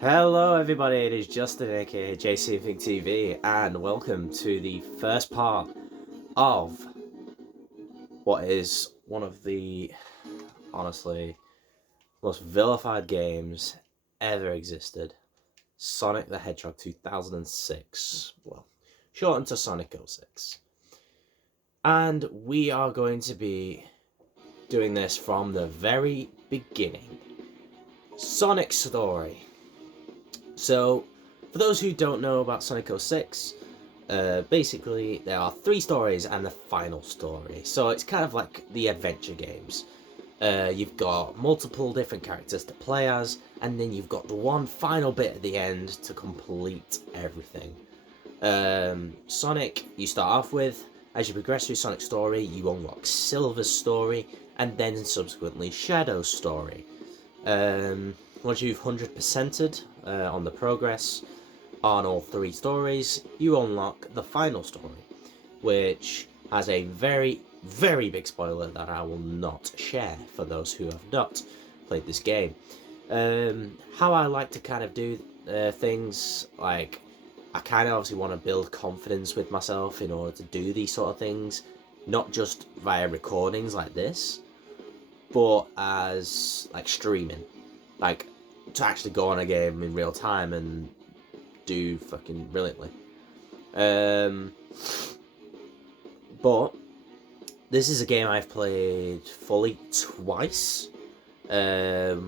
Hello everybody, it is Justin aka JC Think TV and welcome to the first part of what is one of the, honestly, most vilified games ever existed. Sonic the Hedgehog 2006. Well, shortened to Sonic 06. And we are going to be doing this from the very beginning. Sonic's story. So, for those who don't know about Sonic 06, basically there are three stories and the final story. So it's kind of like the adventure games. You've got multiple different characters to play as, and then you've got the one final bit at the end to complete everything. Sonic, you start off with, as you progress through Sonic's story, you unlock Silver's story, and then subsequently Shadow's story. Once you've 100%ed on the progress on all three stories, you unlock the final story, which has a very, very big spoiler that I will not share for those who have not played this game. How I like to kind of do things, like, I kind of obviously want to build confidence with myself in order to do these sort of things, not just via recordings like this, but as, like, streaming. Like, to actually go on a game in real time and do fucking brilliantly. But this is a game I've played fully twice. Got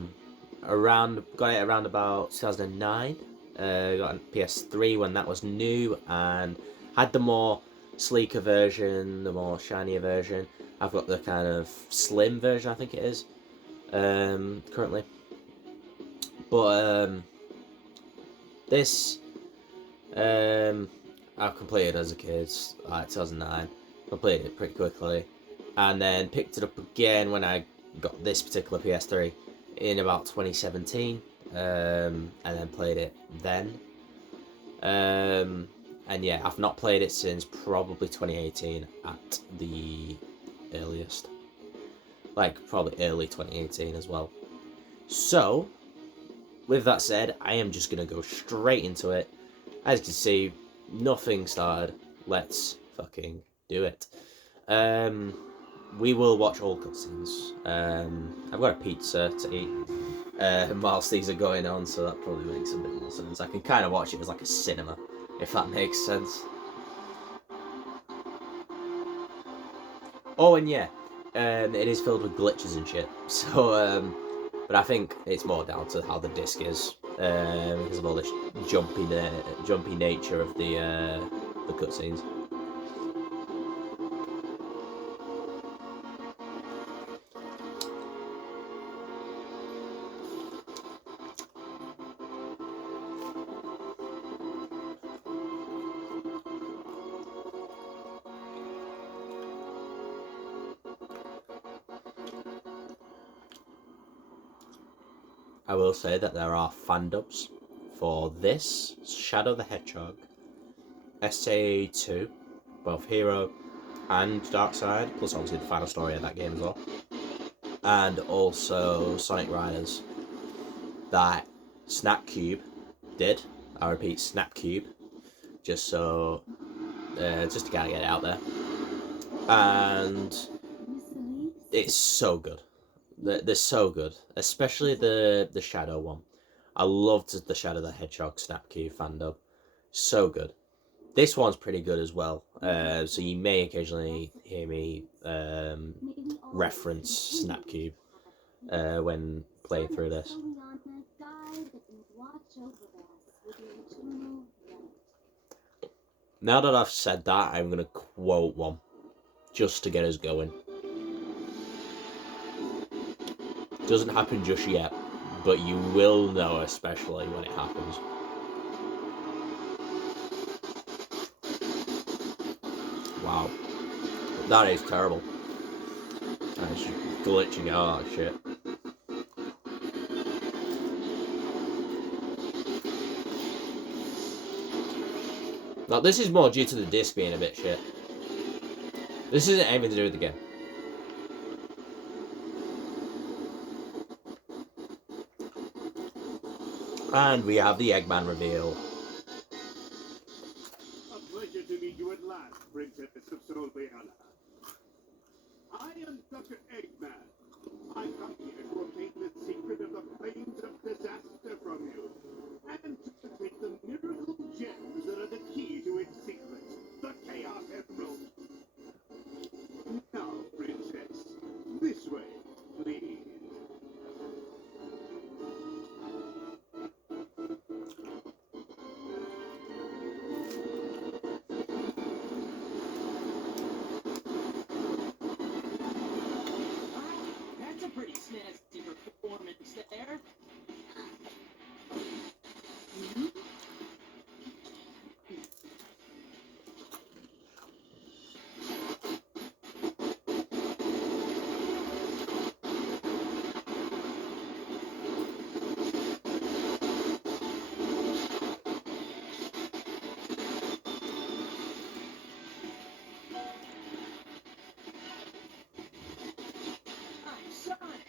it around about 2009. Got a PS3 when that was new, and had the more sleeker version, the more shinier version. I've got the kind of slim version, I think it is, currently. But this I've completed as a kid, like 2009. Completed it pretty quickly, and then picked it up again when I got this particular PS3 in about 2017, and then played it then. And yeah, I've not played it since probably 2018 at the earliest. Like, probably early 2018 as well. So, with that said, I am just going to go straight into it. As you can see, nothing started. Let's fucking do it. We will watch all cutscenes. I've got a pizza to eat whilst these are going on, so that probably makes a bit more sense. I can kind of watch it as like a cinema, if that makes sense. Oh, and yeah, it is filled with glitches and shit. So, but I think it's more down to how the disc is, because of all this jumpy nature of the cutscenes. I will say that there are fan dubs for this, Shadow the Hedgehog, SA2, both Hero and Dark Side, plus obviously the final story of that game as well, and also Sonic Riders, that Snapcube did. I repeat, Snapcube, just to kind of get it out there, and it's so good. They're so good, especially the Shadow one. I loved the Shadow the Hedgehog Snapcube fan dub. So good. This one's pretty good as well. So you may occasionally hear me reference Snapcube when playing through this. Now that I've said that, I'm going to quote one just to get us going. Doesn't happen just yet, but you will know, especially when it happens. Wow. That is terrible. That is glitching out like shit. Now, this is more due to the disc being a bit shit. This isn't anything to do with the game. And we have the Eggman reveal. A pleasure to meet you at last, Princess of Solveana. I am Dr. Eggman. I come here to obtain the secret of the flames of disaster from you, and to take the miracle gems that are the key to its secret, the Chaos Emerald. Now, Princess, this way, please. That's a pretty snazzy performance there. I'm Sonic.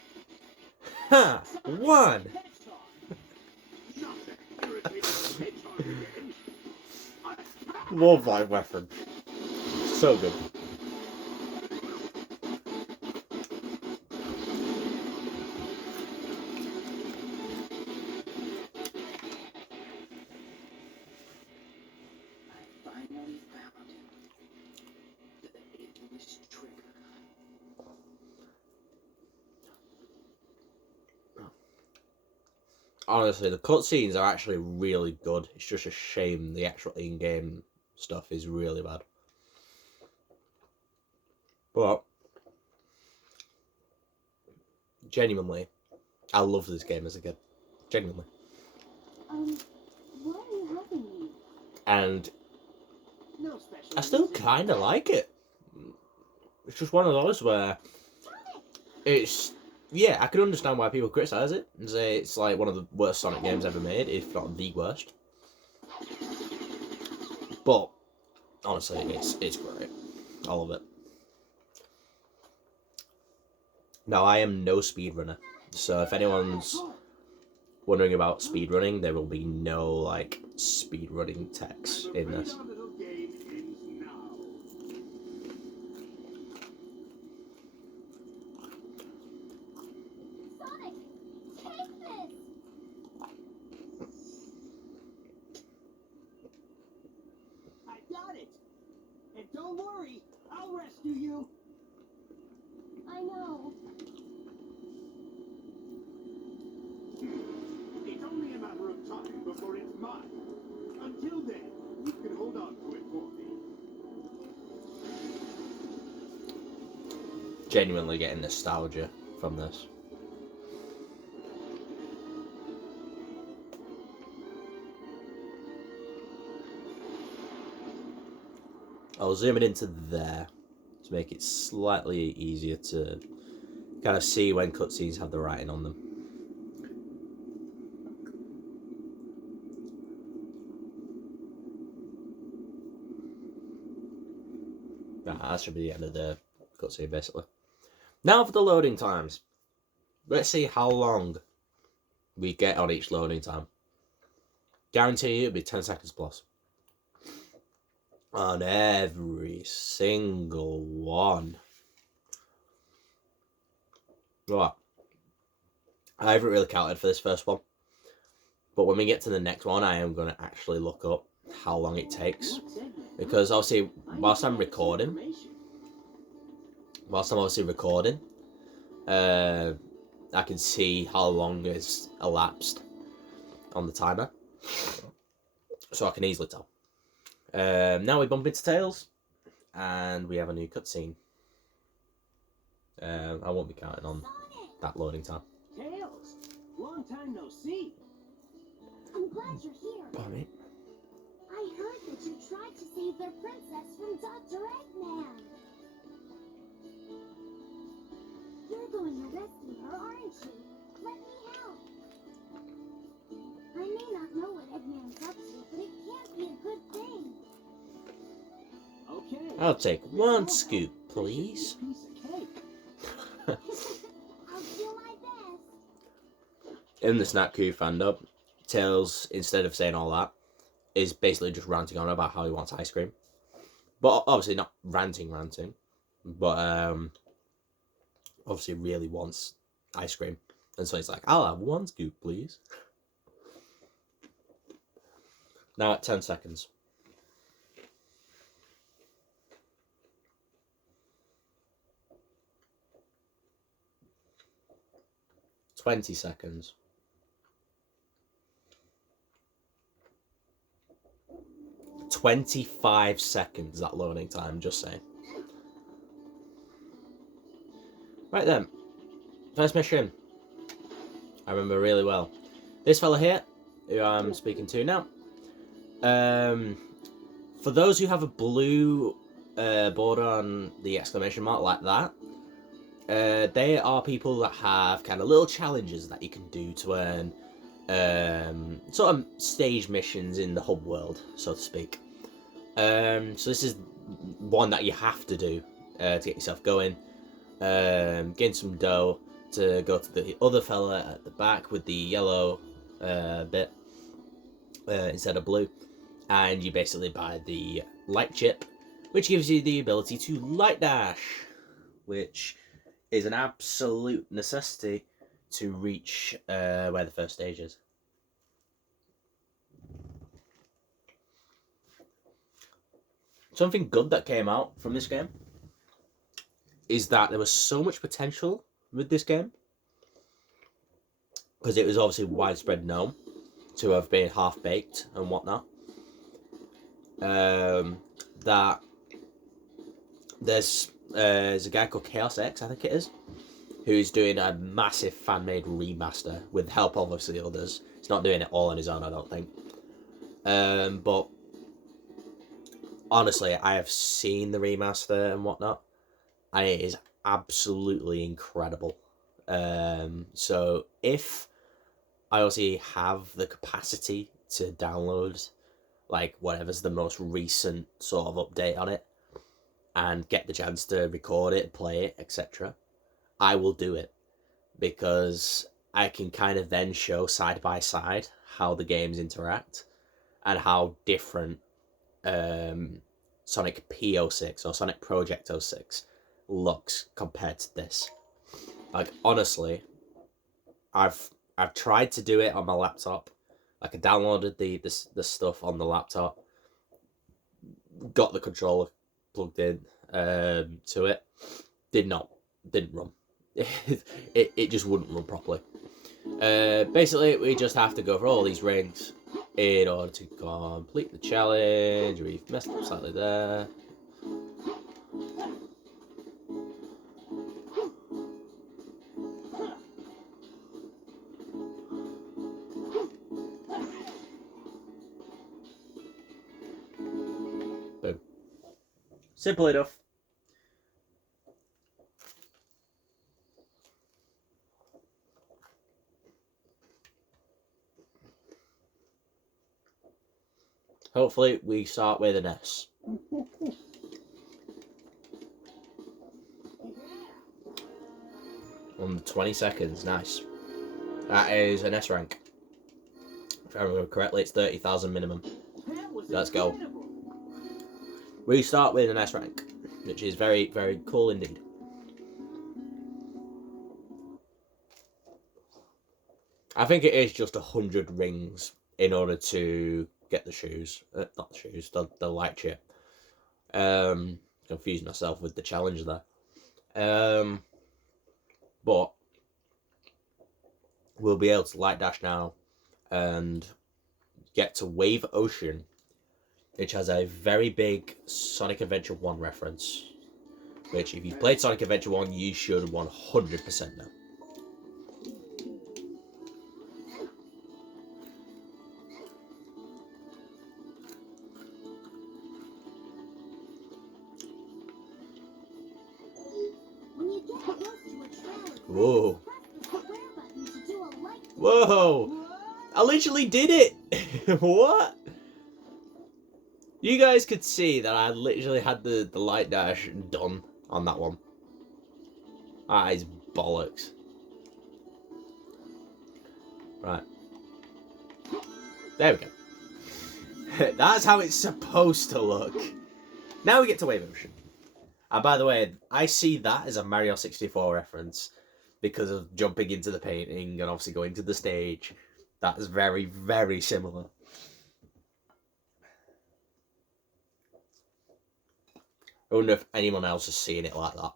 Ha! One! Not that irritating hedgehog again. Love that weapon. So good. I finally found him. The English trigger. Honestly, the cutscenes are actually really good. It's just a shame the actual in-game stuff is really bad. But genuinely, I loved this game as a kid. Genuinely. Why are you helping me? And No special. I still reason. kind of like it. It's just one of those where it's... Yeah, I can understand why people criticise it and say it's like one of the worst Sonic games ever made, if not the worst. But honestly, it's great. I love it. Now, I am no speedrunner, so if anyone's wondering about speedrunning, there will be no like speedrunning text I'm in afraid this. our little game ends now. Sonic, take this! I got it. And don't worry, I'll rescue you. I know. It's only a matter of time before it's mine. Until then, you can hold on to it for me. Genuinely getting nostalgia from this. I'll zoom it into there to make it slightly easier to kind of see when cutscenes have the writing on them. That should be the end of the cutscene, basically. Now for the loading times. Let's see how long we get on each loading time. Guarantee you it'll be 10 seconds plus. On every single one. Right. I haven't really counted for this first one. But when we get to the next one, I am going to actually look up how long it takes. Because obviously, whilst I'm obviously recording, I can see how long is elapsed on the timer. So I can easily tell. Now we bump into Tails, and we have a new cutscene. I won't be counting on that loading time. Tails, long time no see. I'm glad you're here. Pardon me? I heard that you tried to save their princess from Dr. Eggman. You're going to rescue her, aren't you? Let me help. I may not know what Eggman's up to, but it can't be a good thing. Okay. I'll take one scoop, please. Piece of cake. I'll do my best. In the Snap Crew fan dub, Tails, instead of saying all that, is basically just ranting on about how he wants ice cream. But obviously not ranting, but obviously really wants ice cream. And so he's like, I'll have one scoop, please. Now at 10 seconds. $20 seconds. 25 seconds, that loading time, just saying. Right then. First mission. I remember really well. This fella here, who I'm speaking to now. For those who have a blue border on the exclamation mark like that, they are people that have kind of little challenges that you can do to earn sort of stage missions in the hub world, so to speak. So this is one that you have to do to get yourself going. Gain some dough to go to the other fella at the back with the yellow bit instead of blue, and you basically buy the light chip, which gives you the ability to light dash, which is an absolute necessity to reach where the first stage is. Something good that came out from this game is that there was so much potential with this game, because it was obviously widespread known to have been half-baked and whatnot, that there's a guy called Chaos X, I think it is, who's doing a massive fan-made remaster with help obviously others. He's not doing it all on his own, I don't think. But honestly, I have seen the remaster and whatnot, and it is absolutely incredible. So if I obviously have the capacity to download like whatever's the most recent sort of update on it and get the chance to record it, play it, etc., I will do it, because I can kind of then show side by side how the games interact and how different Sonic P06 or Sonic Project 06 looks compared to this. Like, honestly, I've tried to do it on my laptop. Like, I downloaded the stuff on the laptop, got the controller plugged in to it, didn't run. it just wouldn't run properly. Basically, we just have to go for all these rings in order to complete the challenge. We've messed up slightly there. Boom. Simple enough. Hopefully we start with an S. On 20 seconds, nice. That is an S rank. If I remember correctly, it's 30,000 minimum. Let's go. We start with an S rank, which is very, very cool indeed. I think it is just 100 rings in order to get the shoes. Not the shoes, the light chip. Confused myself with the challenge there. But we'll be able to light dash now and get to Wave Ocean, which has a very big Sonic Adventure 1 reference, which if you've played Sonic Adventure 1, you should 100% know. Whoa. Whoa! I literally did it! What? You guys could see that I literally had the light dash done on that one. That is bollocks. Right. There we go. That's how it's supposed to look. Now we get to wave motion. And by the way, I see that as a Mario 64 reference because of jumping into the painting and obviously going to the stage. That is very, very similar. I wonder if anyone else is seeing it like that.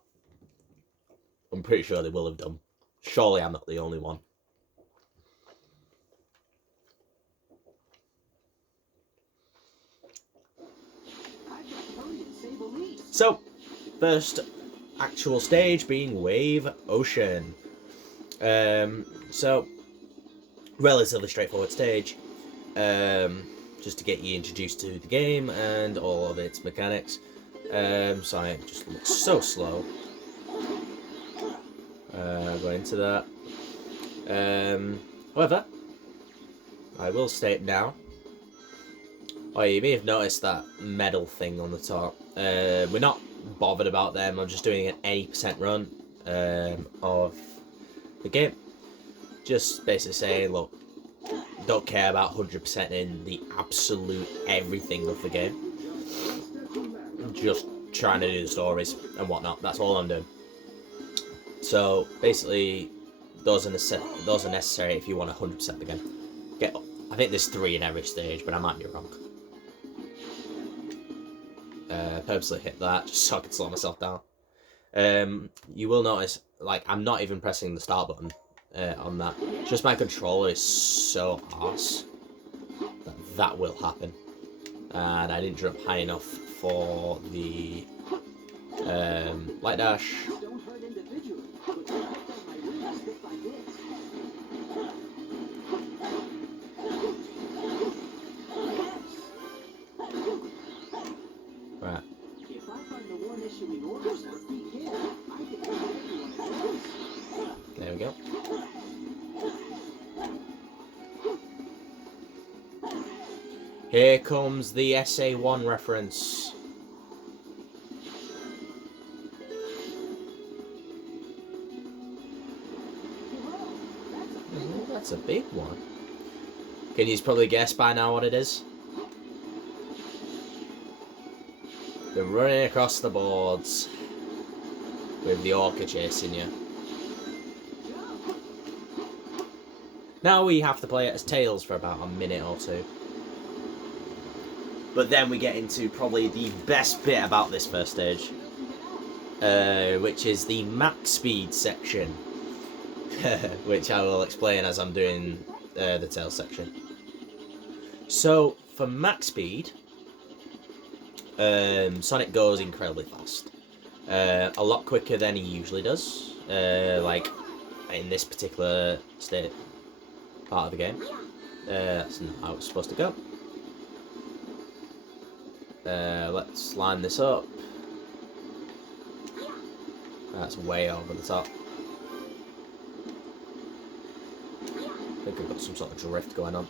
I'm pretty sure they will have done. Surely I'm not the only one. So, first actual stage being Wave Ocean. So, relatively straightforward stage. Just to get you introduced to the game and all of its mechanics. Sonic just looks so slow. Going into that. However, I will state now. Oh, you may have noticed that medal thing on the top. We're not bothered about them. I'm just doing an 80% run of the game. Just basically saying, look, don't care about 100% in the absolute everything of the game. Just trying to do the stories and whatnot. That's all I'm doing. So basically, those are necessary if you want 100% the game. I think there's 3 in every stage, but I might be wrong. Purposely hit that just so I can slow myself down. You will notice, like, I'm not even pressing the start button on that. Just my controller is so arse that will happen. And I didn't jump high enough for the light dash. Right. There we go. Here comes the SA1 reference. That's a big one. Can you probably guess by now what it is? They're running across the boards with the orca chasing you. Now we have to play it as Tails for about a minute or two. But then we get into probably the best bit about this first stage, which is the max speed section, which I will explain as I'm doing the Tails section. So for max speed, Sonic goes incredibly fast, a lot quicker than he usually does, like in this particular part of the game. That's not how it's supposed to go. Let's line this up. That's way over the top. I think I've got some sort of drift going on.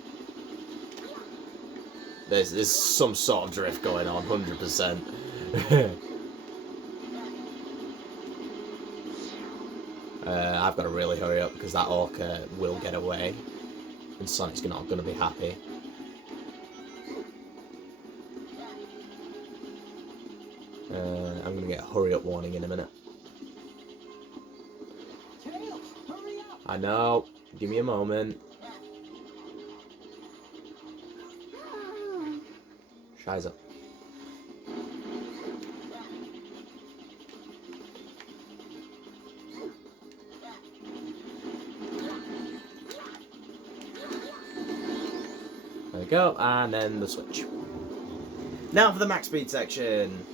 There's some sort of drift going on, 100%. I've got to really hurry up because that orca will get away, and Sonic's not going to be happy. I'm going to get a hurry up warning in a minute. Tails, hurry up! I know. Give me a moment. Shiza. There we go, and then the switch. Now for the max speed section.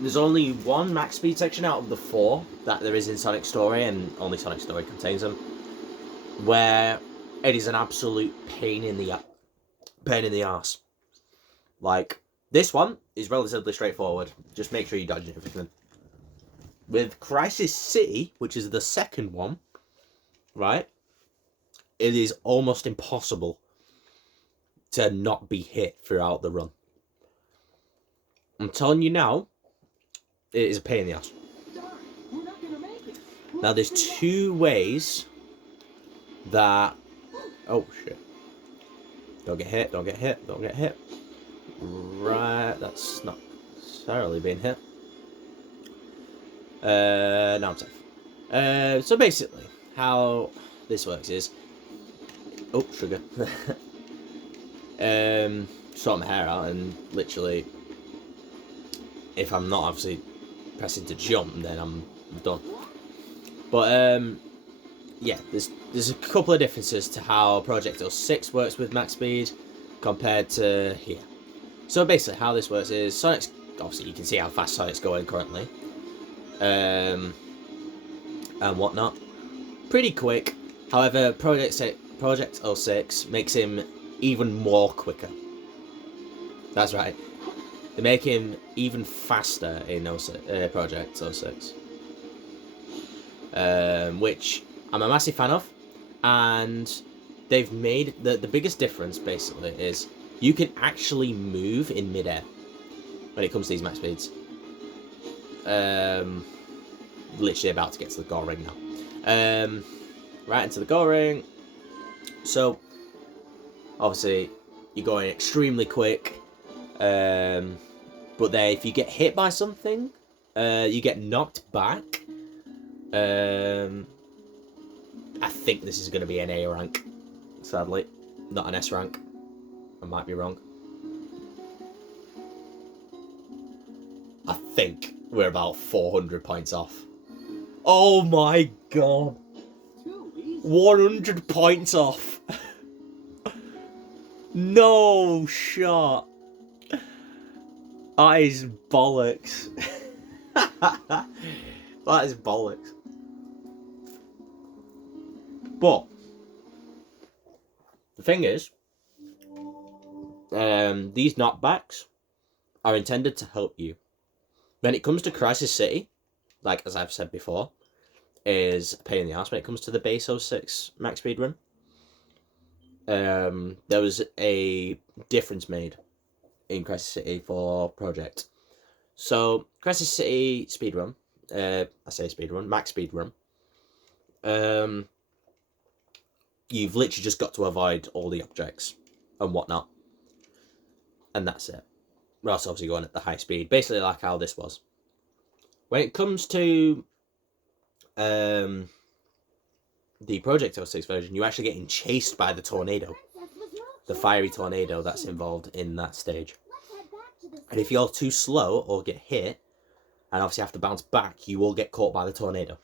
There's only one max speed section out of the 4 that there is in Sonic Story, and only Sonic Story contains them, where it is an absolute pain in the arse. Like, this one is relatively straightforward. Just make sure you dodge everything. With Crisis City, which is the second one, right, it is almost impossible to not be hit throughout the run. I'm telling you now, it is a pain in the ass. Now there's two ways that... Oh shit. Don't get hit, don't get hit, don't get hit. Right, that's not necessarily being hit. No, I'm safe. So basically, how this works is... Oh, sugar. Sort my hair out, and literally, if I'm not obviously pressing to jump, then I'm done. But yeah, there's a couple of differences to how Project 06 works with max speed compared to here. So basically, how this works is Sonic's, obviously you can see how fast Sonic's going currently, and whatnot, pretty quick. However, Project 06 makes him even more quicker. That's right. They make him even faster in Project 06. Which I'm a massive fan of. And they've made... The biggest difference, basically, is you can actually move in midair when it comes to these max speeds. Literally about to get to the goal ring now. Right into the goal ring. So, obviously, you're going extremely quick. But then if you get hit by something, you get knocked back. I think this is going to be an A rank, sadly. Not an S rank. I might be wrong. I think we're about 400 points off. Oh my god. 100 points off. No shot. That is bollocks. That is bollocks. But the thing is, these knockbacks are intended to help you. When it comes to Crisis City, like as I've said before, is a pain in the ass when it comes to the base 06 max speed run. There was a difference made in Crisis City for Project. So Crisis City speedrun, I say speedrun, max speedrun. You've literally just got to avoid all the objects and whatnot, and that's it. We're also obviously going at the high speed, basically like how this was. When it comes to the Project 06 version, you're actually getting chased by the tornado, the fiery tornado that's involved in that stage. And if you're too slow or get hit, and obviously have to bounce back, you will get caught by the tornado.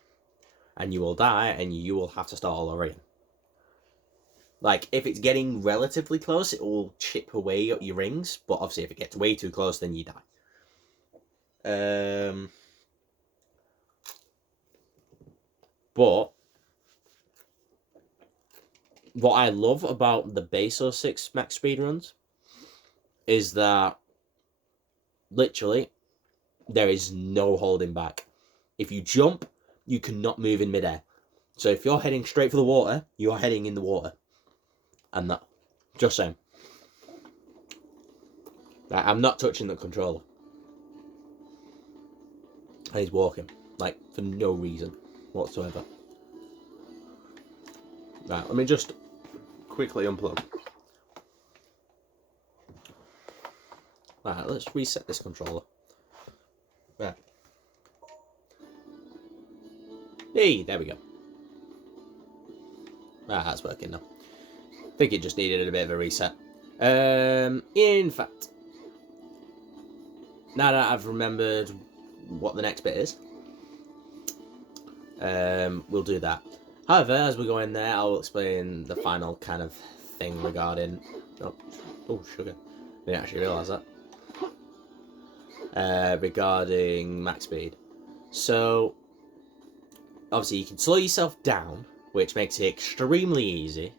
And you will die, and you will have to start all over again. Like, if it's getting relatively close, it will chip away at your rings. But obviously, if it gets way too close, then you die. But what I love about the base 06 max speedruns is that literally there is no holding back. If you jump, you cannot move in midair. So if you're heading straight for the water, you're heading in the water. And that, just saying. Like, I'm not touching the controller. And he's walking, like, for no reason whatsoever. Right, let me just quickly unplug. Right, let's reset this controller. Right. Hey, there we go. Right, that's working now. I think it just needed a bit of a reset. In fact, now that I've remembered what the next bit is, we'll do that. However, as we go in there, I'll explain the final kind of thing regarding... Oh, sugar. I didn't actually realise that. Regarding max speed. So, obviously you can slow yourself down, which makes it extremely easy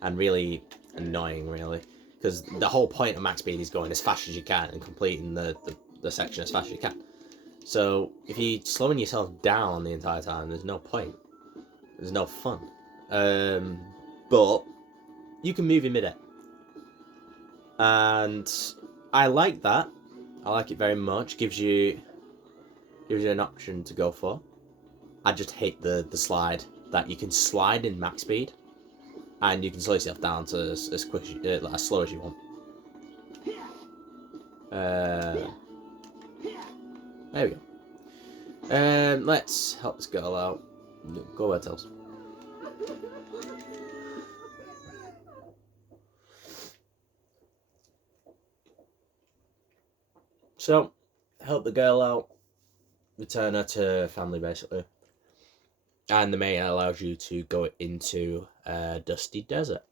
and really annoying, really, because the whole point of max speed is going as fast as you can and completing the section as fast as you can. So if you're slowing yourself down the entire time, there's no point. There's no fun. But you can move in midair, and I like that. I like it very much. Gives you an option to go for. I just hate the slide, that you can slide in max speed, and you can slow yourself down to as quick as like, as slow as you want. There we go. Let's help this girl out. Go ahead, Tails. So, help the girl out, return her to family, basically. And the mate allows you to go into Dusty Desert,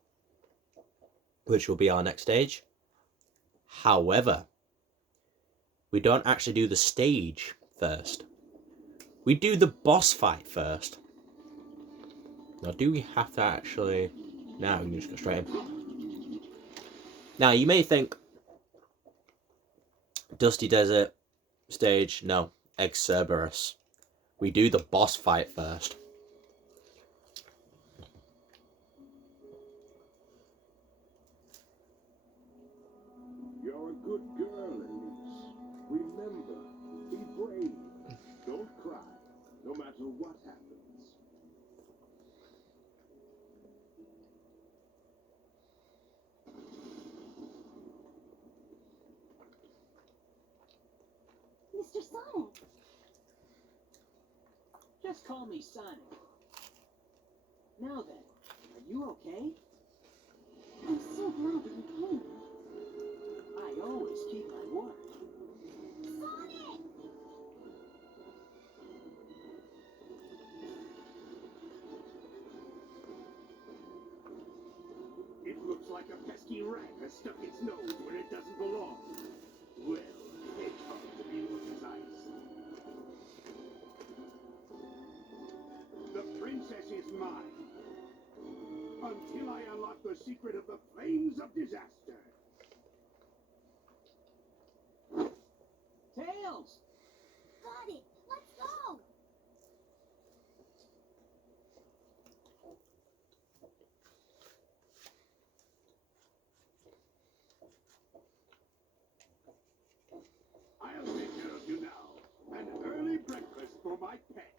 which will be our next stage. However, we don't actually do the stage first. We do the boss fight first. Now, do we have to actually... Now, we can just go straight in. Now, you may think, Dusty Desert stage, no, Cerberus. We do the boss fight first. You're a good girl, Elise. Remember, be brave. Don't cry, no matter what happens. Mr. Sonic. Just call me Sonic. Now then, are you okay? I'm so glad that you came. I always keep my word. Sonic! It looks like a pesky rat has stuck its nose where it doesn't belong. Well, it's hard to be precise. The princess is mine. Until I unlock the secret of the flames of disaster. Tails! Got it! Let's go! I'll take care of you now. An early breakfast for my pet.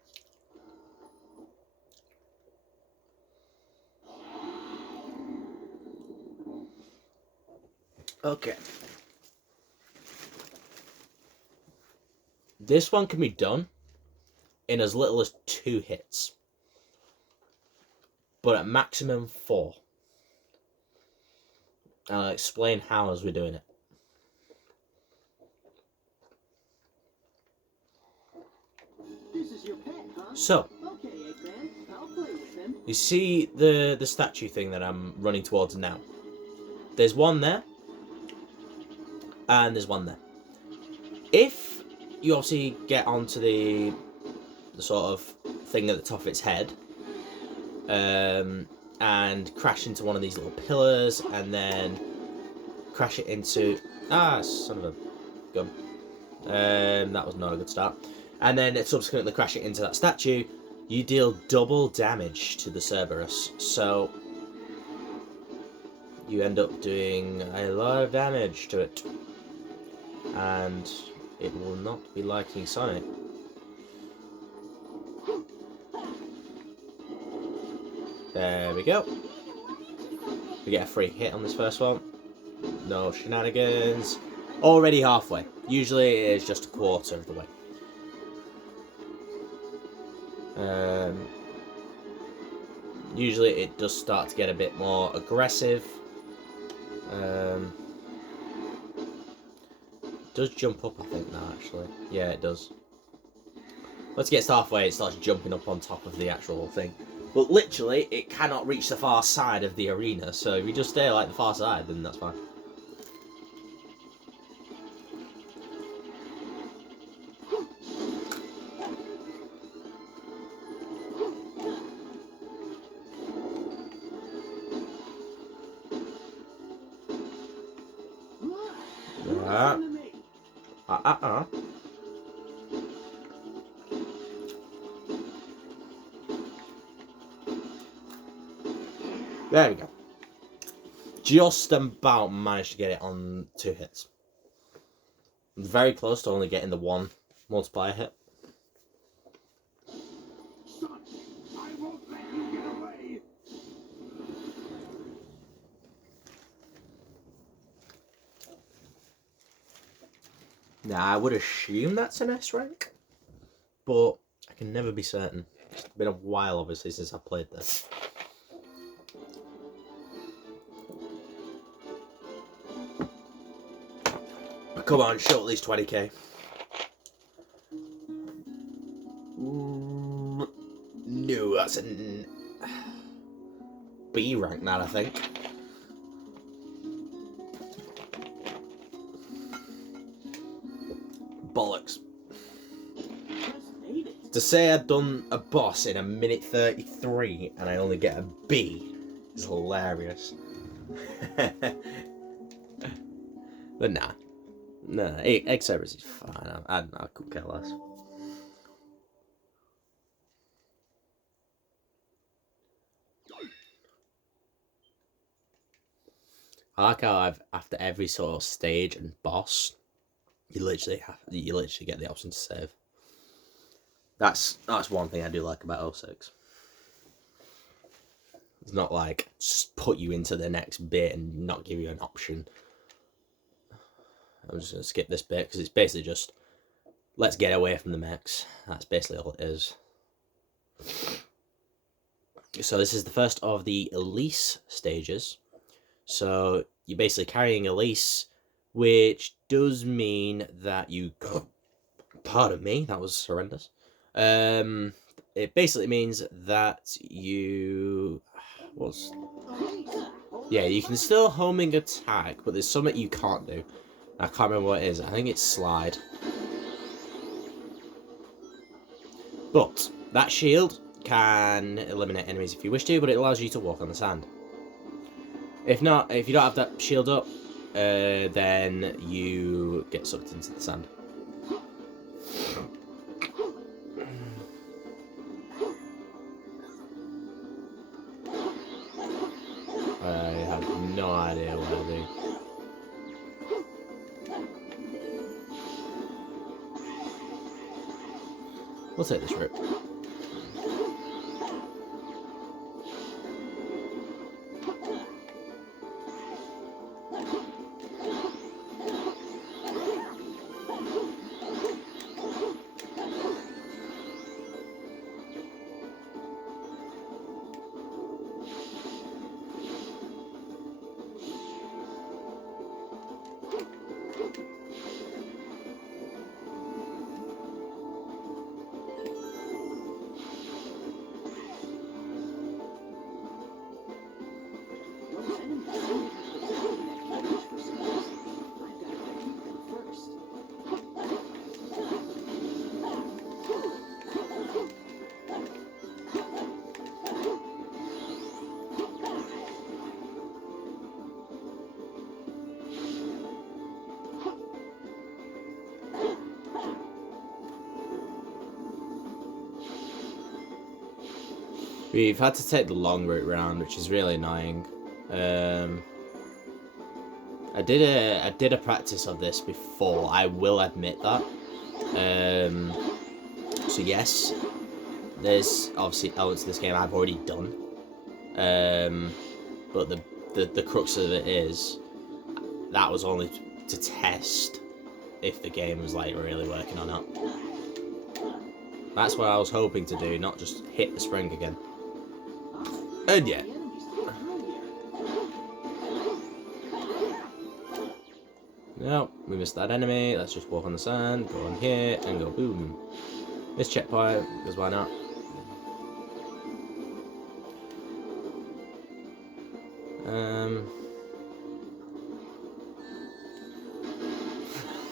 Okay. This one can be done in as little as 2 hits, but at maximum 4. And I'll explain how as we're doing it. This is your pet, huh? So, Okay, Eggman, I'll play with him. you see the statue thing that I'm running towards now? There's one there, and there's one there. If you obviously get onto the sort of thing at the top of its head, and crash into one of these little pillars, and then crash it into... Ah, son of a gun. That was not a good start. And then subsequently crash it into that statue, you deal double damage to the Cerberus. So you end up doing a lot of damage to it. And it will not be liking Sonic. There we go. We get a free hit on this first one. No shenanigans. Already halfway. Usually it is just a quarter of the way. Usually it does start to get a bit more aggressive. It does jump up, I think, now, actually. Yeah, it does. Once it gets halfway, it starts jumping up on top of the actual thing. But literally, it cannot reach the far side of the arena, so if you just stay like the far side, then that's fine. There we go. Just about managed to get it on 2 hits. Very close to only getting the 1 multiplier hit. won't let you get away. Now, I would assume that's an S rank, but I can never be certain. It's been a while, obviously, since I played this. But come on, show at least 20k. No, that's an B rank, that I think. Bollocks. To say I'd done a boss in a minute 33 and I only get a B is hilarious. But nah. Egg service is fine. I could care less. I like how after every sort of stage and boss, you literally get the option to save. That's one thing I do like about 06. It's not like just put you into the next bit and not give you an option. I'm just gonna skip this bit because it's basically just let's get away from the mechs. That's basically all it is. So this is the first of the Elise stages. So you're basically carrying Elise, which does mean that you... Pardon me, that was horrendous. It basically means that you... Yeah, you can still homing attack, but there's something you can't do. I can't remember what it is. I think it's slide. But that shield can eliminate enemies if you wish to, but it allows you to walk on the sand. If not, if you don't have that shield up, then you get sucked into the sand. I have no idea what I do. We'll take this route. We've had to take the long route round, which is really annoying. I did a practice of this before, I will admit that. So yes, there's obviously elements of this game I've already done. But the crux of it is that was only to test if the game was like really working or not. That's what I was hoping to do, not just hit the spring again. And yeah. No, we missed that enemy. Let's just walk on the sand, go on here, and go boom. This checkpoint, because why not?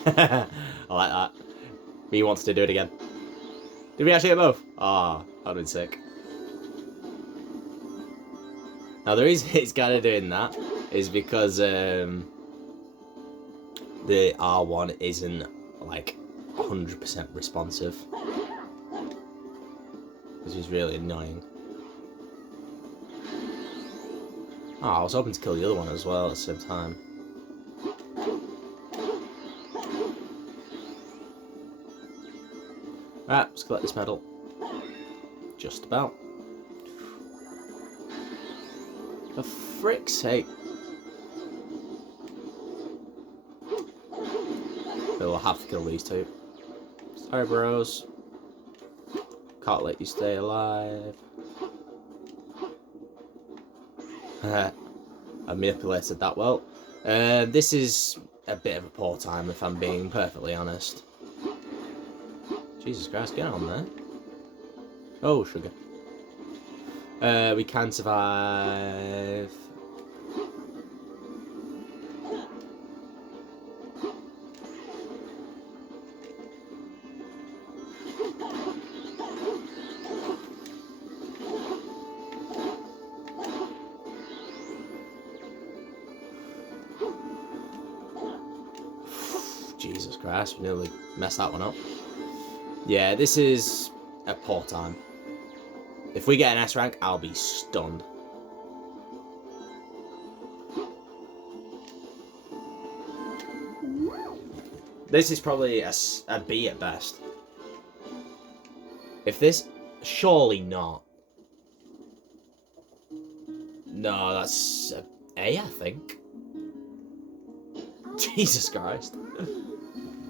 I like that. He wants to do it again. Did we actually get both? Ah, that'd have been sick. Now the reason it's kind of doing that is because the R1 isn't like 100% responsive, which is really annoying. Oh, I was hoping to kill the other one as well at the same time. Right, let's collect this medal. Just about. For frick's sake. We'll have to kill these two. Sorry, bros. Can't let you stay alive. I manipulated that well. This is a bit of a poor time, if I'm being perfectly honest. Jesus Christ, get on there. Oh, sugar. We can survive. Jesus Christ, we nearly messed that one up. Yeah, this is a poor time. If we get an S rank, I'll be stunned. This is probably a B at best. If this... Surely not. No, that's A, I think. Jesus Christ.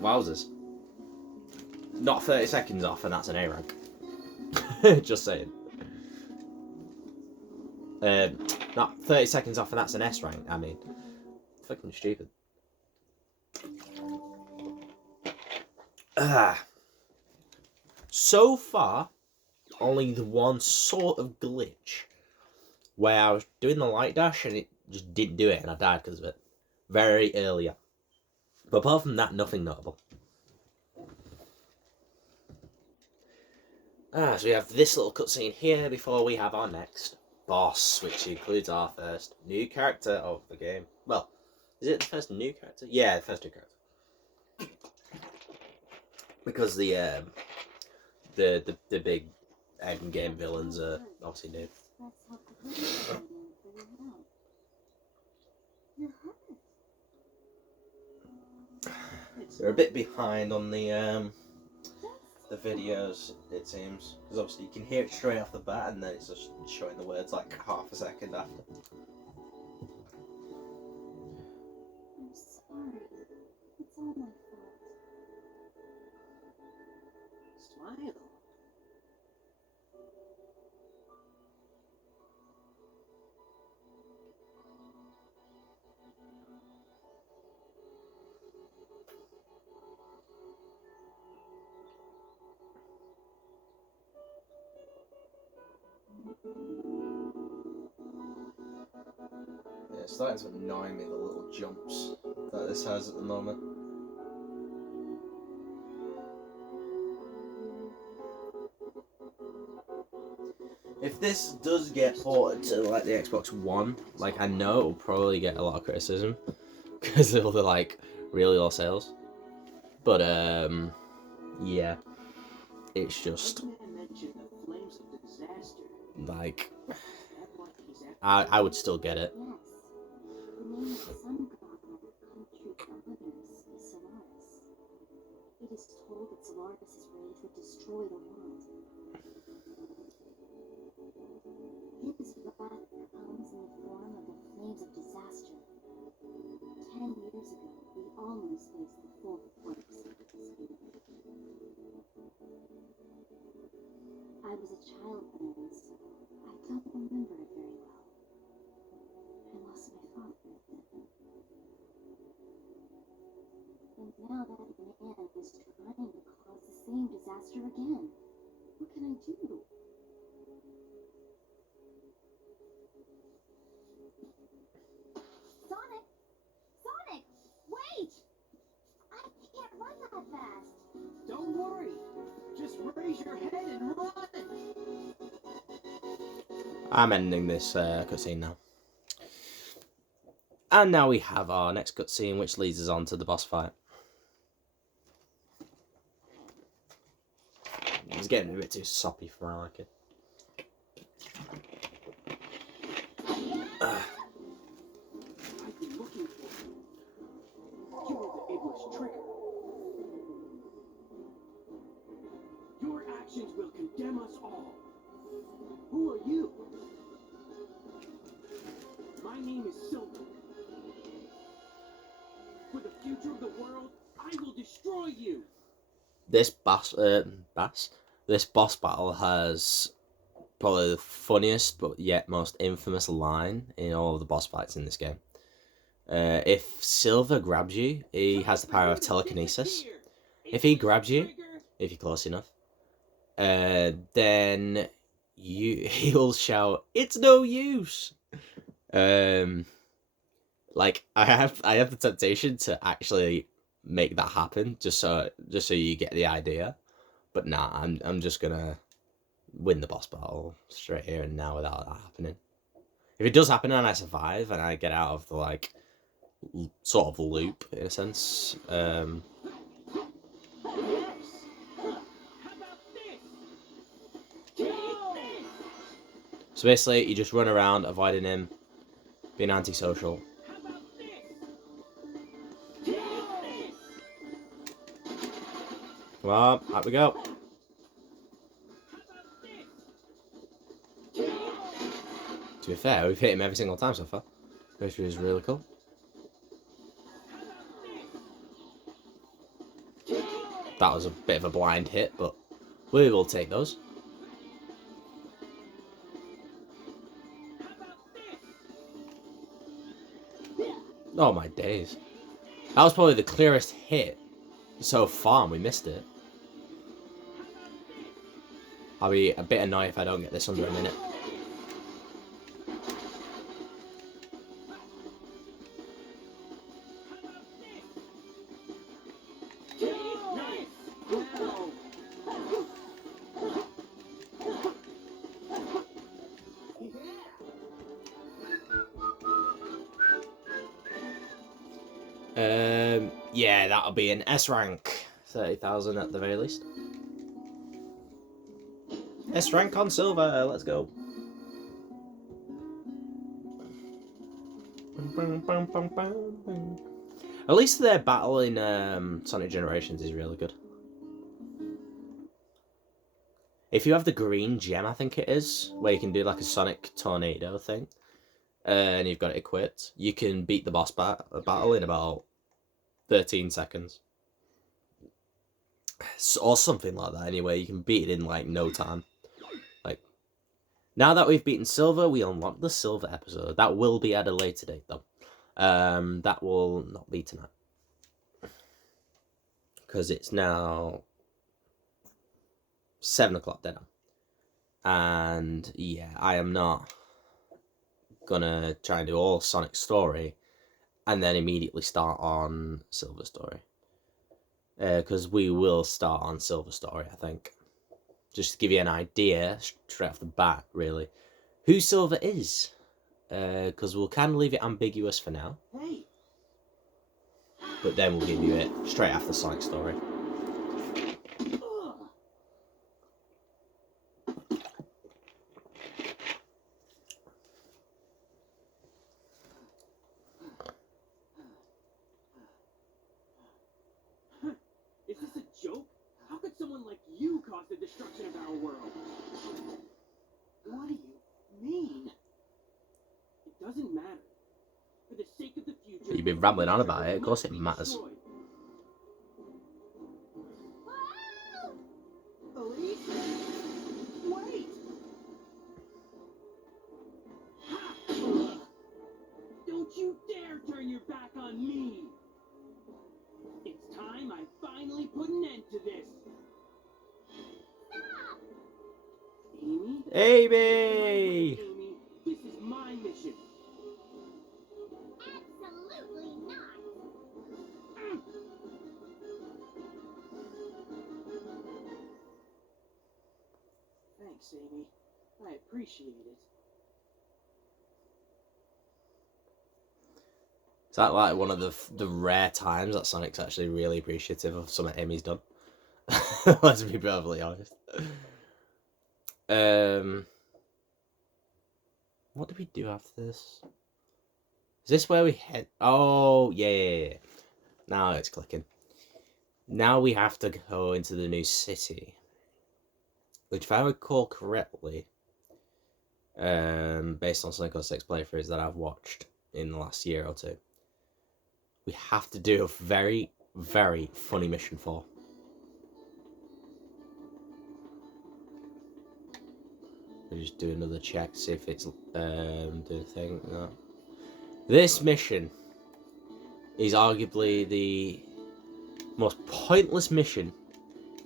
Wowzers. Not 30 seconds off and that's an A rank. Just saying. Not 30 seconds off and that's an S rank. I mean, fucking stupid. So far, only the one sort of glitch where I was doing the light dash and it just didn't do it and I died because of it. Very earlier. But apart from that, nothing notable. So we have this little cutscene here before we have our next boss, which includes our first new character of the game. Well, is it the first new character? Yeah, the first new character. Because the big end game villains are obviously new. They're a bit behind on the videos, it seems, because obviously you can hear it straight off the bat, and then it's just showing the words like half a second after. I'm sorry. It's all my fault. Smile. Yeah, it's starting to annoy me, the little jumps that this has at the moment. If this does get ported to like the Xbox One, like I know it'll probably get a lot of criticism because of the like really low sales. But yeah, it's just like I would still get it. Yes. The name of the sun god of our country governors is Solaris. It is told that Solaris' rage would destroy the world. His wrath comes in the form of the flames of disaster. 10 years ago, we almost faced the full force of this. I was a child then, so I don't remember it very well. I lost my father then. And now that man is trying to cause the same disaster again. What can I do? Sonic! Sonic! Wait! I can't run that fast. Don't worry. Just raise your head and run. I'm ending this cutscene now. And now we have our next cutscene, which leads us on to the boss fight. It's getting a bit too soppy for my liking. I've been looking for you. You were the Able's trigger. Your actions will condemn us all. Who are you? is Silver. For the future of the world, I will destroy you. This boss battle has probably the funniest but yet most infamous line in all of the boss fights in this game. If Silver grabs you, he has the power of telekinesis. If he grabs you, if you're close enough, then he will shout, "It's no use." Like I have the temptation to actually make that happen just so you get the idea, but nah, I'm just gonna win the boss battle straight here and now without that happening. If it does happen and I survive and I get out of the like sort of loop in a sense, Yes. How about this? Kill this. so basically you just run around avoiding him, being antisocial. How about this? Kill this. Come on, up we go. How about this? Kill. To be fair, we've hit him every single time so far, which is really cool. How about this? Kill. That was a bit of a blind hit, but we will take those. How about this? Oh my days. That was probably the clearest hit so far and we missed it. I'll be a bit annoyed if I don't get this under a minute. Yeah, that'll be an S rank. 30,000 at the very least. S rank on silver, let's go. At least their battle in Sonic Generations is really good. If you have the green gem, I think it is, where you can do like a Sonic Tornado thing, and you've got it equipped, you can beat the boss battle in about 13 seconds. Or something like that anyway, you can beat it in like no time. Like, now that we've beaten Silver, we unlock the Silver episode. That will be at a later date though. That will not be tonight. Because it's now 7 o'clock dinner. And yeah, I am not gonna try and do all Sonic story and then immediately start on Silver story. Because we will start on Silver story, I think. Just to give you an idea, straight off the bat, really, who Silver is. Because we'll kind of leave it ambiguous for now. Hey. But then we'll give you it straight after Sonic story. Is this a joke? How could someone like you cause the destruction of our world? What do you mean? It doesn't matter. For the sake of the future, You've been rambling on about it, of course it matters. destroyed. Elise? Wait! Ha! Don't you dare turn your back on me! It's time I finally put an end to this. Amy? Amy! Amy, this is my mission. Absolutely not. Thanks, Amy. I appreciate it. Is that like one of the rare times that Sonic's actually really appreciative of something Amy's done? Let's be perfectly honest. What do we do after this? Is this where we head? Oh, yeah. Now it's clicking. Now we have to go into the new city. Which, if I recall correctly, based on Sonic 06 playthroughs that I've watched in the last year or two. We have to do a very, very funny mission for. We'll just do another check, see if it's doing a thing. No. This mission is arguably the most pointless mission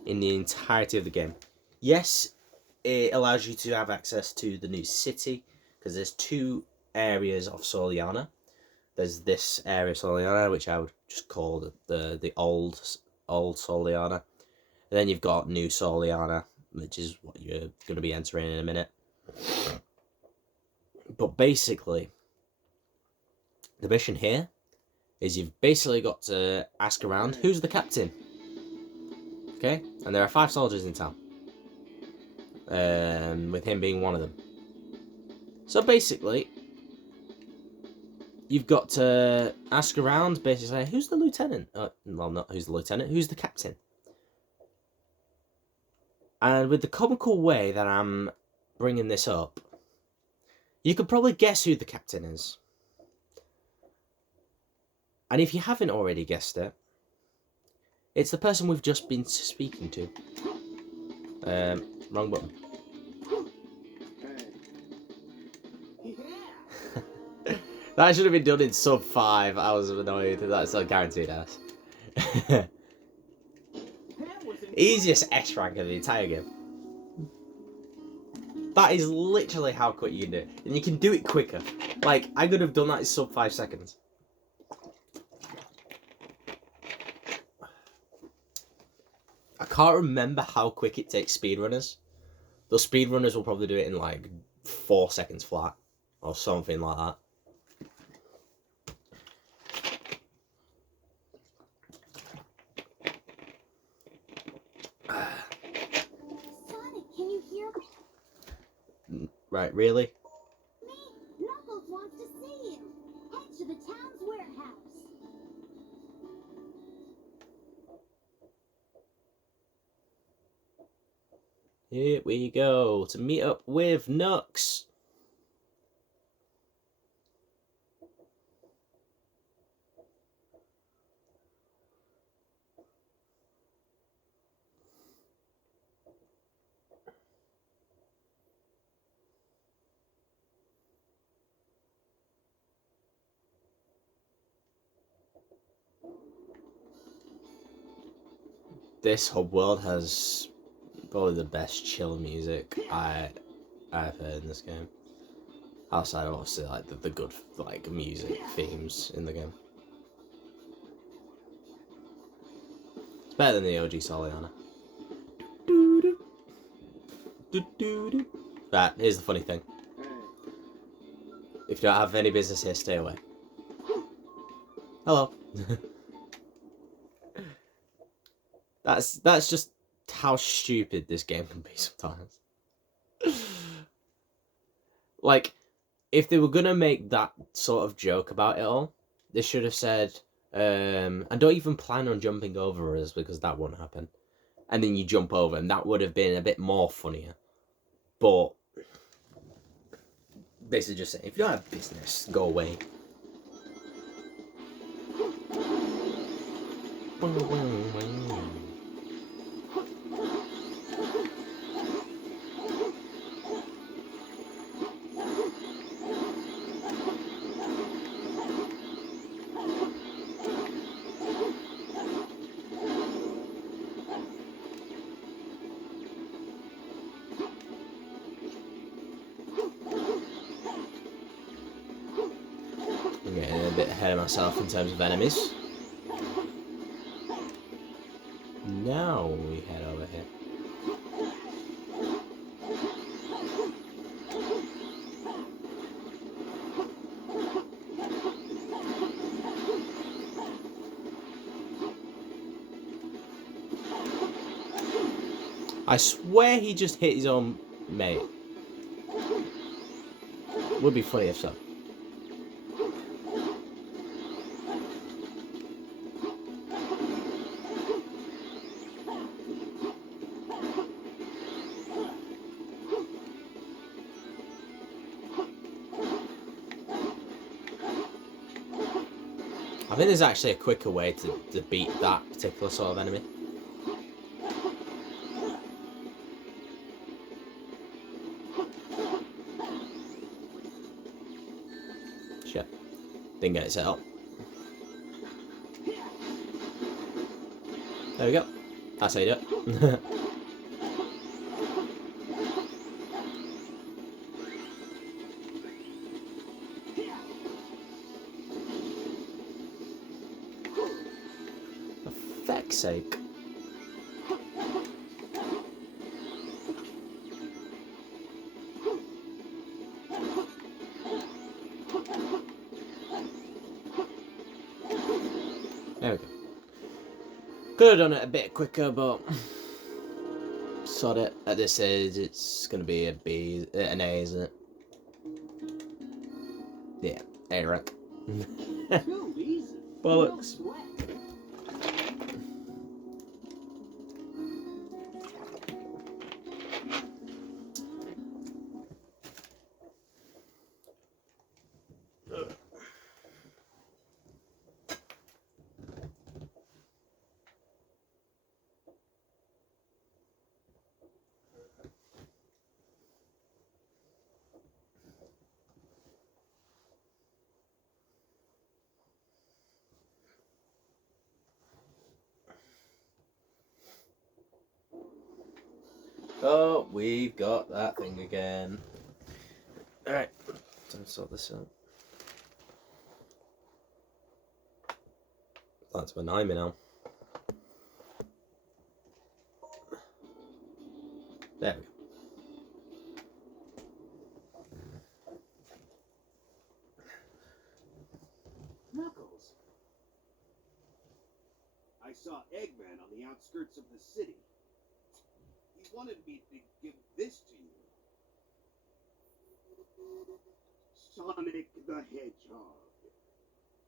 in the entirety of the game. Yes, it allows you to have access to the new city, because there's 2 areas of Soliana. There's this area of Soliana, which I would just call the old Soliana. And then you've got new Soliana, which is what you're going to be entering in a minute. But basically, the mission here is you've basically got to ask around, who's the captain? Okay? And there are 5 soldiers in town. With him being one of them. So basically, you've got to ask around, basically say, who's the lieutenant? Well, not who's the lieutenant, who's the captain? And with the comical way that I'm bringing this up, you could probably guess who the captain is. And if you haven't already guessed it, it's the person we've just been speaking to. Wrong button. That should have been done in sub 5. I was annoyed. That's a guaranteed ass. Easiest S rank of the entire game. That is literally how quick you can do it. And you can do it quicker. Like, I could have done that in sub 5 seconds. I can't remember how quick it takes speedrunners. Those speedrunners will probably do it in like 4 seconds flat. Or something like that. Sonic, can you hear me? Right, really? Me, Knuckles wants to see you. Head to the town's warehouse. Here we go to meet up with Nux. This whole world has probably the best chill music I've heard in this game. Outside of obviously like the good like music themes in the game. It's better than the OG Soliana. Right, here's the funny thing. If you don't have any business here, stay away. Hello. That's just how stupid this game can be sometimes. Like, if they were gonna make that sort of joke about it all, they should have said, and don't even plan on jumping over us, because that won't happen. And then you jump over, and that would have been a bit more funnier. But basically just saying, if you don't have business, go away. I'm getting a bit ahead of myself in terms of enemies. Now we head over here. I swear he just hit his own mate. Would be funny if so. I think there's actually a quicker way to beat that particular sort of enemy. Shit. Didn't get it set up. There we go. That's how you do it. For feck's sake. There we go. Could have done it a bit quicker, but sod it. At this age, it's gonna be a B, an A, isn't it? Yeah, A rank. Too easy. Bollocks. No sweat. Oh, we've got that thing again. Alright, time to sort this out. That's behind me now. There we go. Knuckles. I saw Eggman on the outskirts of the city. He wanted me to give this to you. Sonic the Hedgehog.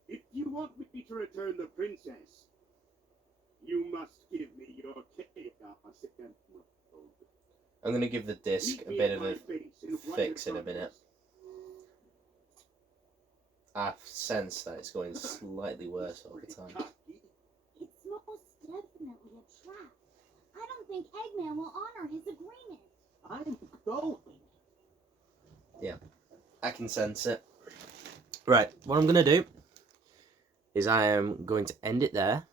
If you want me to return the princess, you must give me your Chaos Emerald. I'm going to give the disc a Meet me bit at of my a base in fix in a Wonderful. minute. I sense that it's going slightly worse over time. It's most definitely a trap. I don't think Eggman will honor his agreement. I'm going. I can sense it. Right, what I'm going to do is I am going to end it there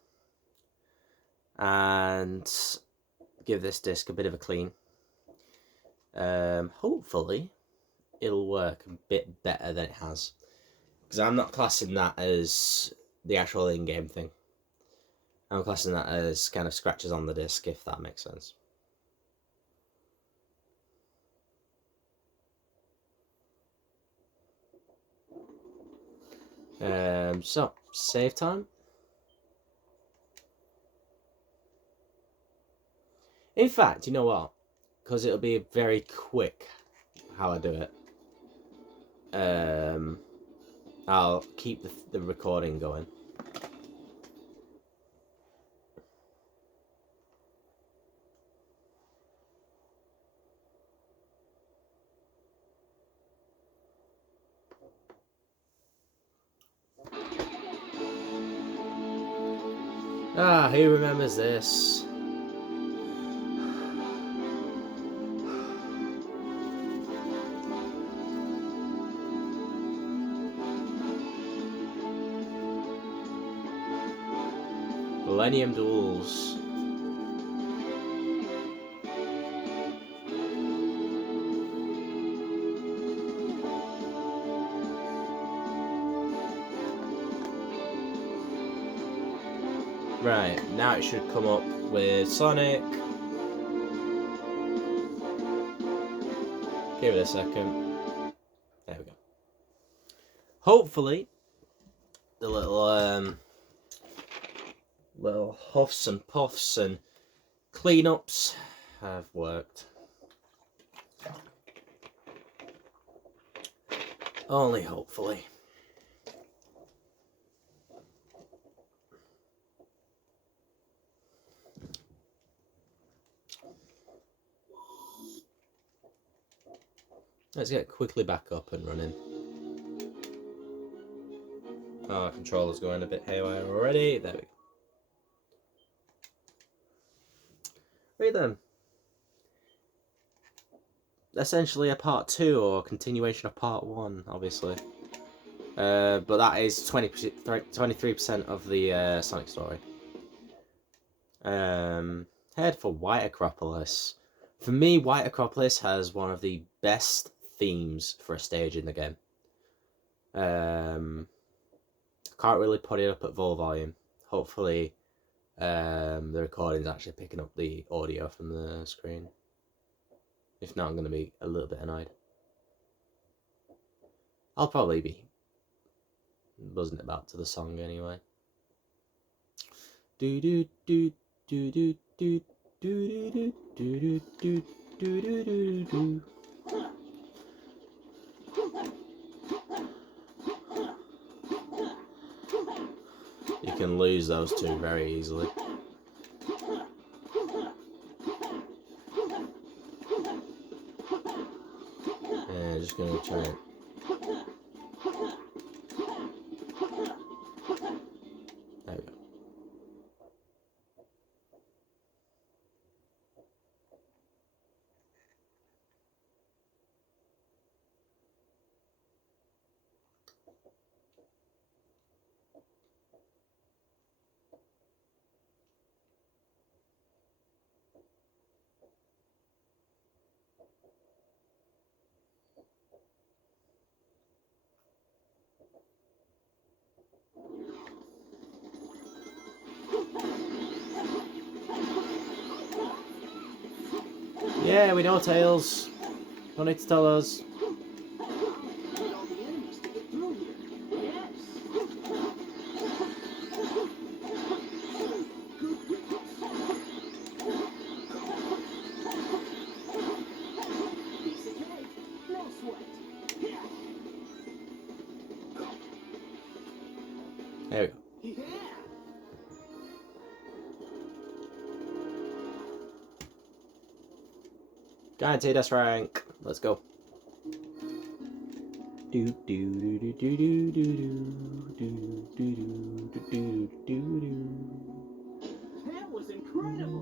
and give this disc a bit of a clean. Hopefully it'll work a bit better than it has, because I'm not classing that as the actual in-game thing. I'm classing that as kind of scratches on the disc, if that makes sense. So save time. In fact, you know what? Because it'll be very quick how I do it. I'll keep the recording going. Ah, who remembers this? Millennium Duels. Right, now it should come up with Sonic. Give it a second. There we go. Hopefully, the little little huffs and puffs and cleanups have worked. Only hopefully. Let's get quickly back up and running. Our controller's going a bit haywire already. There we go. Right then. Essentially a part 2 or continuation of part 1, obviously. But that is 23% of the Sonic story. Head for White Acropolis. For me, White Acropolis has one of the best themes for a stage in the game. Can't really put it up at full volume. Hopefully, the recording's actually picking up the audio from the screen. If not, I'm going to be a little bit annoyed. I'll probably be buzzing it back to the song anyway. Do do do do do do do do do do do do do do. You can lose those two very easily. Yeah, just gonna try it. There we go. Yeah, we know, Tails. Don't need to tell us. Need all the enemies to get through here. Yes. Good riddance. Piece of cake. No sweat. There we go. Yeah. Guaranteed S rank. Let's go. Do do do do do do do do do do do do do. That was incredible.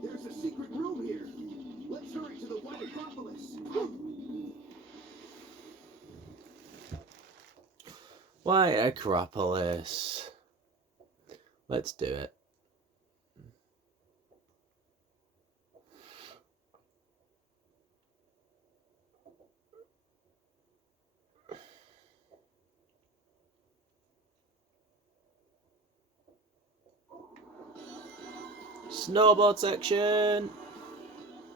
There's a secret room here. Let's hurry to the White Acropolis. White Acropolis. Let's do it. Snowboard section.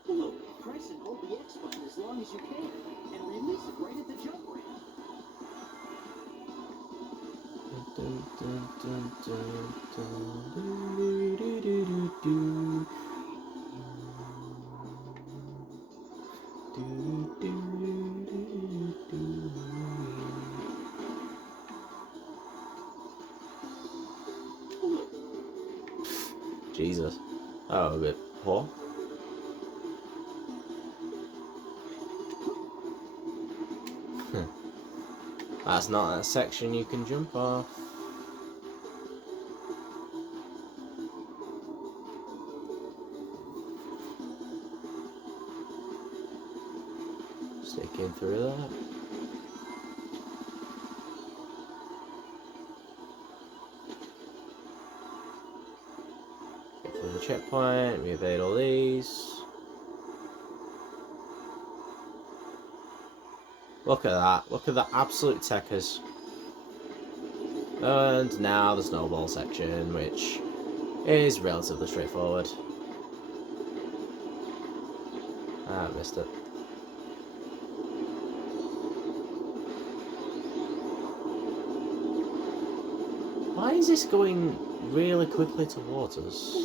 Look, press and hold the X button as long as you can, and release it right at the jump ramp. Jesus. Oh, a bit poor. That's not a section you can jump off. Sticking through that. Get through the checkpoint, we evade all these. Look at that. Look at the absolute techers. And now the snowball section, which is relatively straightforward. Ah, I missed it. Why is this going really quickly towards us?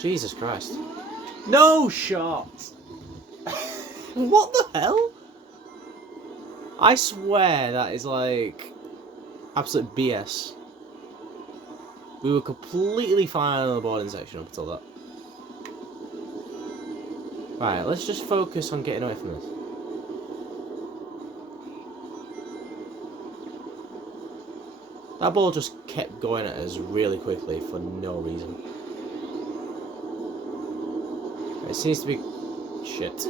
Jesus Christ. No shot! What the hell? I swear that is like absolute BS. We were completely fine on the boarding section up until that. Right, let's just focus on getting away from this. That ball just kept going at us really quickly for no reason. It seems to be... Shit.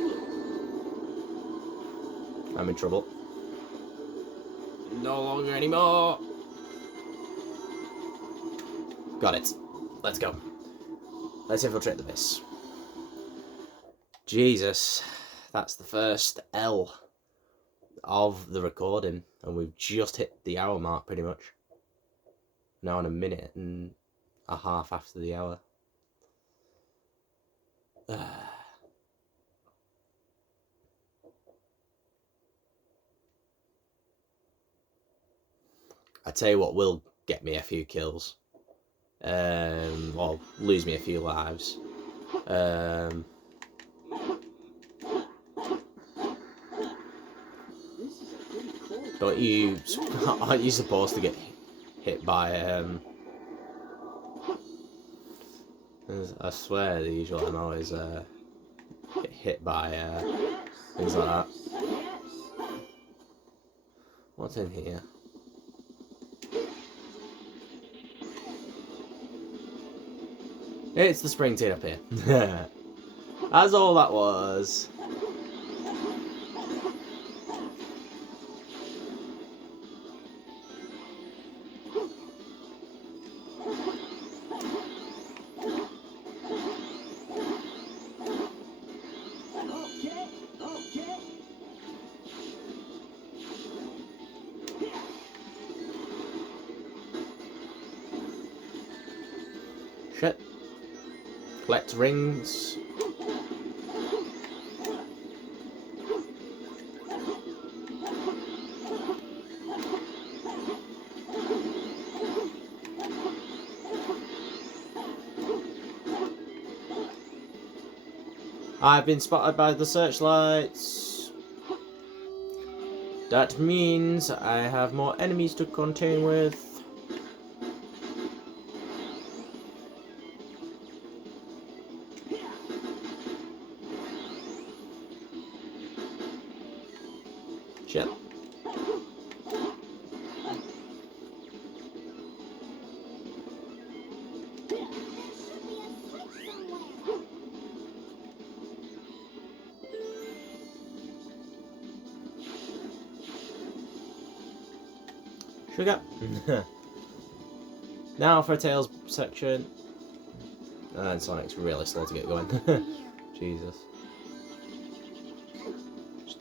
I'm in trouble. No longer anymore. Got it. Let's go. Let's infiltrate the base. Jesus. That's the first L of the recording. And we've just hit the hour mark pretty much. Now in a minute and a half after the hour. I tell you what will get me a few kills. Or lose me a few lives. Don't you... Aren't you supposed to get hit by... I swear the usual MO is get hit by things like that. What's in here? It's the spring tin up here. That's all that was. Shit. Collect rings. I've been spotted by the searchlights. That means I have more enemies to contend with. Shit. Sugar. Now for a Tails section. And Sonic's really slow to get going. Jesus.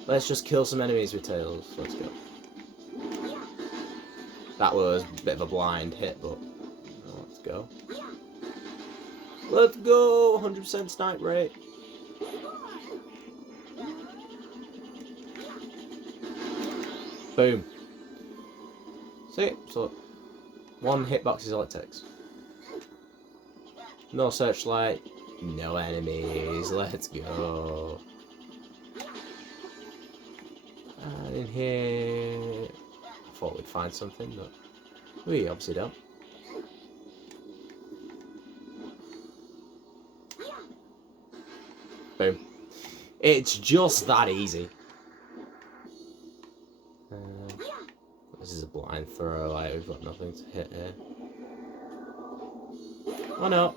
Let's just kill some enemies with Tails. Let's go. That was a bit of a blind hit, but let's go. Let's go! 100% snipe rate. Boom. See? So, one hitbox is all it takes. No searchlight, no enemies. Let's go. And in here... I thought we'd find something, but we obviously don't. Boom. It's just that easy. This is a blind throw, like we've got nothing to hit here. Oh no.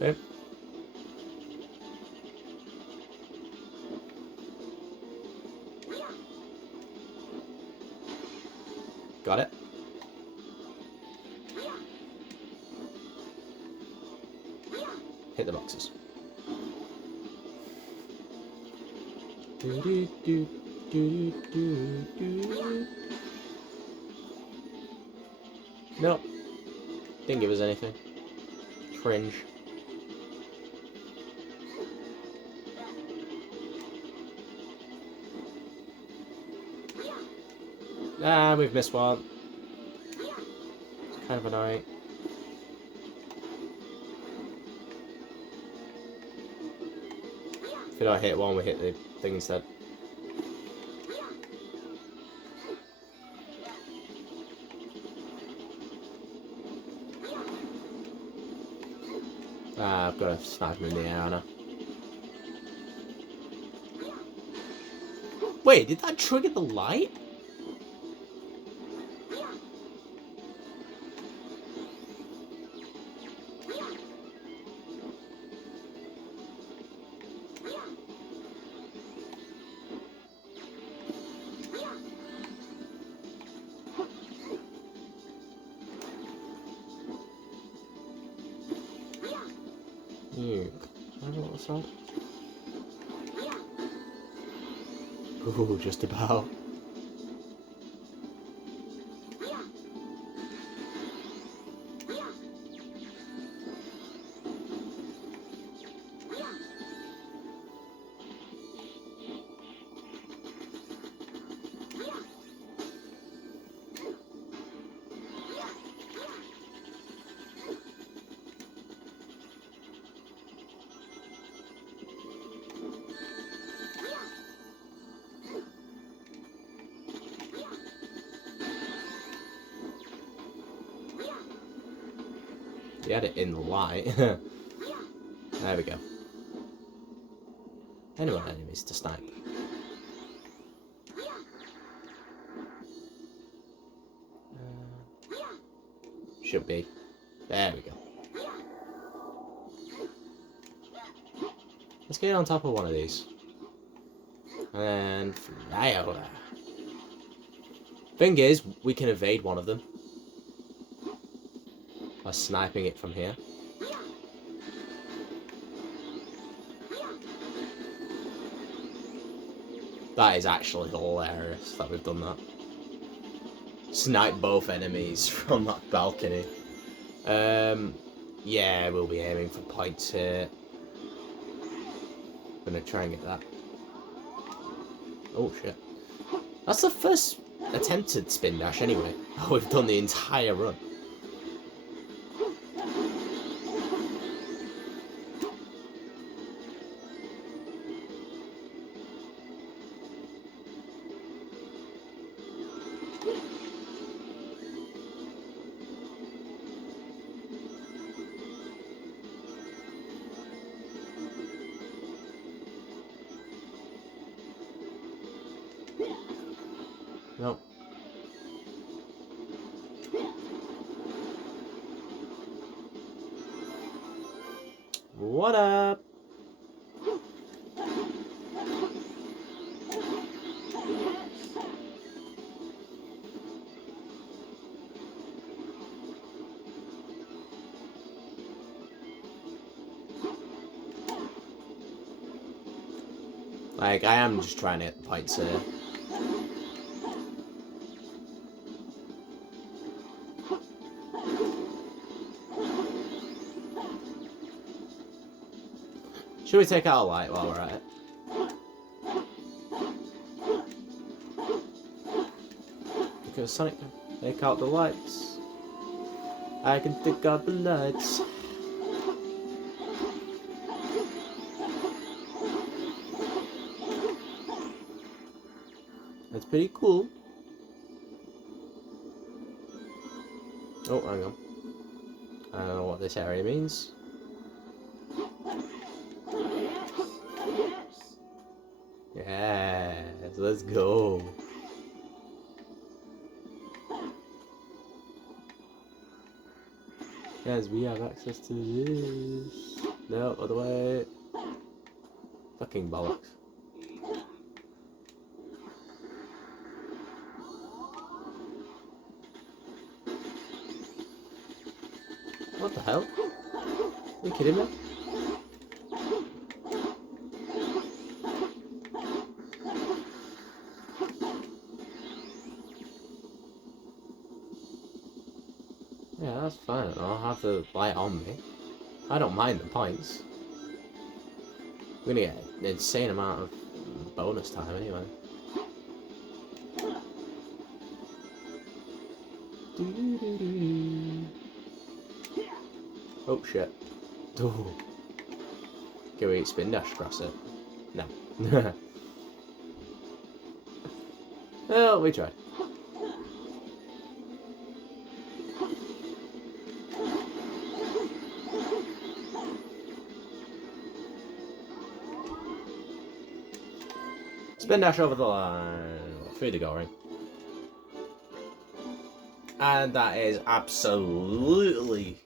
Okay. Got it. the boxes. Nope. Didn't give us anything. Cringe. Ah, we've missed one. It's kind of annoying. If we don't hit one, we hit the thing instead. Ah, I've got to snipe him in the air, Anna. Wait, did that trigger the light? Ew. I don't know what that's on. Ooh, just about. He had it in the light. There we go. Any more enemies to snipe? Should be. There we go. Let's get on top of one of these. And fly over. Thing is, we can evade one of them by sniping it from here. That is actually hilarious that we've done that. Snipe both enemies from that balcony. Yeah, we'll be aiming for points here. Gonna try and get that. Oh shit. That's the first attempted spin dash anyway. We've done the entire run. Nope. What up? Like, I am just trying to get the points here. Should we take out a light while we're at it? Because Sonic can take out the lights. I can take out the lights. That's pretty cool. Oh, hang on. I don't know what this area means. Yes, let's go. Guys, we have access to this. No, other way. Fucking bollocks. What the hell? Are you kidding me? Yeah, that's fine. I'll have the light on me. I don't mind the points. We're gonna get an insane amount of bonus time anyway. Oh shit. Ooh. Can we spin dash across it? No. Well, we tried. Spin dash over the line. Through the goal ring. And that is absolutely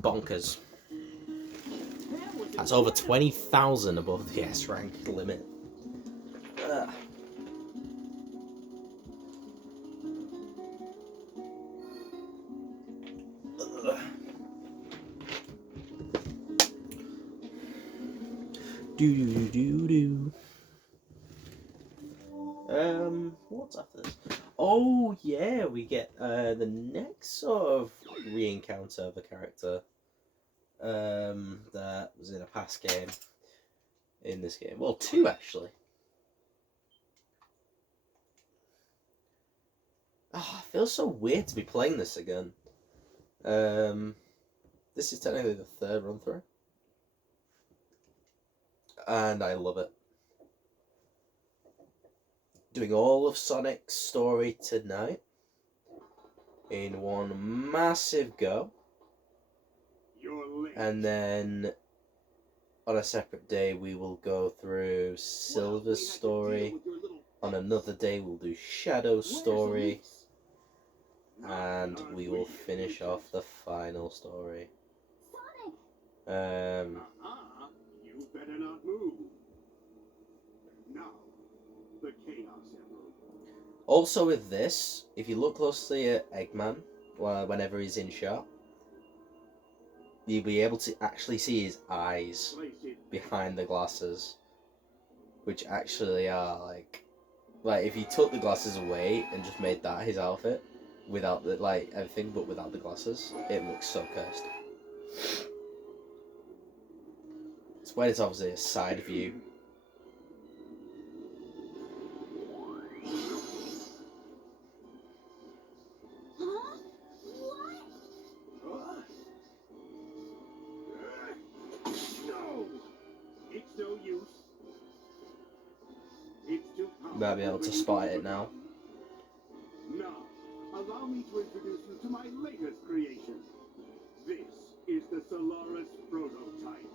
bonkers. That's over 20,000 above the S rank limit. Ugh. Ugh. Do. What's after this? Oh yeah, we get the next sort of re-encounter of a character that was in a past game. In this game, well, two actually. Oh, it feels so weird to be playing this again. This is technically the third run through, and I love it. Doing all of Sonic's story tonight in one massive go, and then on a separate day we will go through Silver's story. On another day we'll do Shadow's story, and we will finish off the final story. Sonic! You better not move. Now, the Chaos Emerald. Also with this, if you look closely at Eggman, whenever he's in shot, you'll be able to actually see his eyes behind the glasses, which actually are like if you took the glasses away and just made that his outfit, without the everything but without the glasses, it looks so cursed. It's when it's obviously a side view. Huh? What? No! It's no use. It's too powerful. Might be able to spot it now. Now, allow me to introduce you to my latest creation. This is the Solaris prototype.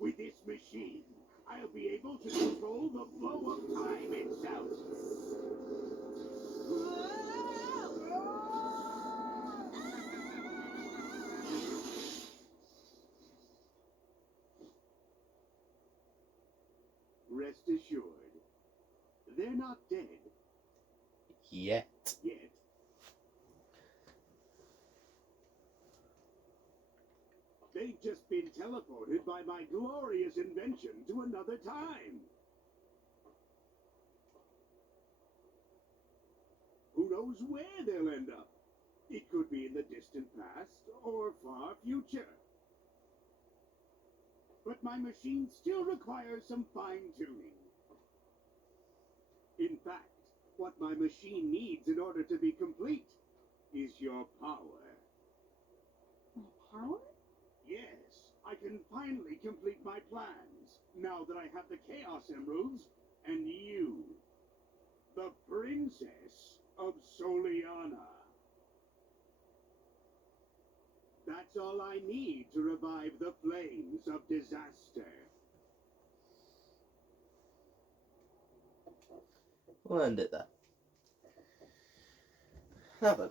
With this machine, I'll be able to control the flow of time itself. Rest assured, they're not dead Yet. yet. They've just been teleported by my glorious invention to another time. Who knows where they'll end up? It could be in the distant past or far future. But my machine still requires some fine-tuning. In fact, what my machine needs in order to be complete is your power. My power? Yes, I can finally complete my plans, now that I have the Chaos Emeralds and you, the Princess of Soliana. That's all I need to revive the flames of disaster. We'll end it there. Now then.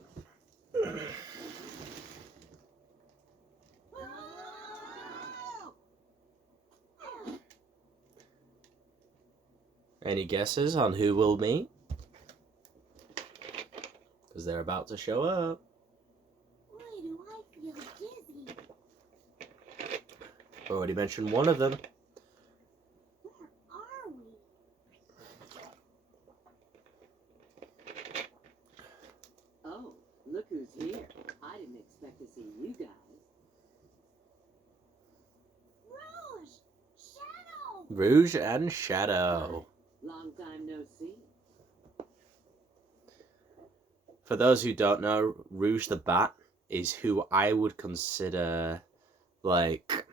Any guesses on who will meet? Because they're about to show up. Why do I feel dizzy? Already mentioned one of them. Rouge and Shadow. Long time no see. For those who don't know, Rouge the Bat is who I would consider like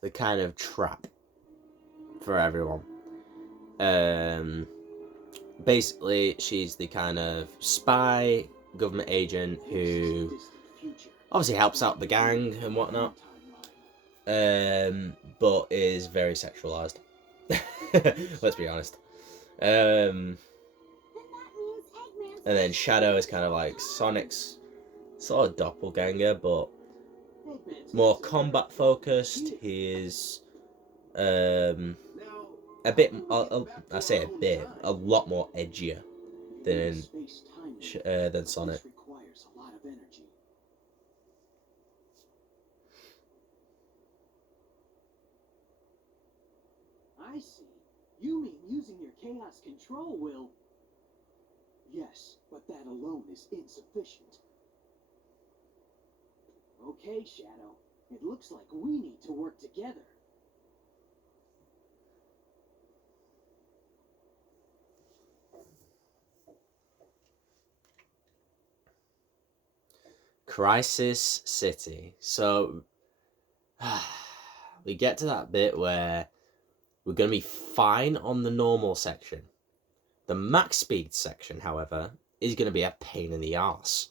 the kind of trap for everyone. Basically, she's the kind of spy government agent who obviously helps out the gang and whatnot, but is very sexualized. Let's be honest. And then Shadow is kind of like Sonic's sort of doppelganger, but more combat focused. He is a bit, I say a bit, a lot more edgier than Sonic. I see. You mean using your chaos control will... Yes, but that alone is insufficient. Okay, Shadow. It looks like we need to work together. Crisis City. So we get to that bit where we're going to be fine on the normal section. The max speed section, however, is going to be a pain in the arse.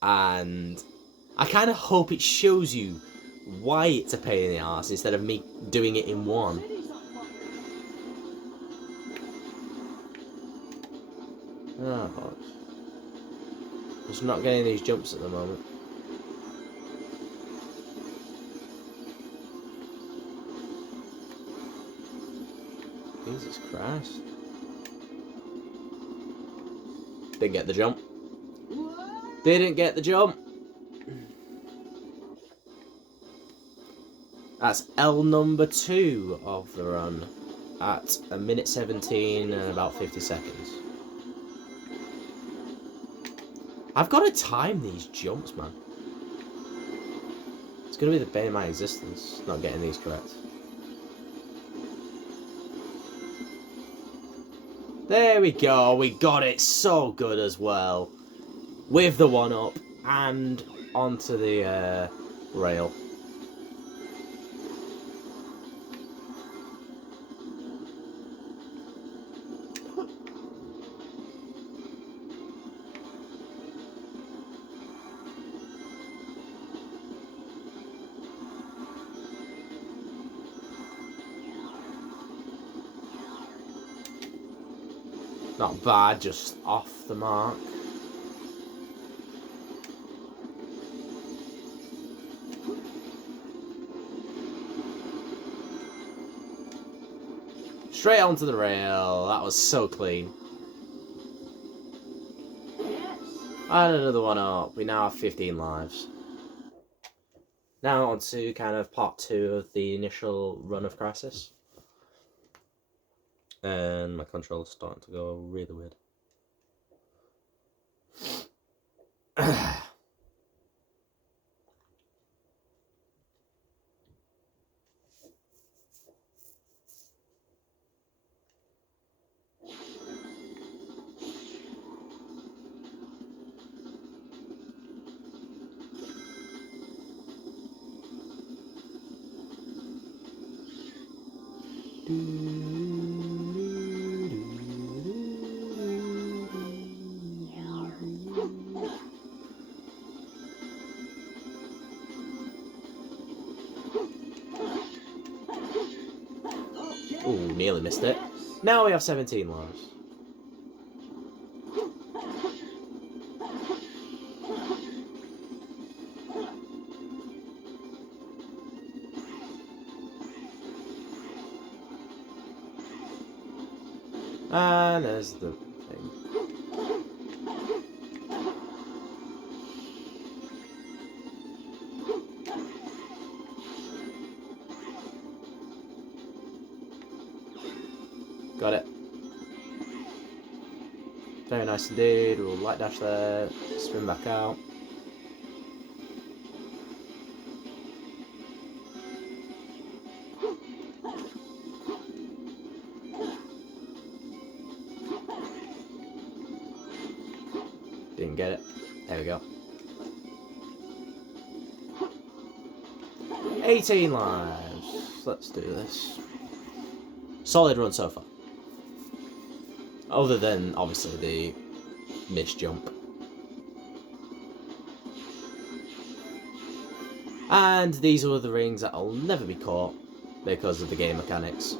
And I kind of hope it shows you why it's a pain in the arse instead of me doing it in one. Oh, bollocks. Just not getting these jumps at the moment. Jesus Christ. Didn't get the jump. Didn't get the jump. That's L number 2 of the run at 1:17 and about 50 seconds. I've got to time these jumps, man. It's going to be the bane of my existence, not getting these correct. There we go, we got it so good as well. With the 1-up and onto the rail. Not bad, just off the mark. Straight onto the rail. That was so clean. And another 1-up. We now have 15 lives. Now on to kind of part 2 of the initial run of Crisis. And my controller's starting to go really weird. Ooh, nearly missed it. Now we have 17 lives. And there's the thing. Got it. Very nice indeed. We'll light dash there, spin back out. can get it. There we go. 18 lives. Let's do this. Solid run so far. Other than, obviously, the missed jump. And these are the rings that will never be caught because of the game mechanics.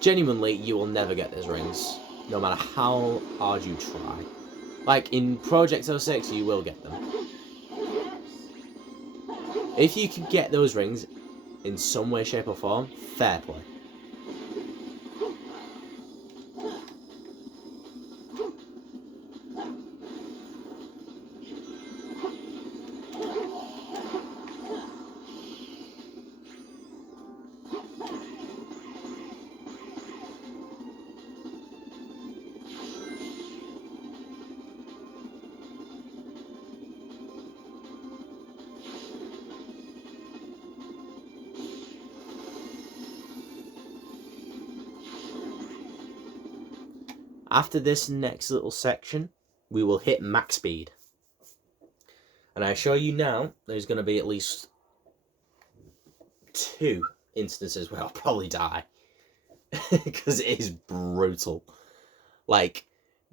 Genuinely, you will never get these rings, no matter how hard you try. Like, in Project 06, you will get them. If you can get those rings in some way, shape or form, fair play. After this next little section, we will hit max speed. And I assure you now, there's going to be at least 2 instances where I'll probably die. Because it is brutal. Like,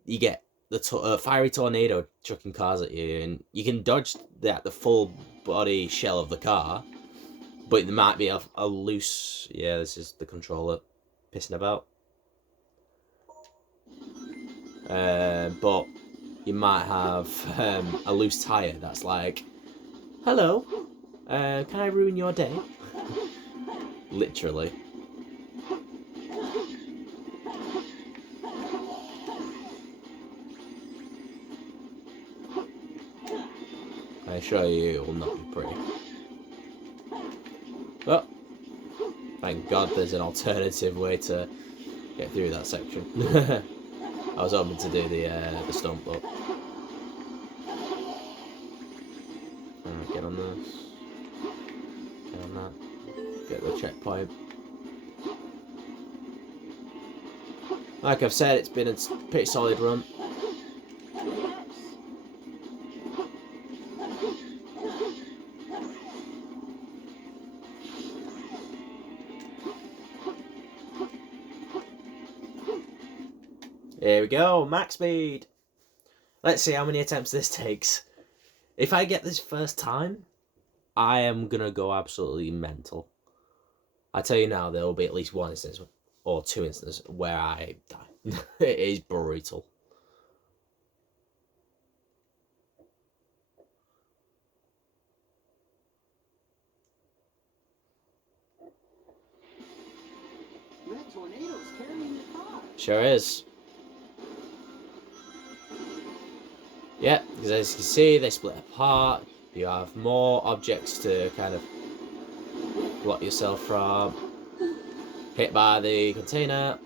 you get the fiery tornado chucking cars at you, and you can dodge the full body shell of the car, but there might be a loose... Yeah, this is the controller pissing about. But you might have a loose tyre that's like, hello, can I ruin your day? Literally. I assure you it will not be pretty. But, thank God there's an alternative way to get through that section. I was hoping to do the stump, but get on this, get on that, get the checkpoint. Like I've said, it's been a pretty solid run. Here we go, max speed. Let's see how many attempts this takes. If I get this first time, I am gonna go absolutely mental. I tell you now, there will be at least 1 instance or 2 instances where I die. It is brutal. That tornado's carrying the car. Sure is. Yeah, because as you can see, they split apart. You have more objects to kind of block yourself from. Hit by the container.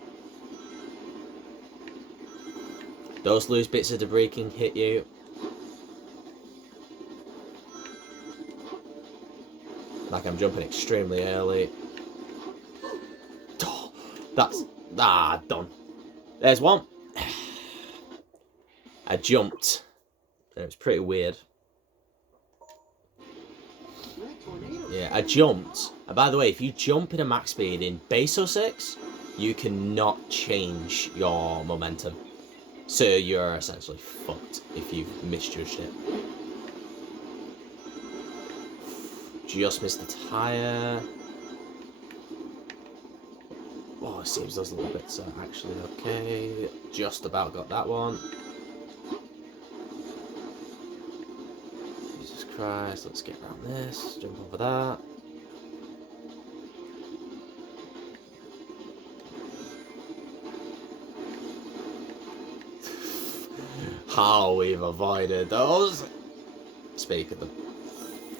Those loose bits of debris can hit you. Like I'm jumping extremely early. Oh, that's... done. There's one. I jumped. And it was pretty weird. Yeah, I jumped. And by the way, if you jump in a max speed in base 06, you cannot change your momentum. So you're essentially fucked if you've misjudged it. Just missed the tyre. Oh, it seems those little bits are actually okay. Just about got that one. Jesus Christ, let's get around this. Jump over that. How we've avoided those. Speak of the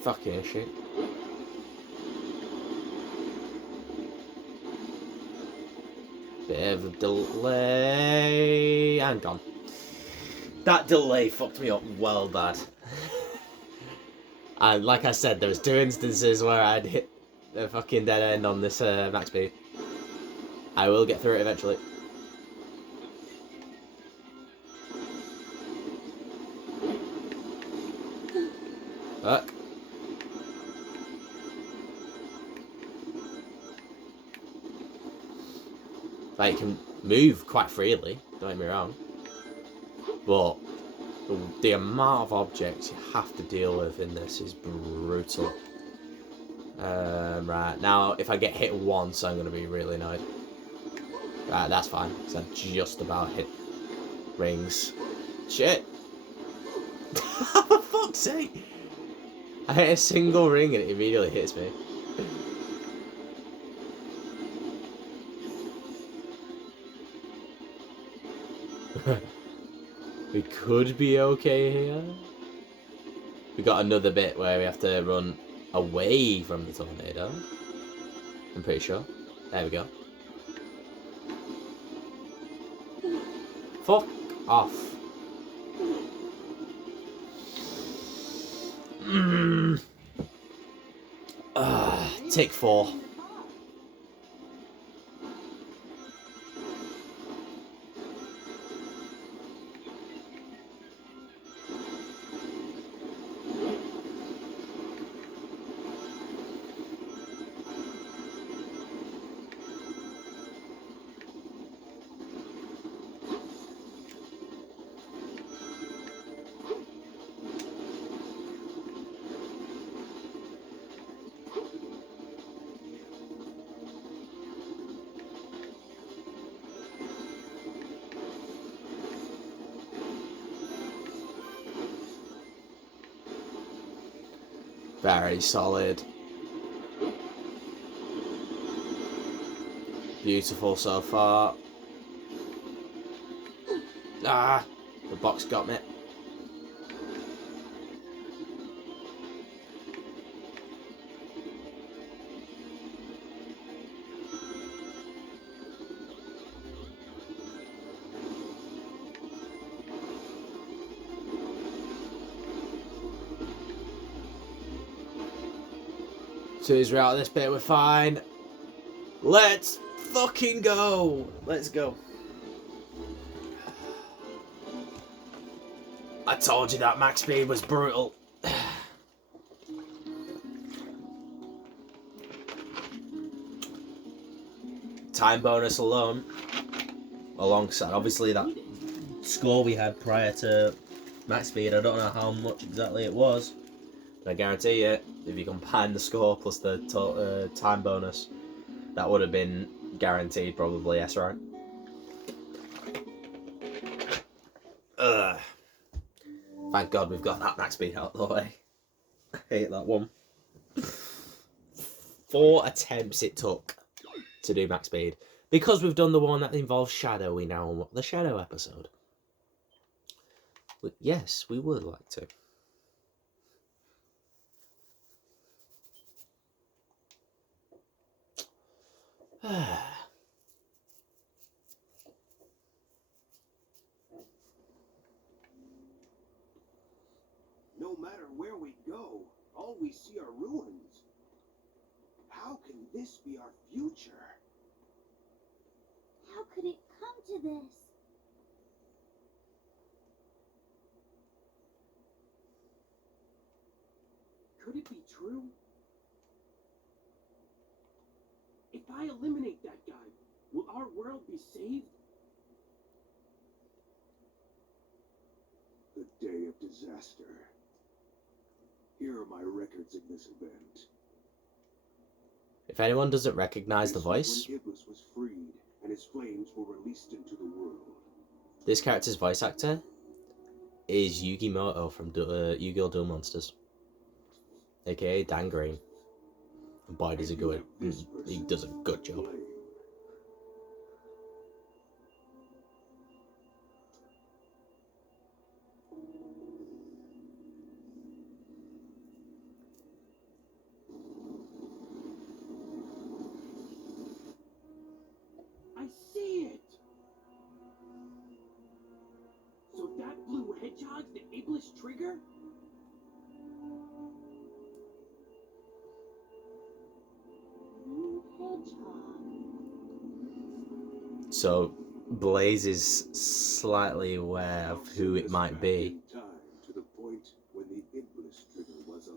fucking issue. Bit of a delay and gone. That delay fucked me up well bad. And like I said, there was 2 instances where I'd hit the fucking dead end on this max speed. I will get through it eventually. Look. Like, you can move quite freely, don't get me wrong. But the amount of objects you have to deal with in this is brutal. Right, now if I get hit once, I'm going to be really annoyed. Right, that's fine, because I just about hit rings. Shit! For fuck's sake! I hit a single ring and it immediately hits me. We could be okay here. We got another bit where we have to run away from the tornado. I'm pretty sure. There we go. Fuck off. Take 4. Very solid. Beautiful so far. Ah, the box got me. As soon as we're out of this bit, we're fine. Let's fucking go. Let's go. I told you that max speed was brutal. Time bonus alone, alongside obviously that score we had prior to max speed. I don't know how much exactly it was, but I guarantee you, if you combine the score plus the time bonus, that would have been guaranteed probably S rank. Ugh. Thank God we've got that max speed out of the way. I hate that one. 4 attempts it took to do max speed. Because we've done the one that involves Shadow, we now want the Shadow episode. But yes, we would like to. No matter where we go, all we see are ruins. How can this be our future? How could it come to this? Could it be true? If I eliminate that guy, will our world be saved? The day of disaster. Here are my records in this event. If anyone doesn't recognize the This was voice, when Iblis was freed and his flames were released into the world. this character's voice actor is Yugi Moto from Yu-Gi-Oh! Duel Monsters, aka Dan Green. And boy, does he good. He does a good job. I see it! So that blue hedgehog's the Iblis trigger? Blue hedgehog. So Blaze is slightly aware of who it might be. Time to the point when the Iblis trigger was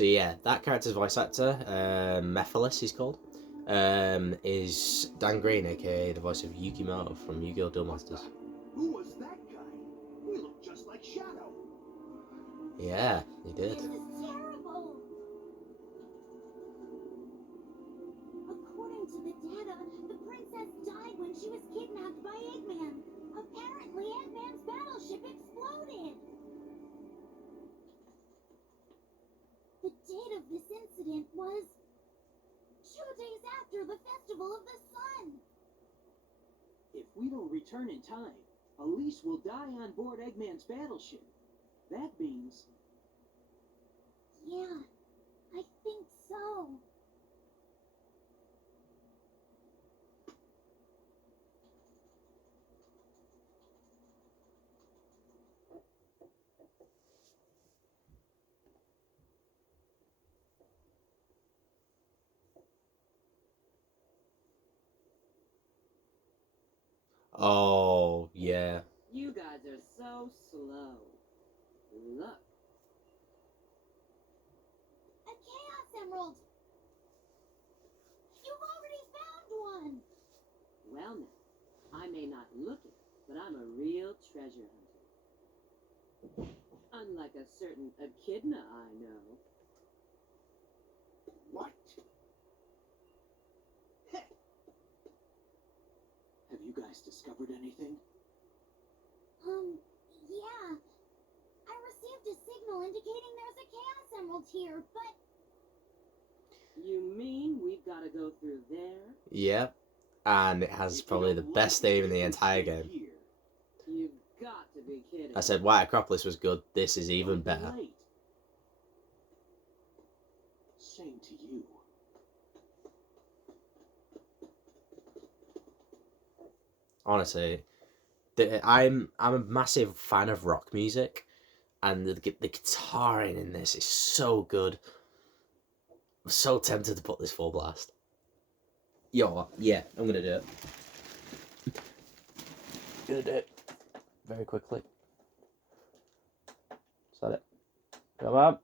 So yeah, that character's voice actor, Mephiles he's called, is Dan Green, aka the voice of Yukimoto from Yu-Gi-Oh! Duel Masters. Who was that guy? He looked just like Shadow. Yeah, he did. This is terrible. According to the data, the princess died when she was kidnapped by Eggman. Apparently, Eggman's battleship exploded. The date of this incident was 2 days after the Festival of the Sun. If we don't return in time, Elise will die on board Eggman's battleship. That means... Yeah, I think so. Oh, yeah. You guys are so slow. Look. A Chaos Emerald! You've already found one! Well now, I may not look it, but I'm a real treasure hunter. Unlike a certain echidna I know. What? Have you guys discovered anything? Yeah. I received a signal indicating there's a Chaos Emerald here, but... You mean we've got to go through there? Yeah. And it has probably the best theme in the entire game. You've got to be kidding. I said White Acropolis was good, this is even better. Late. Same to you. Honestly, I'm a massive fan of rock music, and the guitaring in this is so good. I'm so tempted to put this full blast. Yo, yeah, I'm gonna do it. Gonna do it very quickly. Is that it? Come on.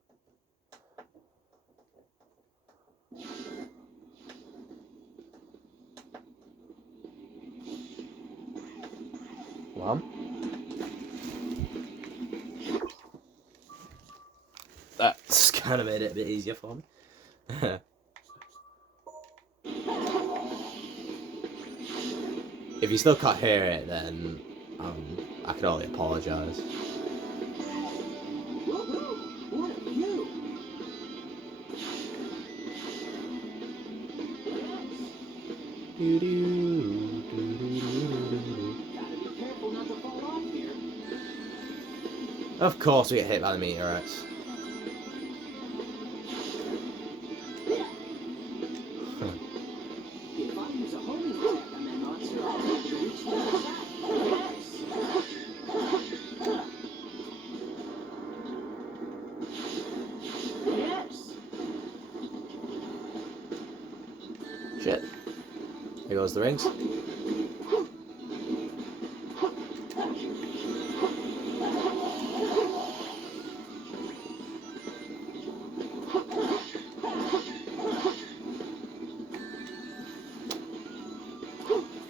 Come on. That's kind of made it a bit easier for me. If you still can't hear it, then I can only apologise. Woohoo! What are you? Gotta be careful not to fall off here. Of course we get hit by the meteorites. If I use a homing attack on that monster, I'll be able to reach the other side. Yes! Shit. Here goes the rings.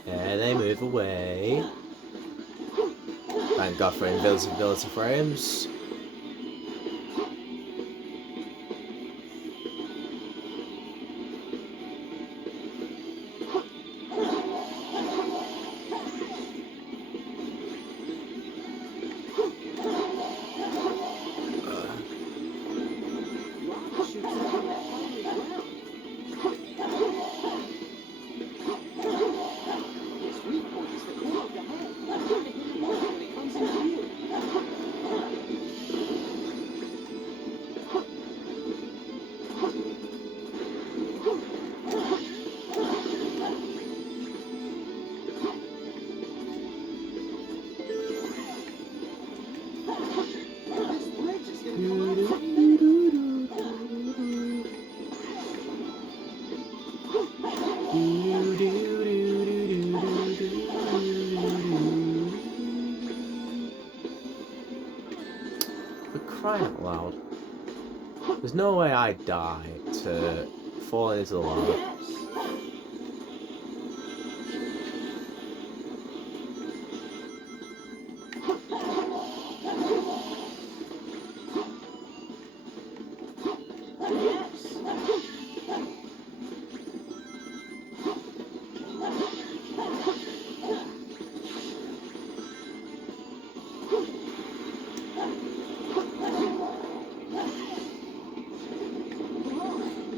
Yeah, they move away. Thank God for invisibility frames. Rock shoots up on that fiery ground. Its weak point is the core of the head. I'm trying to hit it more when it comes into view. This bridge is gonna collapse any minute. For crying out loud. There's no way I'd die to fall into the lava.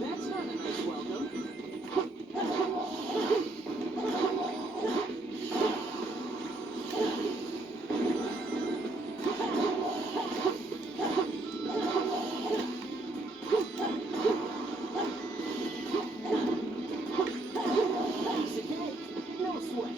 That's not a nice welcome. Piece of cake. No sweat.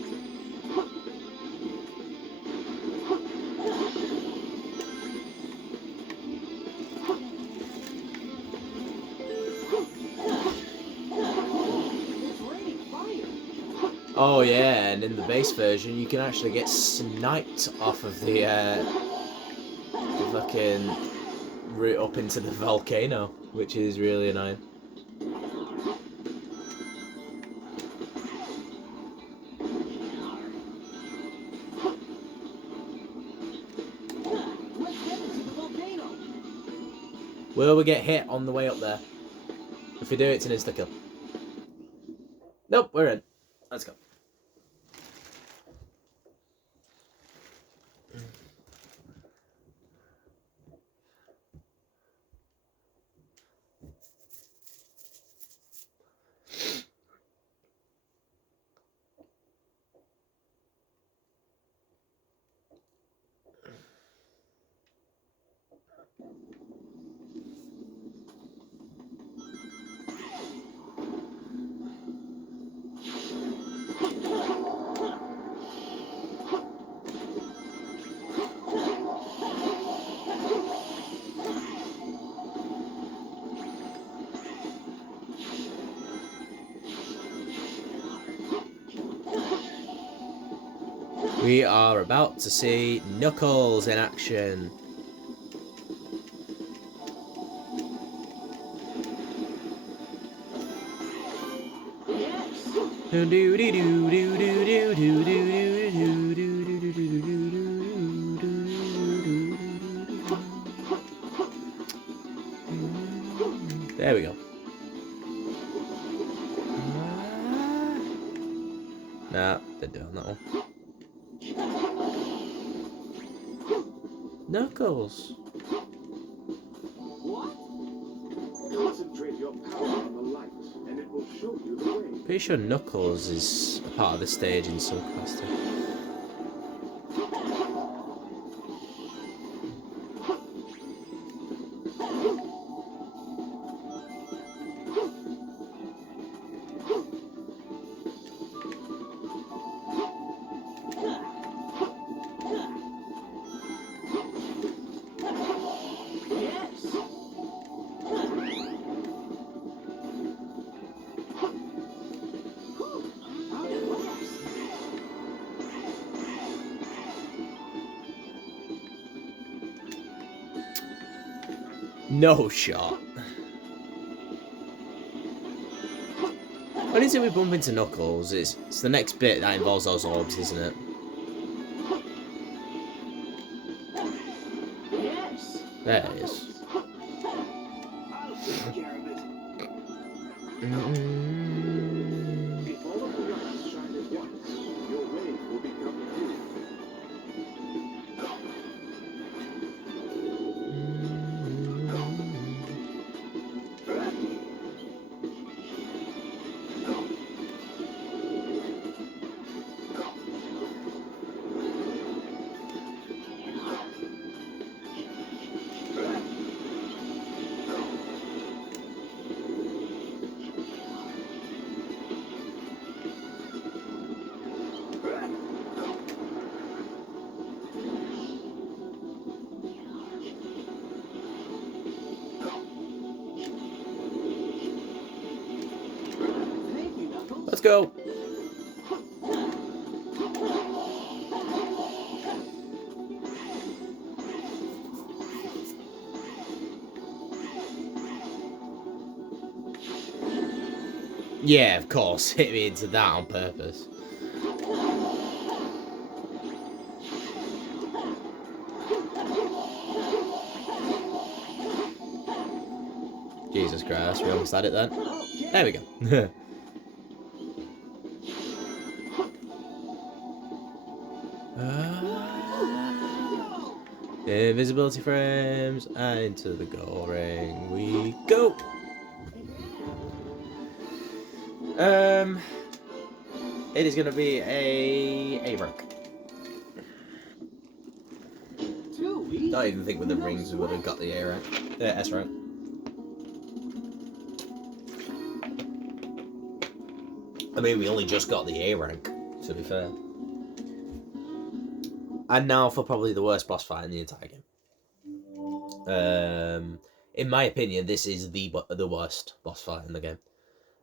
It's raining fire. Oh yeah, and in the base version you can actually get sniped off of the fucking route up into the volcano, which is really annoying. Let's get into the volcano. Will we get hit on the way up there? If we do, it's an insta-kill. Nope, we're in. Let's go. We are about to see Knuckles in action. There we go. Nah, didn't do it on that one. Knuckles. What? Concentrate your power on the light, and it will show you the way. Pretty sure Knuckles is a part of the stage in some capacity. Yes. Whew. How did it last? No shot. When is it we bump into Knuckles? It's the next bit that involves those orbs, isn't it? Yes. There it is. I'll take care of it. Mm-mm. If all of the lights shine at once, your way will become clear. Thank you, Knuckles. Let's go. Yeah, of course. Hit me into that on purpose. Jesus Christ, we almost had it then. There we go. Invisibility frames, and into the goal ring we go. It is going to be a rank. Don't even think with the rings we would have got the A rank, the S rank. I mean, we only just got the A rank, to be fair. And now for probably the worst boss fight in the entire game. In my opinion, this is the worst boss fight in the game.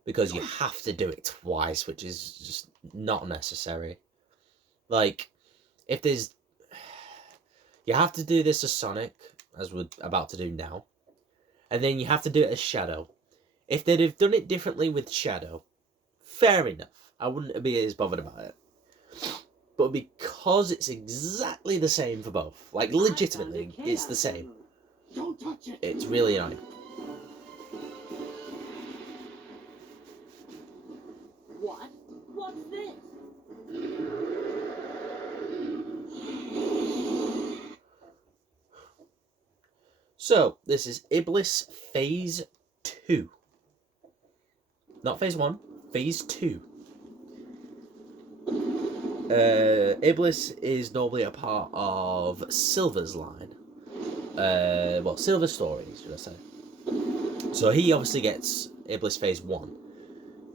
Because you have to do it twice, which is just not necessary. Like, if there's... You have to do this as Sonic, as we're about to do now. And then you have to do it as Shadow. If they'd have done it differently with Shadow, fair enough. I wouldn't be as bothered about it. But because it's exactly the same for both, like legitimately, it's the same. Don't touch it. It's really annoying. What? What's this? So, this is Iblis Phase 2. Not Phase 1, Phase 2. Iblis is normally a part of Silver's line. Well, Silver's stories, should I say. So he obviously gets Iblis Phase 1.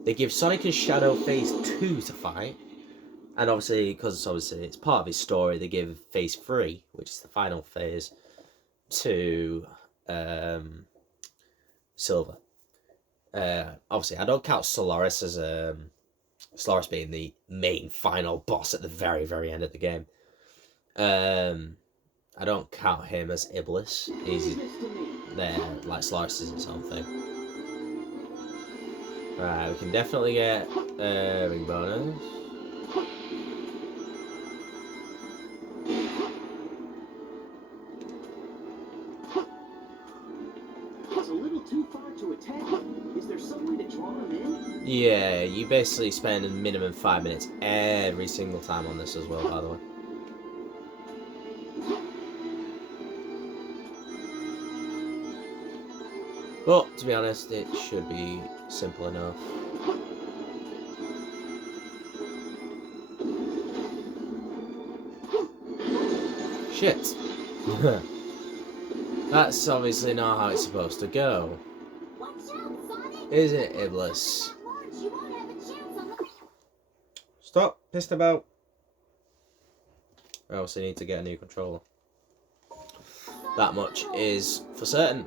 They give Sonic and Shadow Phase 2 to fight. And obviously, because it's part of his story, they give Phase 3, which is the final phase, to Silver. Obviously, I don't count Solaris as Solaris being the main final boss at the very, very end of the game. I don't count him as Iblis. He's there, like Solaris is its own thing. Right, we can definitely get ring bonus. It's a little too far to attack. Is there some way to draw him in? Yeah, you basically spend a minimum 5 minutes every single time on this as well, by the way. But, to be honest, it should be simple enough. Shit. That's obviously not how it's supposed to go. Watch out, Sonic! Is it, Iblis? Launch, you won't have a chance on the... Stop, pissed about. I also need to get a new controller. That much is for certain.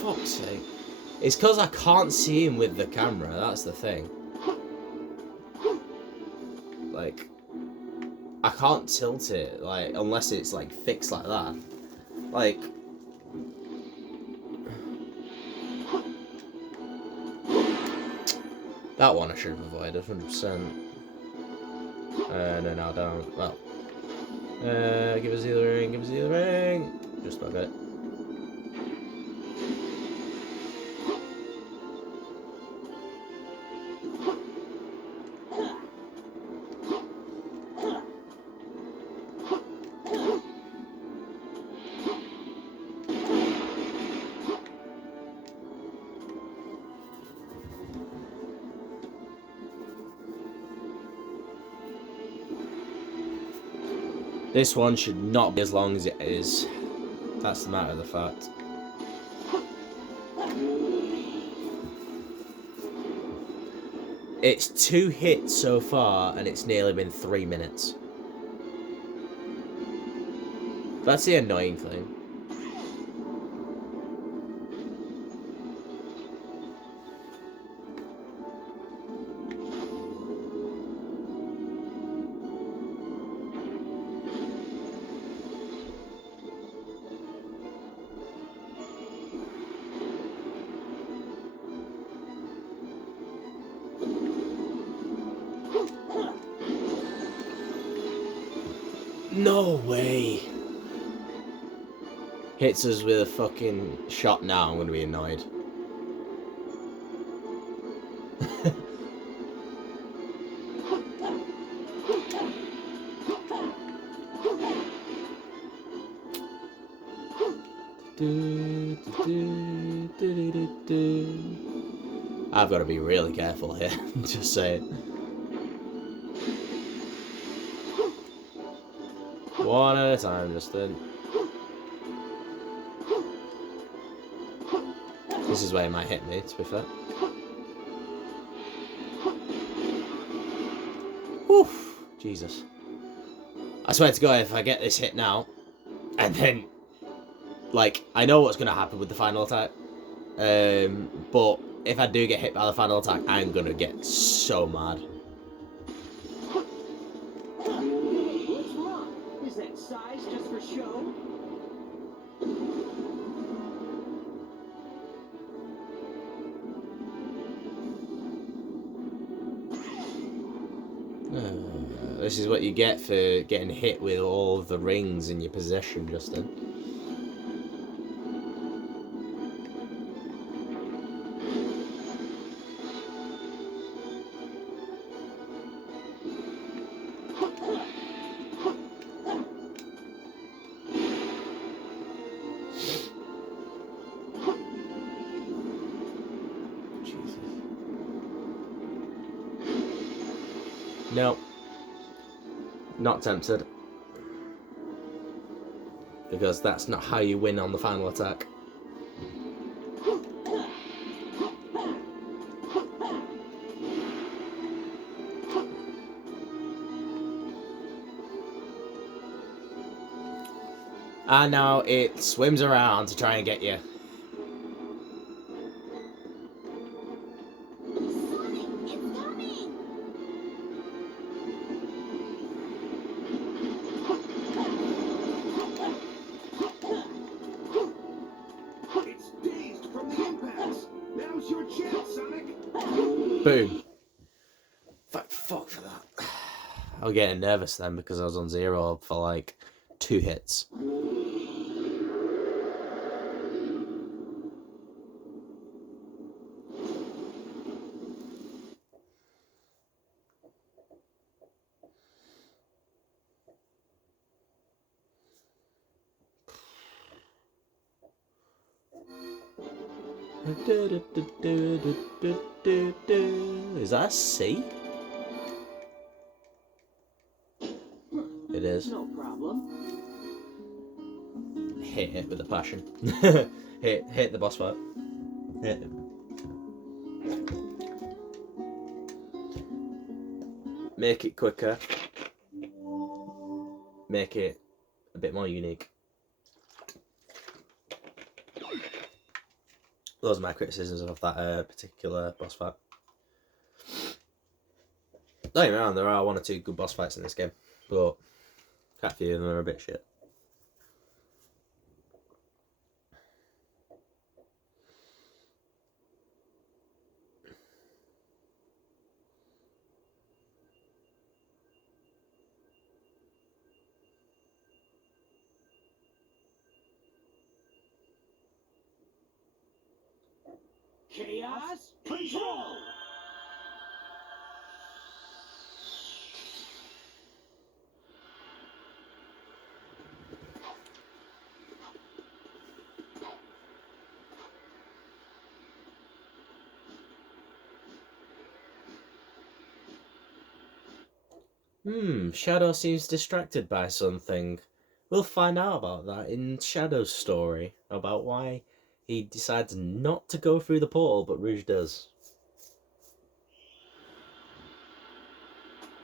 Fuck's sake. It's because I can't see him with the camera, that's the thing. Like, I can't tilt it, like, unless it's, like, fixed like that. Like, that one I should have avoided 100%. No, I don't. Well, give us the other ring. Give us the other ring. Just about got it. This one should not be as long as it is. That's the matter of the fact. It's 2 hits so far, and it's nearly been 3 minutes. That's the annoying thing. No way. Hits us with a fucking shot now, I'm gonna be annoyed. I've got to be really careful here, just saying. One at a time, Justin. This is where he might hit me, to be fair. Oof, Jesus. I swear to God, if I get this hit now, and then, like, I know what's going to happen with the final attack, but if I do get hit by the final attack, I'm going to get so mad. What's wrong? Is that size just for show? This is what you get for getting hit with all of the rings in your possession, Justin. No. Not tempted. Because that's not how you win on the final attack. And now it swims around to try and get you. Boom. Fuck for that. I was getting nervous then because I was on 0 for like 2 hits. Is that a C? It is. No problem. Hit it with a passion. hit the boss fight. Hit him. Make it quicker. Make it a bit more unique. Those are my criticisms of that particular boss fight. Don't get me wrong, there are 1 or 2 good boss fights in this game, but quite a few of them are a bit shit. Chaos control! Shadow seems distracted by something. We'll find out about that in Shadow's story, about why he decides not to go through the portal, but Rouge does.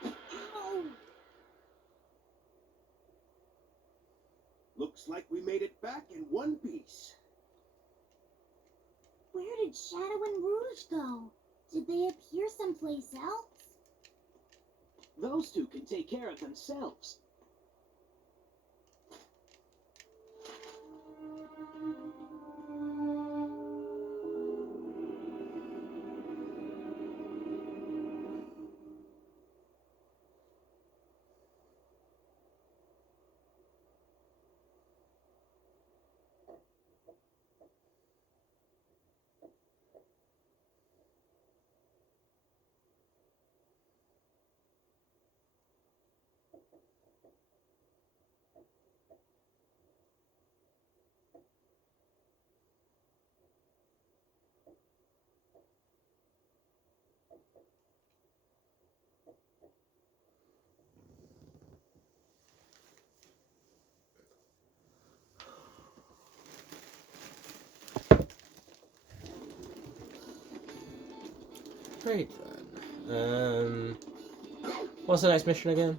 Ow! Looks like we made it back in one piece. Where did Shadow and Rouge go? Did they appear someplace else? Those two can take care of themselves. Great then. What's the next mission again?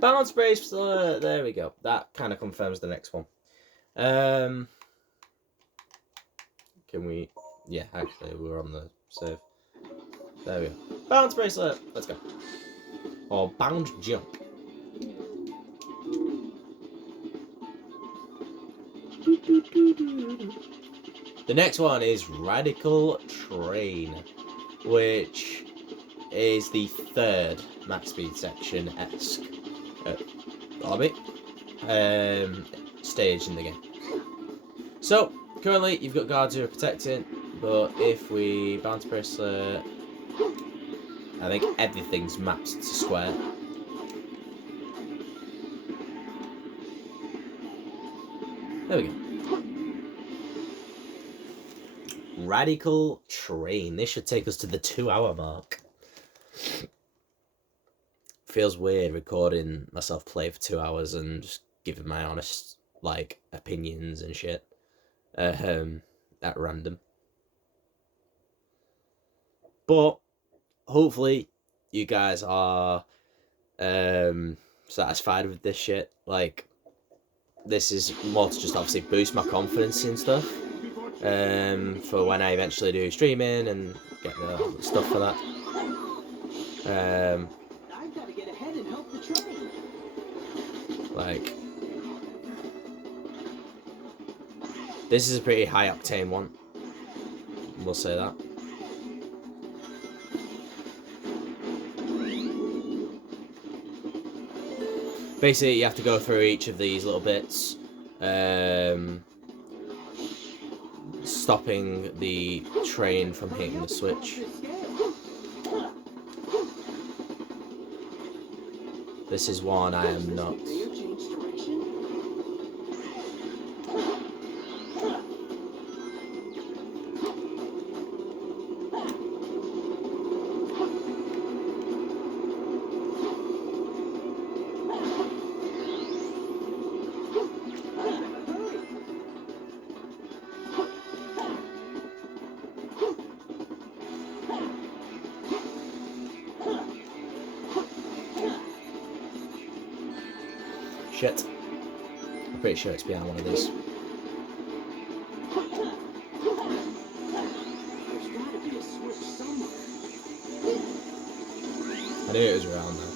Balance bracelet. There we go. That kind of confirms the next one. Can we? Yeah, actually, we're on the save. There we go. Balance bracelet. Let's go. Or bound jump. The next one is Radical Train, which is the third max speed section-esque lobby stage in the game. So currently you've got guards who are protecting, but if we bounce bracelet, I think everything's mapped to square. There we go. Radical Train. This should take us to the 2-hour mark. Feels weird recording myself play for 2 hours and just giving my honest, like, opinions and shit. At random. But hopefully you guys are satisfied with this shit. Like, this is more to just obviously boost my confidence and stuff. For when I eventually do streaming and get the stuff for that. I've got to get ahead and help the train. Like, this is a pretty high octane one. We'll say that. Basically, you have to go through each of these little bits, stopping the train from hitting the switch. This is one I am not. Shit. I'm pretty sure it's behind one of these. There's got to be a switch somewhere. I knew it was around there.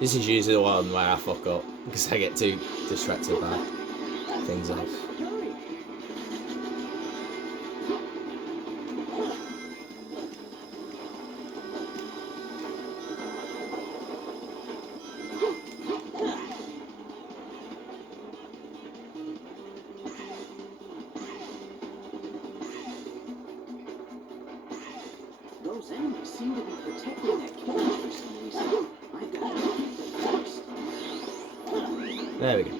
This is usually the one where I fuck up because I get too distracted by things else. Hurry! Those enemies seem to be protecting that killer for some reason. I've got to get them first. There we go.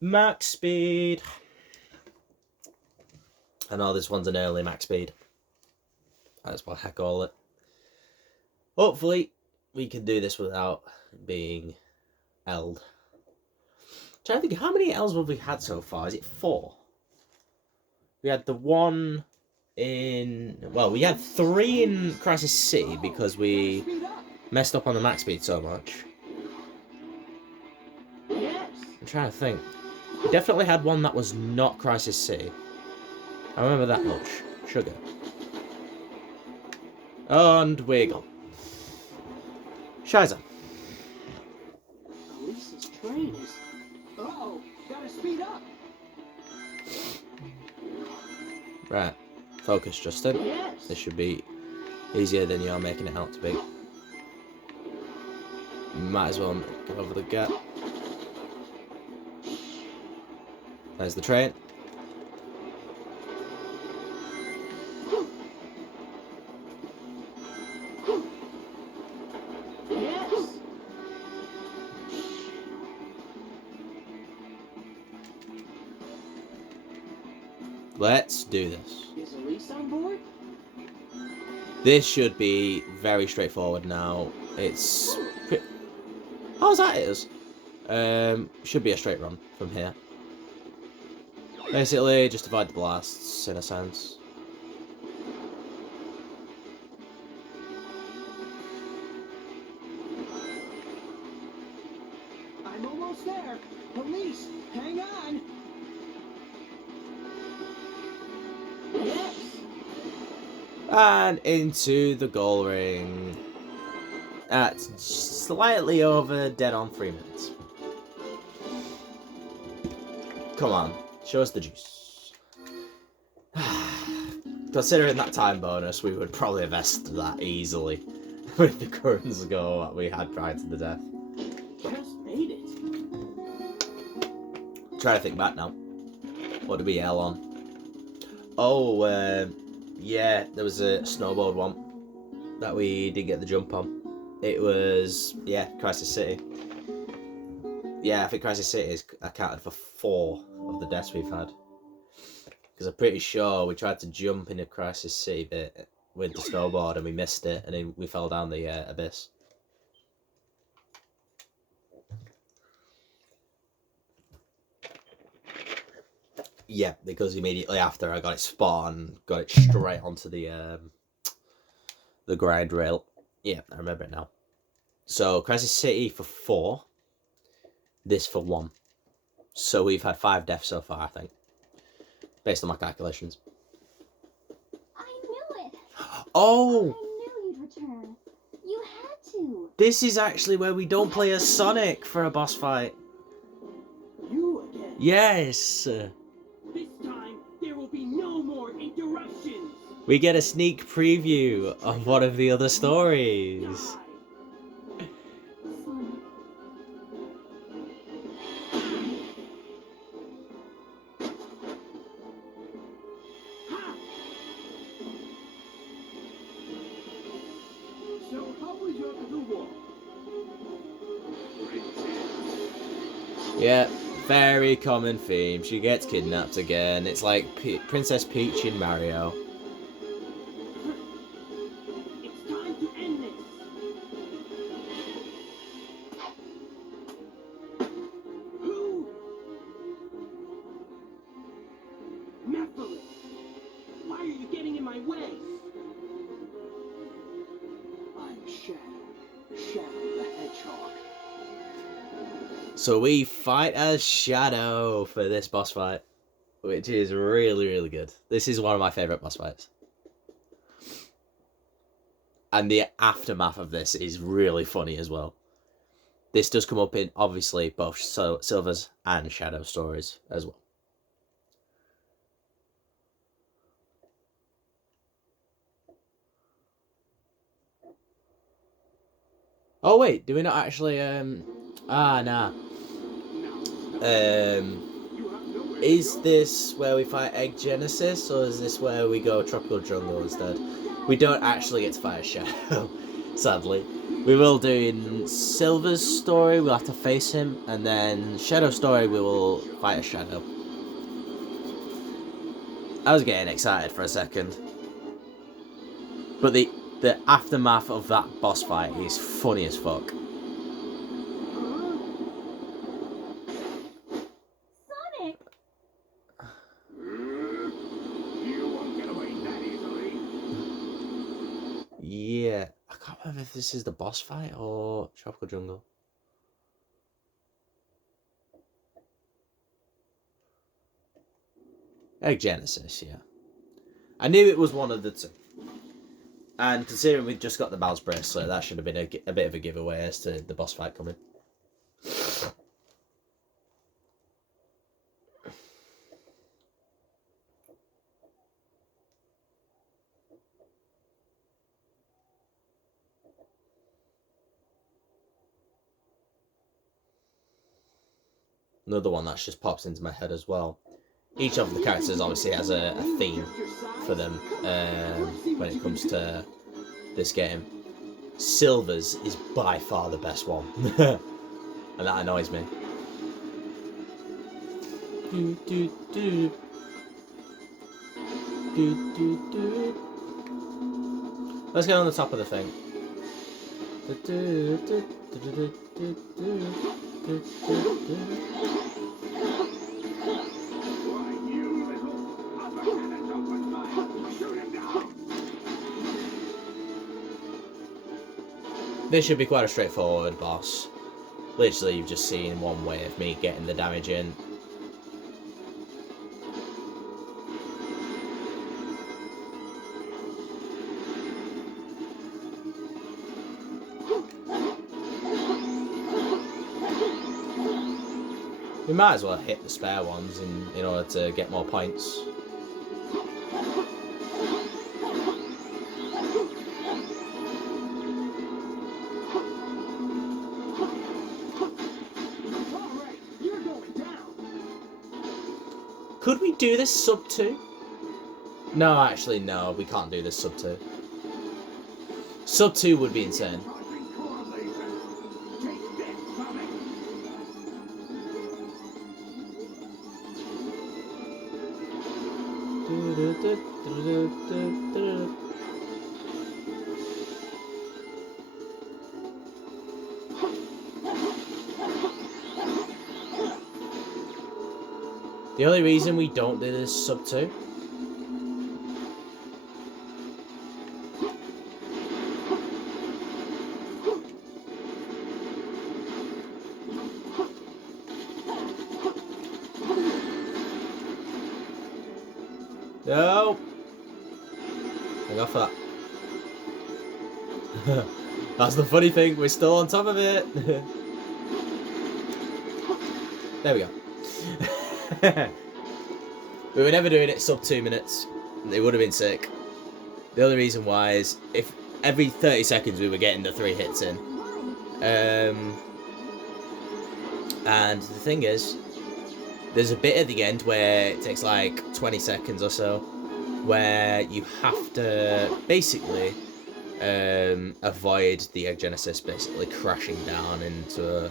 Max speed. I know this one's an early max speed. That's what I call it. Hopefully, we can do this without being L'd. Trying to think, how many L's have we had so far? Is it 4? We had the one in... Well, we had 3 in Crisis City because we messed up on the max speed so much. Yes! I'm trying to think. We definitely had one that was not Crisis City. I remember that much. Sugar. And we're gone. Shiza. Elisa's train is... Uh-oh! Gotta speed up! Right. Focus, Justin. Yes! This should be easier than you're making it out to be. Might as well get over the gap. There's the train. Yes! Let's do this. Is Elisa on board? This should be very straightforward now. It's... How's that is? Should be a straight run from here. Basically, just avoid the blasts, in a sense. I'm almost there! Police, hang on! Yes! And into the goal ring. At slightly over dead on 3 minutes. Come on, show us the juice. Considering that time bonus, we would probably have vested that easily with the current score that we had prior to the death. Just made it. Try to think back now. What did we yell on? Oh, yeah, there was a snowboard one that we did get the jump on. It was, yeah, Crisis City. Yeah, I think Crisis City is accounted for 4 of the deaths we've had. Because I'm pretty sure we tried to jump in a Crisis City bit with the snowboard and we missed it and then we fell down the abyss. Yeah, because immediately after I got it spot on, got it straight onto the grind rail. Yeah, I remember it now. So, Crisis City for 4. This for 1. So we've had 5 deaths so far, I think. Based on my calculations. I knew it. Oh! I knew you'd return. You had to. This is actually where we don't play as Sonic for a boss fight. You again. Yes! This time, there will be no more interruptions. We get a sneak preview of one of the other stories. Die. Sonic. Ha! So, how was your new walk? Yeah, very common theme. She gets kidnapped again. It's like Princess Peach in Mario. It's time to end this. Who? Nephilim. Why are you getting in my way? I'm Shadow. Shadow the Hedgehog. So we fight as Shadow for this boss fight, which is really, really good. This is one of my favourite boss fights. And the aftermath of this is really funny as well. This does come up in, obviously, both Silver's and Shadow stories as well. Oh wait, do we not actually nah. Is this where we fight Egg Genesis, or is this where we go Tropical Jungle instead? We don't actually get to fight a Shadow, sadly. We will do in Silver's story, we'll have to face him, and then Shadow's story we will fight a Shadow. I was getting excited for a second. But the aftermath of that boss fight is funny as fuck. Sonic! You won't get away that easily. Yeah. I can't remember if this is the boss fight or Tropical Jungle. Egg Genesis, yeah. I knew it was one of the two. And considering we just got the Mouse Bracelet, that should have been a bit of a giveaway as to the boss fight coming. Another one that just pops into my head as well. Each of the characters obviously has a theme for them when it comes to this game. Silver's is by far the best one. And that annoys me. Let's get on the top of the thing. Why, you little upper cannons open fire. Shoot him down. This should be quite a straightforward boss. Literally, you've just seen one way of me getting the damage in. We might as well hit the spare ones in order to get more points. Alright, you're going down. Could we do this sub 2? No, actually, no, we can't do this sub 2. Sub 2 would be insane. Charging core laser. Take this, Sonic. The only reason we don't do this sub 2 no. Hang off that. That's the funny thing, we're still on top of it. There we go. We were never doing it sub 2 minutes. It would have been sick. The only reason why is if every 30 seconds we were getting the 3 hits in. And the thing is, there's a bit at the end where it takes like 20 seconds or so, where you have to basically avoid the Egg Genesis basically crashing down into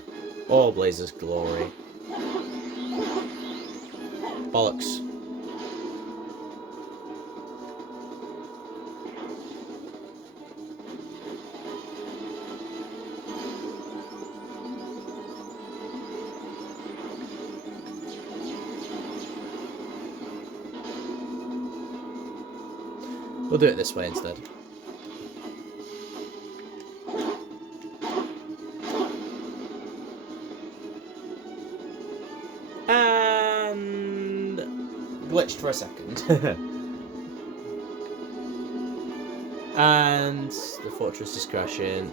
all Blazer's glory. Bollocks. We'll do it this way instead. And glitched for a second. And the fortress is crashing.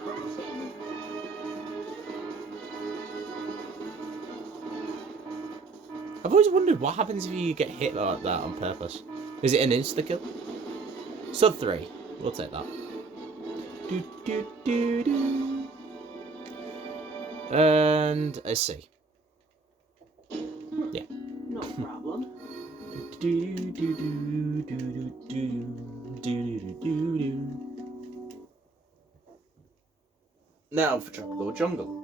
I've always wondered what happens if you get hit like that on purpose. Is it an insta-kill? Sub 3. We'll take that. Do, do, do, do. And a C. Yeah. No problem. Do, do, do, do, do, do, do, do, do, do. Now for Tropical Jungle.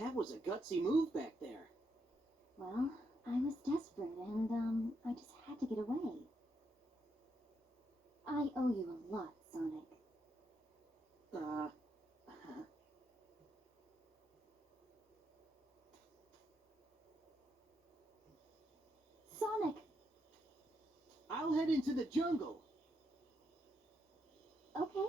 That was a gutsy move back there. Well, I was desperate and, I just had to get away. I owe you a lot, Sonic. Sonic! I'll head into the jungle. Okay.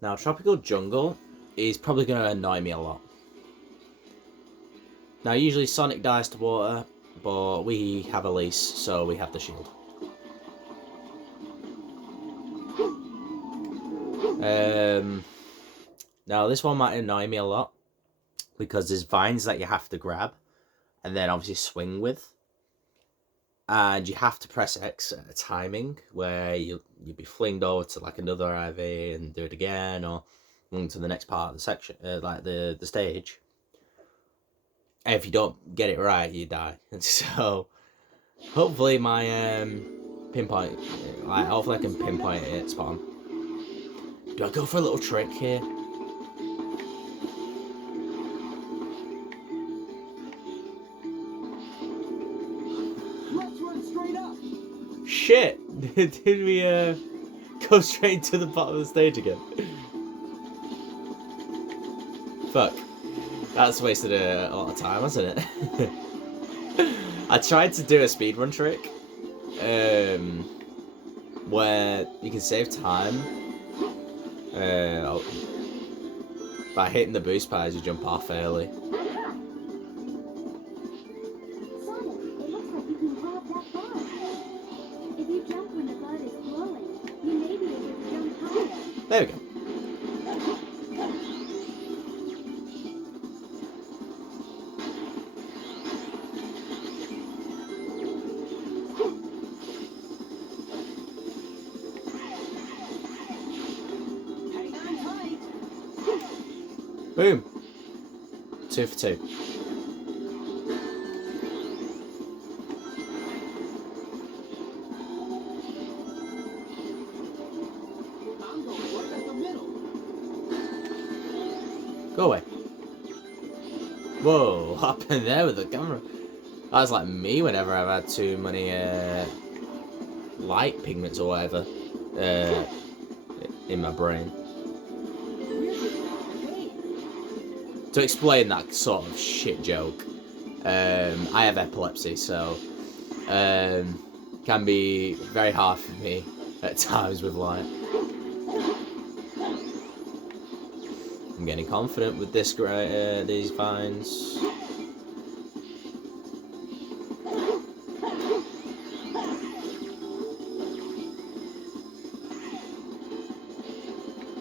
Now, Tropical Jungle is probably going to annoy me a lot. Now, usually Sonic dies to water, but we have Elise, so we have the shield. Now, this one might annoy me a lot, because there's vines that you have to grab, and then obviously swing with. And you have to press X at a timing where you'll be flinged over to like another IV and do it again, or on to the next part of the section, like the stage. And if you don't get it right, you die. And so hopefully my pinpoint, like hopefully I can pinpoint it spot on. Do I go for a little trick here? Shit! Did we go straight to the bottom of the stage again? Fuck. That's wasted a lot of time, hasn't it? I tried to do a speedrun trick where you can save time by hitting the boost pad as you jump off early. There we go. Boom. 2 for 2. Go away. Whoa, what happened there with the camera? That's like me whenever I've had too many light pigments or whatever in my brain. To explain that sort of shit joke, I have epilepsy, so can be very hard for me at times with light. I'm getting confident with this these vines.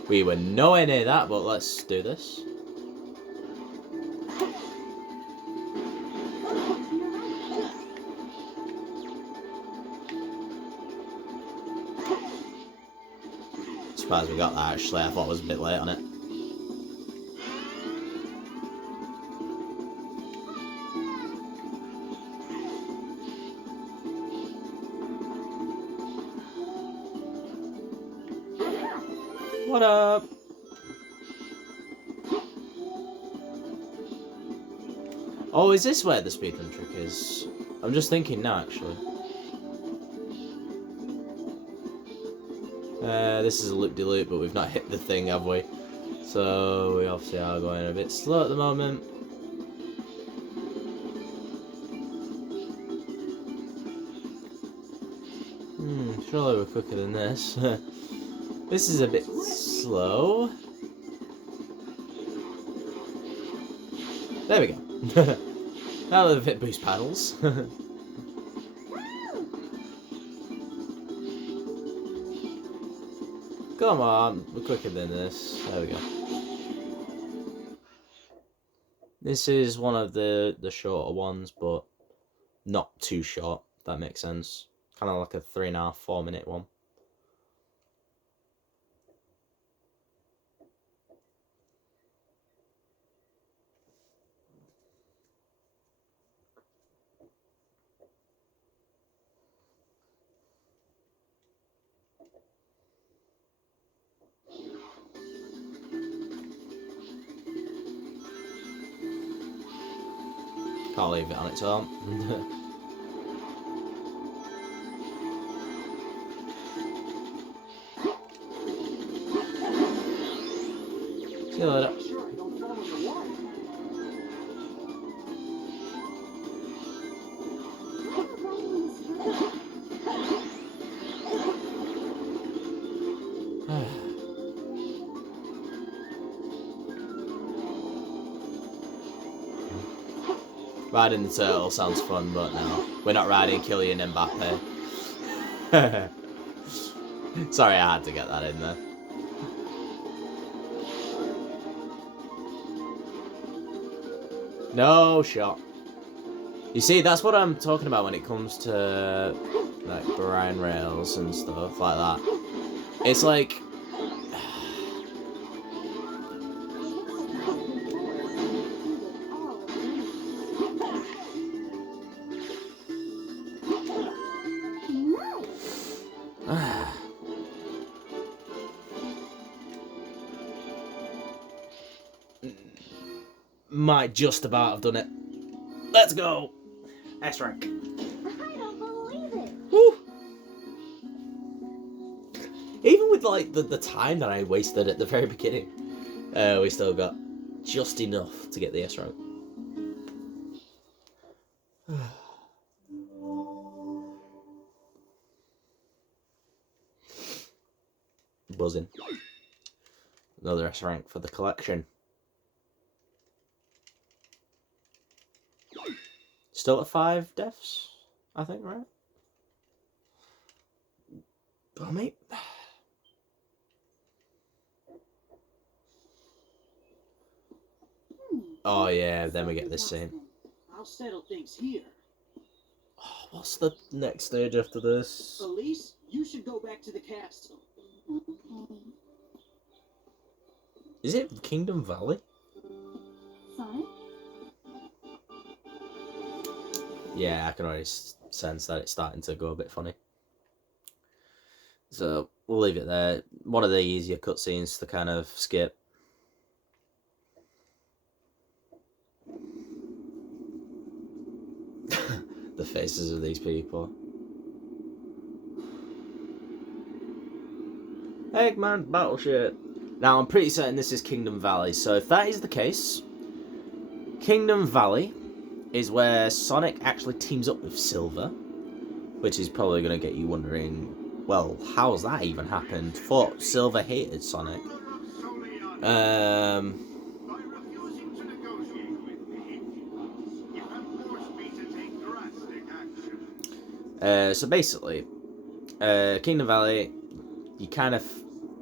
We were nowhere near that, but let's do this. surprised we got that, actually. I thought it was a bit late on it. What up? Oh, is this where the speedrun trick is? I'm just thinking now, actually. This is a loop-de-loop, but we've not hit the thing, have we? So, we obviously are going a bit slow at the moment. Surely we're quicker than this. This is a bit slow. There we go. Now the fit boost paddles. Come on, we're quicker than this. There we go. This is one of the shorter ones, but not too short, if that makes sense. Kind of like a 3.5, 4 minute one. Can't leave it on its own. See you later. Sure, I don't fall in the water. Riding the turtle sounds fun, but no. We're not riding Kylian Mbappe. Sorry, I had to get that in there. No shot. You see, that's what I'm talking about when it comes to like brine rails and stuff like that. It's like might just about have done it. Let's go. S rank. I don't believe it. Woo. Even with like the time that I wasted at the very beginning, we still got just enough to get the S rank. Buzzing. Another S rank for the collection. Still at 5 deaths, I think, right? Oh, mate. Oh, yeah, then we get this scene. I'll settle things here. Oh, what's the next stage after this? Elise, you should go back to the castle. Okay. Is it Kingdom Valley? Sonic? Yeah, I can already sense that it's starting to go a bit funny. So, we'll leave it there. One of the easier cutscenes to kind of skip. The faces of these people. Eggman Battleship. Now, I'm pretty certain this is Kingdom Valley, so if that is the case, Kingdom Valley is where Sonic actually teams up with Silver, which is probably going to get you wondering, well, how's that even happened? Thought Silver hated Sonic. By refusing to negotiate with me, you have forced me to take drastic action. So basically, Kingdom Valley, you kind of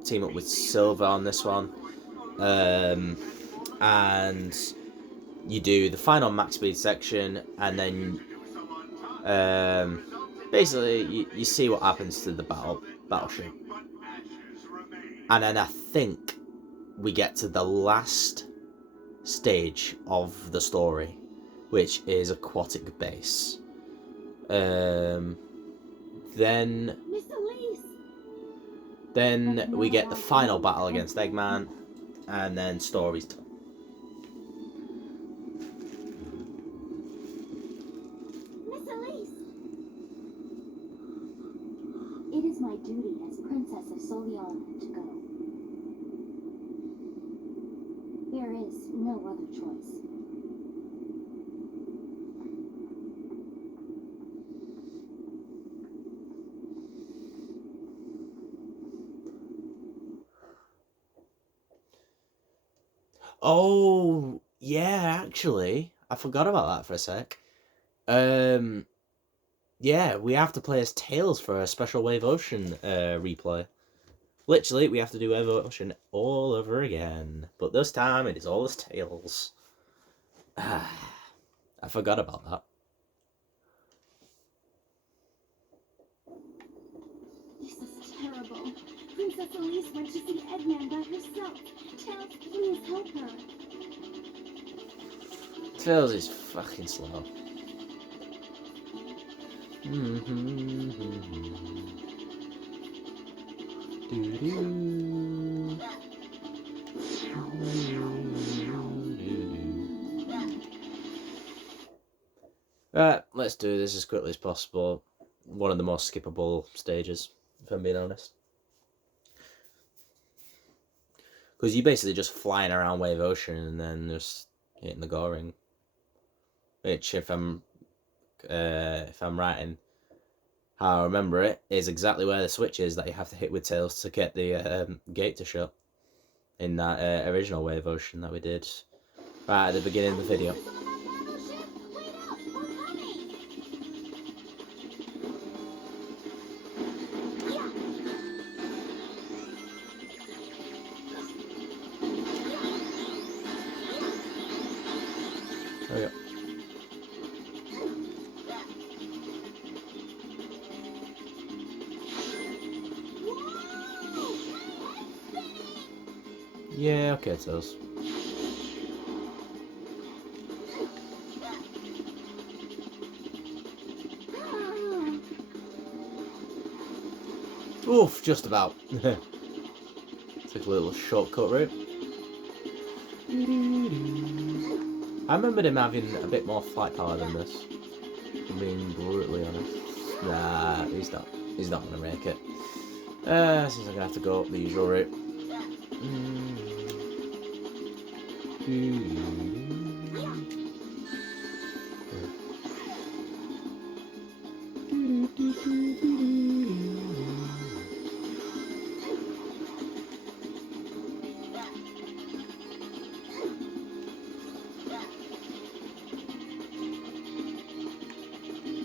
team up with Silver on this one, and you do the final max speed section, and then basically you see what happens to the battleship. And then I think we get to the last stage of the story, which is aquatic base. Then Miss Elise! we get the final battle against Eggman, and then story's done. Miss Elise! It is my duty as Princess of Soliana to go. There is no other choice. Oh, yeah, actually, I forgot about that for a sec. Yeah, we have to play as Tails for a special Wave Ocean replay. Literally, we have to do Wave Ocean all over again. But this time, it is all as Tails. I forgot about that. This is terrible. Princess Elise went to see Eggman by herself. Tails, please help her. Tails is fucking slow. Right, let's do this as quickly as possible. One of the most skippable stages, if I'm being honest. Because you're basically just flying around Wave Ocean and then just hitting the Go ring. Which, if I'm writing how I remember it, is exactly where the switch is that you have to hit with Tails to get the gate to shut in that original Wave Ocean that we did right at the beginning of the video. There we go. Yeah, okay, Tails. Oof, just about. Took a little shortcut route. I remembered him having a bit more flight power than this. If I'm being brutally honest. Nah, he's not gonna make it. Since I'm gonna have to go up the usual route.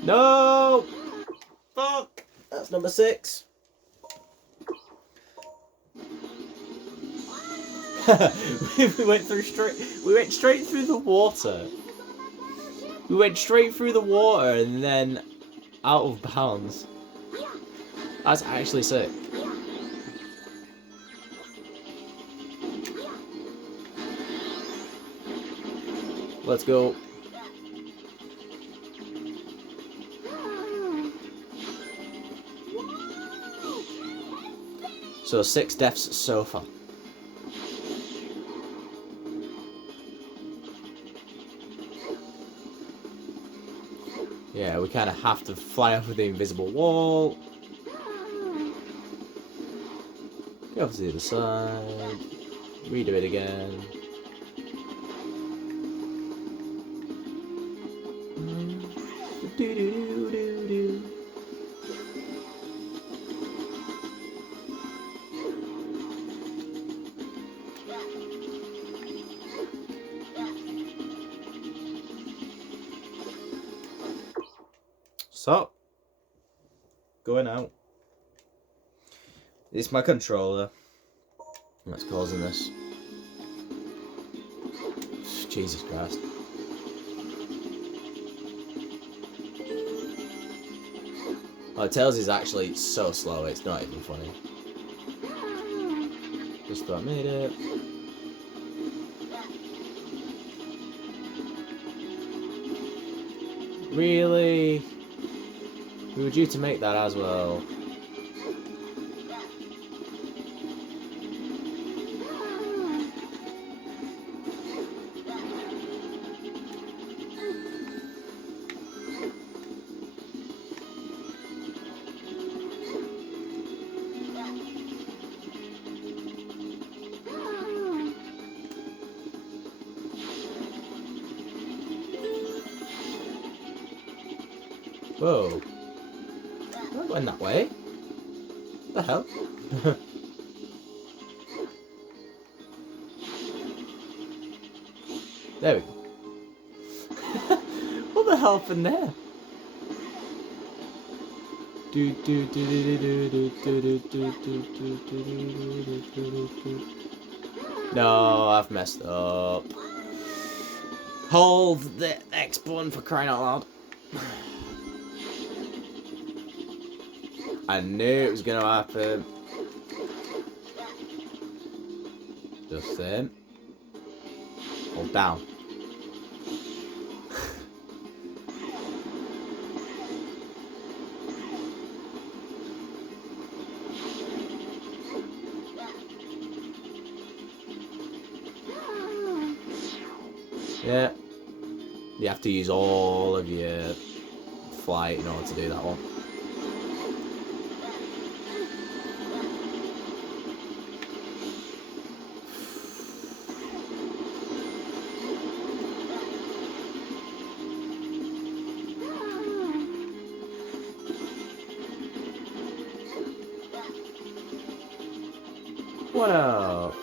No! Fuck! That's number 6. we went straight through the water. We went straight through the water and then out of bounds. That's actually sick. Let's go. So 6 deaths so far. Yeah, we kind of have to fly over the invisible wall. Go over to the other side. Redo it again. Do-do-do-do-do. So, going out. It's my controller that's causing this. Jesus Christ. Oh, Tails is actually so slow, it's not even funny. Just about made it. Really? We were due to make that as well. Whoa. I'm not going that way. What the hell? There we go. What the hell happened there? No, I've messed up. Hold the X button for crying out loud. I knew it was gonna happen. Just then. Hold down. Yeah. You have to use all of your flight in order to do that one. Well.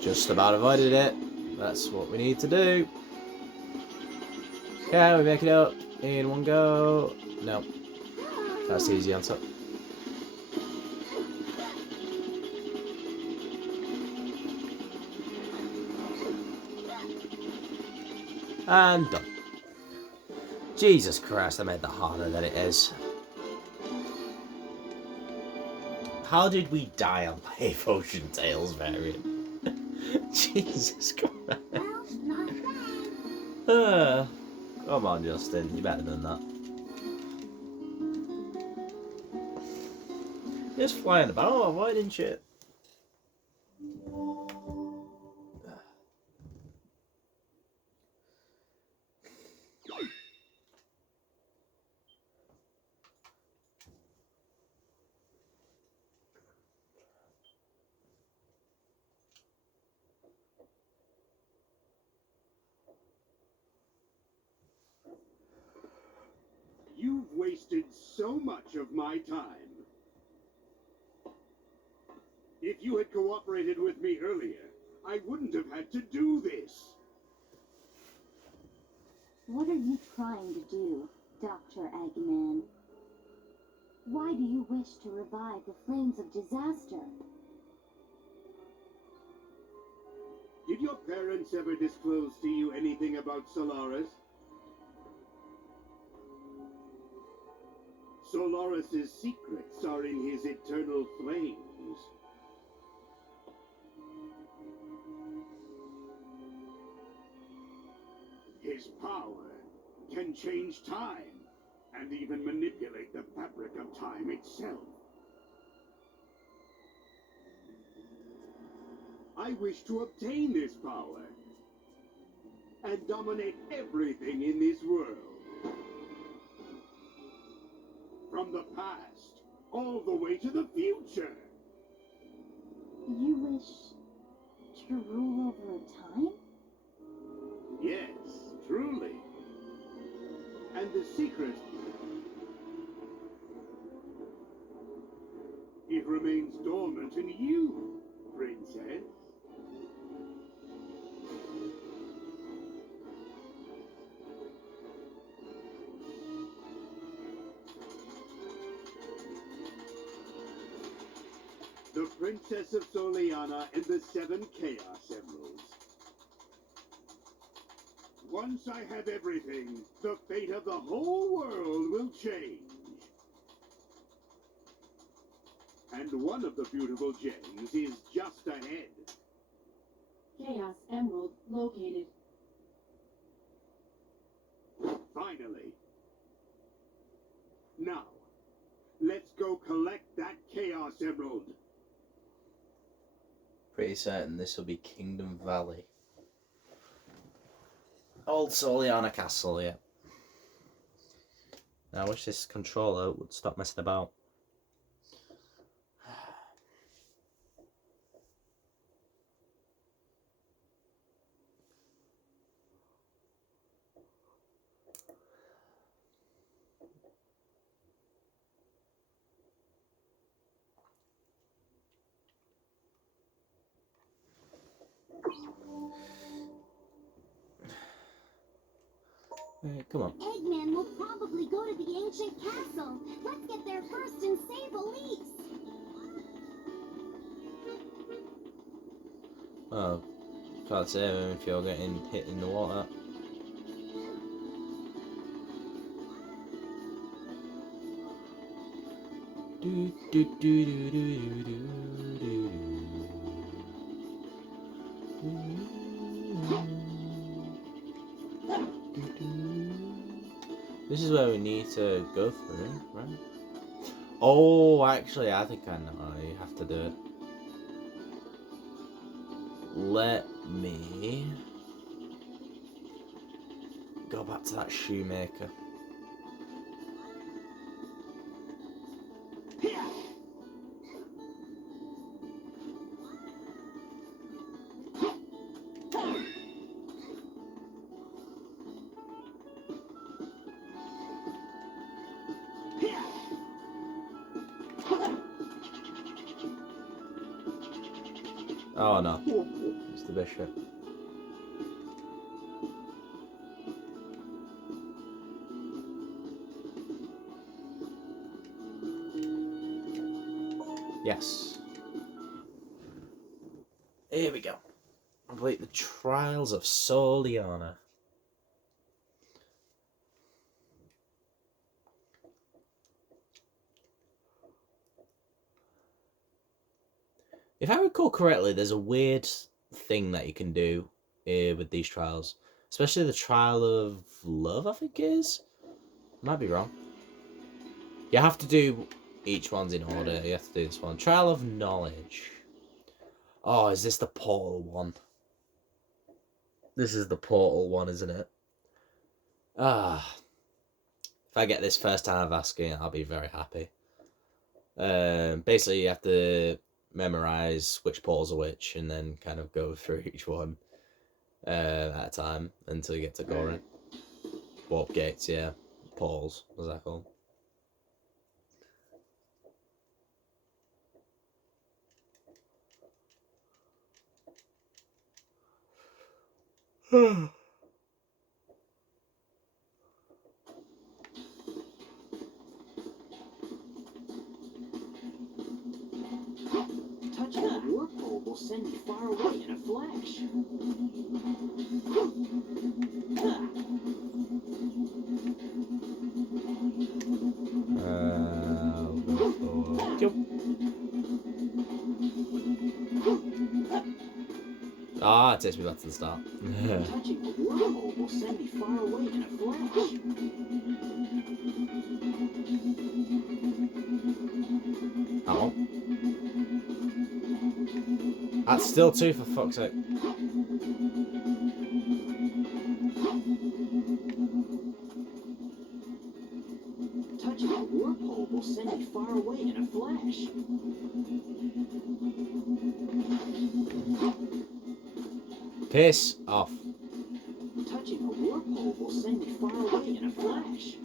Just about avoided it. That's what we need to do. Can we make it up in one go? No. That's the easy answer. And done. Jesus Christ, I made that harder than it is. How did we die on Wave Ocean Tales variant? Jesus Christ. Well, not bad. Come on, Justin. You better than that. Just flying about, why didn't you? You've wasted so much of my time. If you had cooperated with me earlier, I wouldn't have had to do this. What are you trying to do, Dr. Eggman? Why do you wish to revive the flames of disaster? Did your parents ever disclose to you anything about Solaris? Solaris's secrets are in his eternal flames. His power can change time and even manipulate the fabric of time itself. I wish to obtain this power and dominate everything in this world. From the past all the way to the future. You wish to rule over time? Yes, truly. And the secret, it remains dormant in you, princess. The Princess of Soliana and the 7 Chaos Emeralds. Once I have everything, the fate of the whole world will change. And one of the beautiful gems is just ahead. Chaos Emerald located. Finally. Now, let's go collect that Chaos Emerald. Pretty certain this will be Kingdom Valley. Old Soliana Castle, yeah. I wish this controller would stop messing about. Come on. Eggman will probably go to the ancient castle. Let's get there first and save Elise. Oh, can't save him if you're getting hit in the water. Do do do do do do do do. This is where we need to go through, right? Oh, actually, I think I know how you have to do it. Let me go back to that shoemaker. Oh no, it's the bishop. Yes. Here we go. Complete the Trials of Soliana. If I recall correctly, there's a weird thing that you can do with these trials. Especially the Trial of Love, I think it is. Might be wrong. You have to do each one's in order. You have to do this one. Trial of Knowledge. Oh, is this the Portal one? This is the Portal one, isn't it? Ah. If I get this first time of asking, I'll be very happy. Basically, you have to memorize which portals are which, and then kind of go through each one at a time until you get to Gorin. Warp gates, yeah. Portals, what's that called? Touching a warp pole will send you far away in a flash. Ah, it takes me back to the start. Touching a warp pole will send you far away in a flash. Oh. That's still 2 for fuck's sake. Touching a warp pole will send you far away in a flash. Piss off. Touching a warp pole will send you far away in a flash.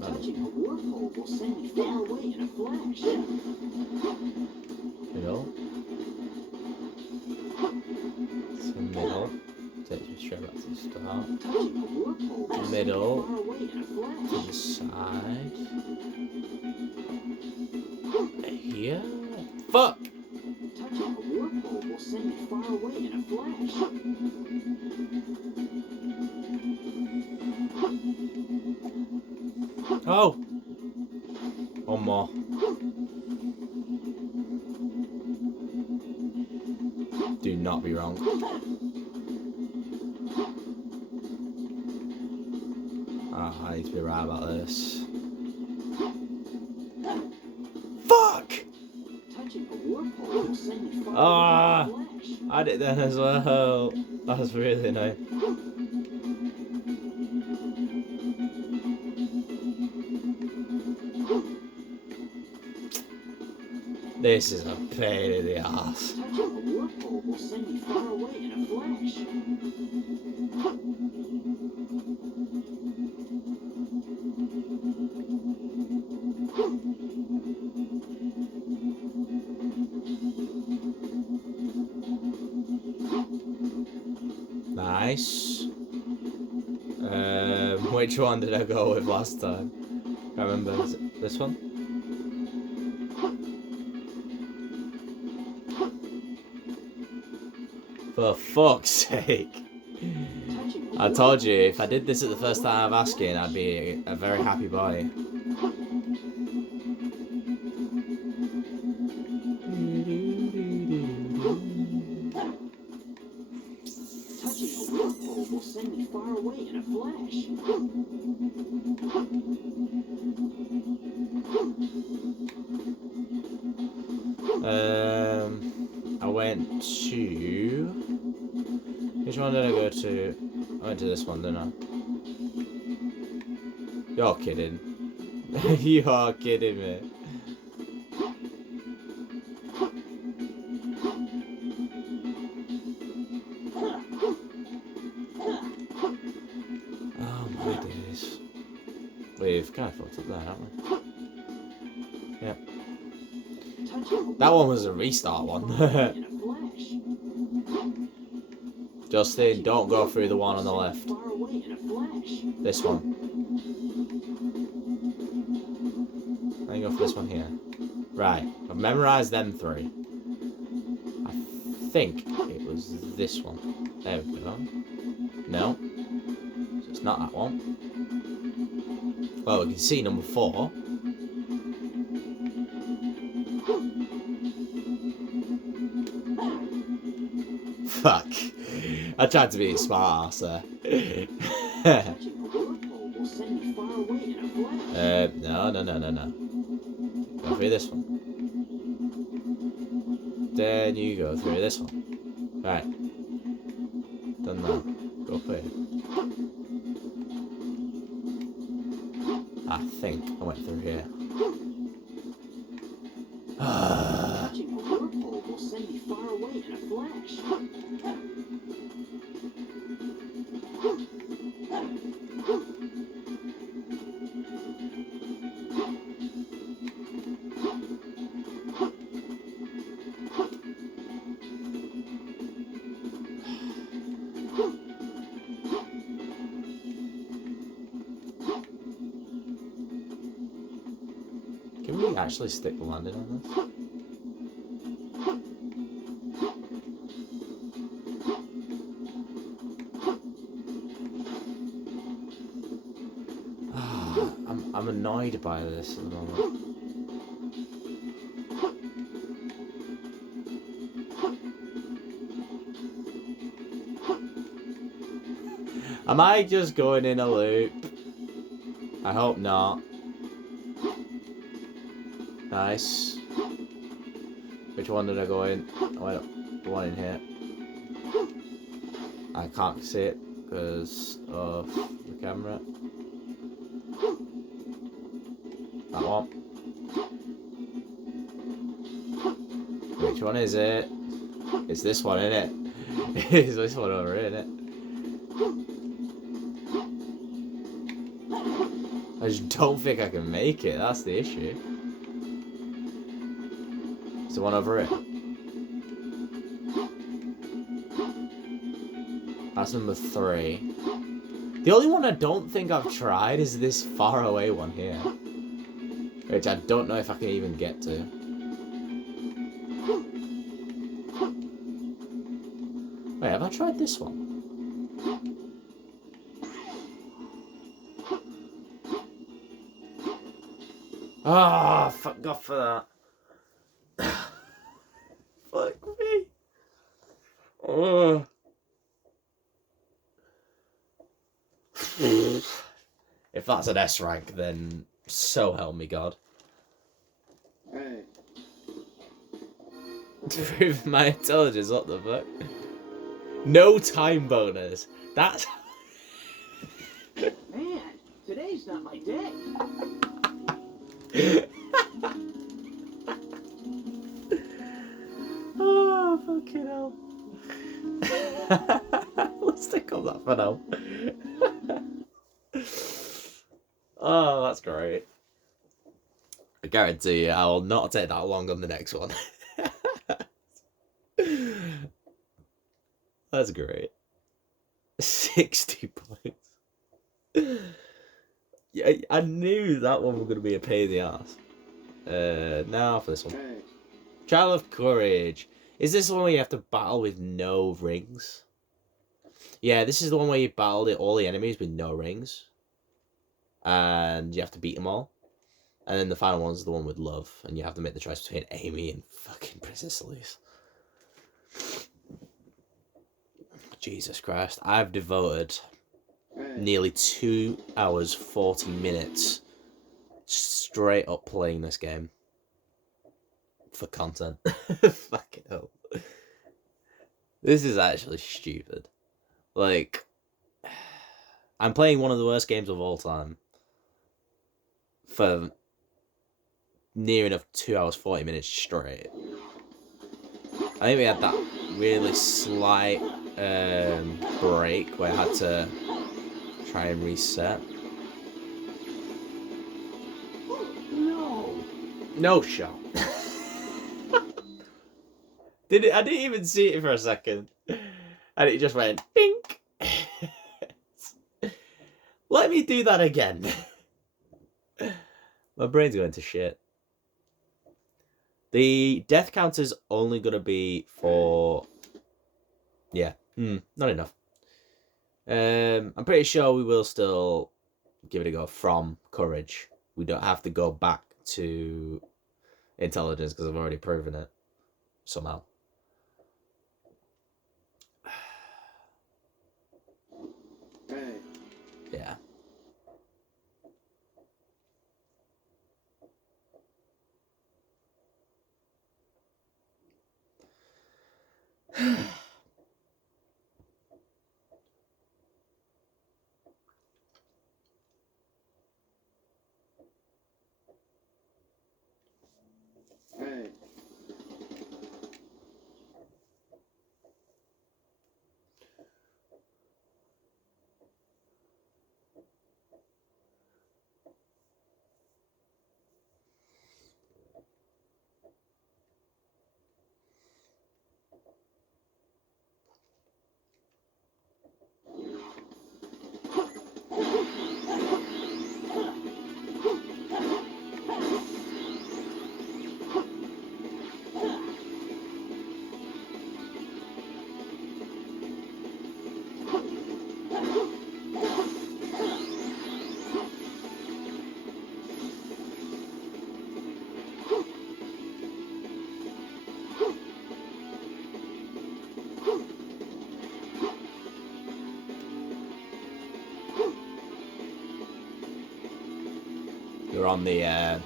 Touching a wormhole will send me far away in a flash. Middle. So middle. Takes me straight back to the start. Touching a wormhole will Middle. send me far away in a flash. To the side. Here. Fuck! Touching a wormhole will send me far away in a flash. Oh! One more. Do not be wrong. Ah, I need to be right about this. Fuck! Touching a wormhole will send me far Ah! away in a flash. I did that as well. That was really annoying. This is a pain in the ass. Touching a wormhole will send me far away in a flash. Nice. Which one did I go with last time? Can't remember. Is it this one? For fuck's sake. I told you, if I did this at the first time of asking, I'd be a very happy boy. Touching a wormhole will send me far away in a flash. I went to... Which one did I go to? I went to this one, didn't I? You're kidding. You are kidding me. Oh my days. We've kind of fucked up there, haven't we? Yep. That one was a restart one. Justin, don't go through the one on the left. This one. I think go for this one here. Right, I've memorised them three. I think it was this one. There we go. No. So it's not that one. Well, we can see number 4. Fuck. I tried to be a smart ass there. No. Go through this one. Then you go through this one. Right. Done that. Go through. I think I went through here. Touching a wormhole will send me far away in a flash. Can we actually stick the landing on this? I'm annoyed by this at the moment. Am I just going in a loop? I hope not. Nice. Which one did I go in? I went up the one in here. I can't see it because of the camera. That one. Which one is it? It's this one, isn't it? It's this one over here, isn't it? I just don't think I can make it. That's the issue. It's the one over it. That's number 3. The only one I don't think I've tried is this far away one here. Which I don't know if I can even get to. Wait, have I tried this one? Ah, oh, fuck off for that. Fuck me. Oh. If that's an S rank, then so help me God. Hey. Prove my intelligence, what the fuck? No time bonus. That's... Man, today's not my day. Oh, fucking hell. Let's stick on that for now. Oh, that's great. I guarantee you I will not take that long on the next one. That's great. 60 points. Yeah, I knew that one was going to be a pain in the ass. Now for this one. Hey. Trial of Courage. Is this the one where you have to battle with no rings? Yeah, this is the one where you battle all the enemies with no rings. And you have to beat them all. And then the final one's the one with love. And you have to make the choice between Amy and fucking Princess Elise. Jesus Christ. I've devoted nearly 2 hours, 40 minutes straight up playing this game. For content. Fucking hell. This is actually stupid. Like, I'm playing one of the worst games of all time for near enough 2 hours, 40 minutes straight. I think we had that really slight break where I had to try and reset. No shot. I didn't even see it for a second. And it just went dink. Let me do that again. My brain's going to shit. The death counter's only going to be for... Yeah, not enough. I'm pretty sure we will still give it a go from Courage. We don't have to go back to Intelligence because I've already proven it. Somehow. Hey. Yeah. Hey. You're on the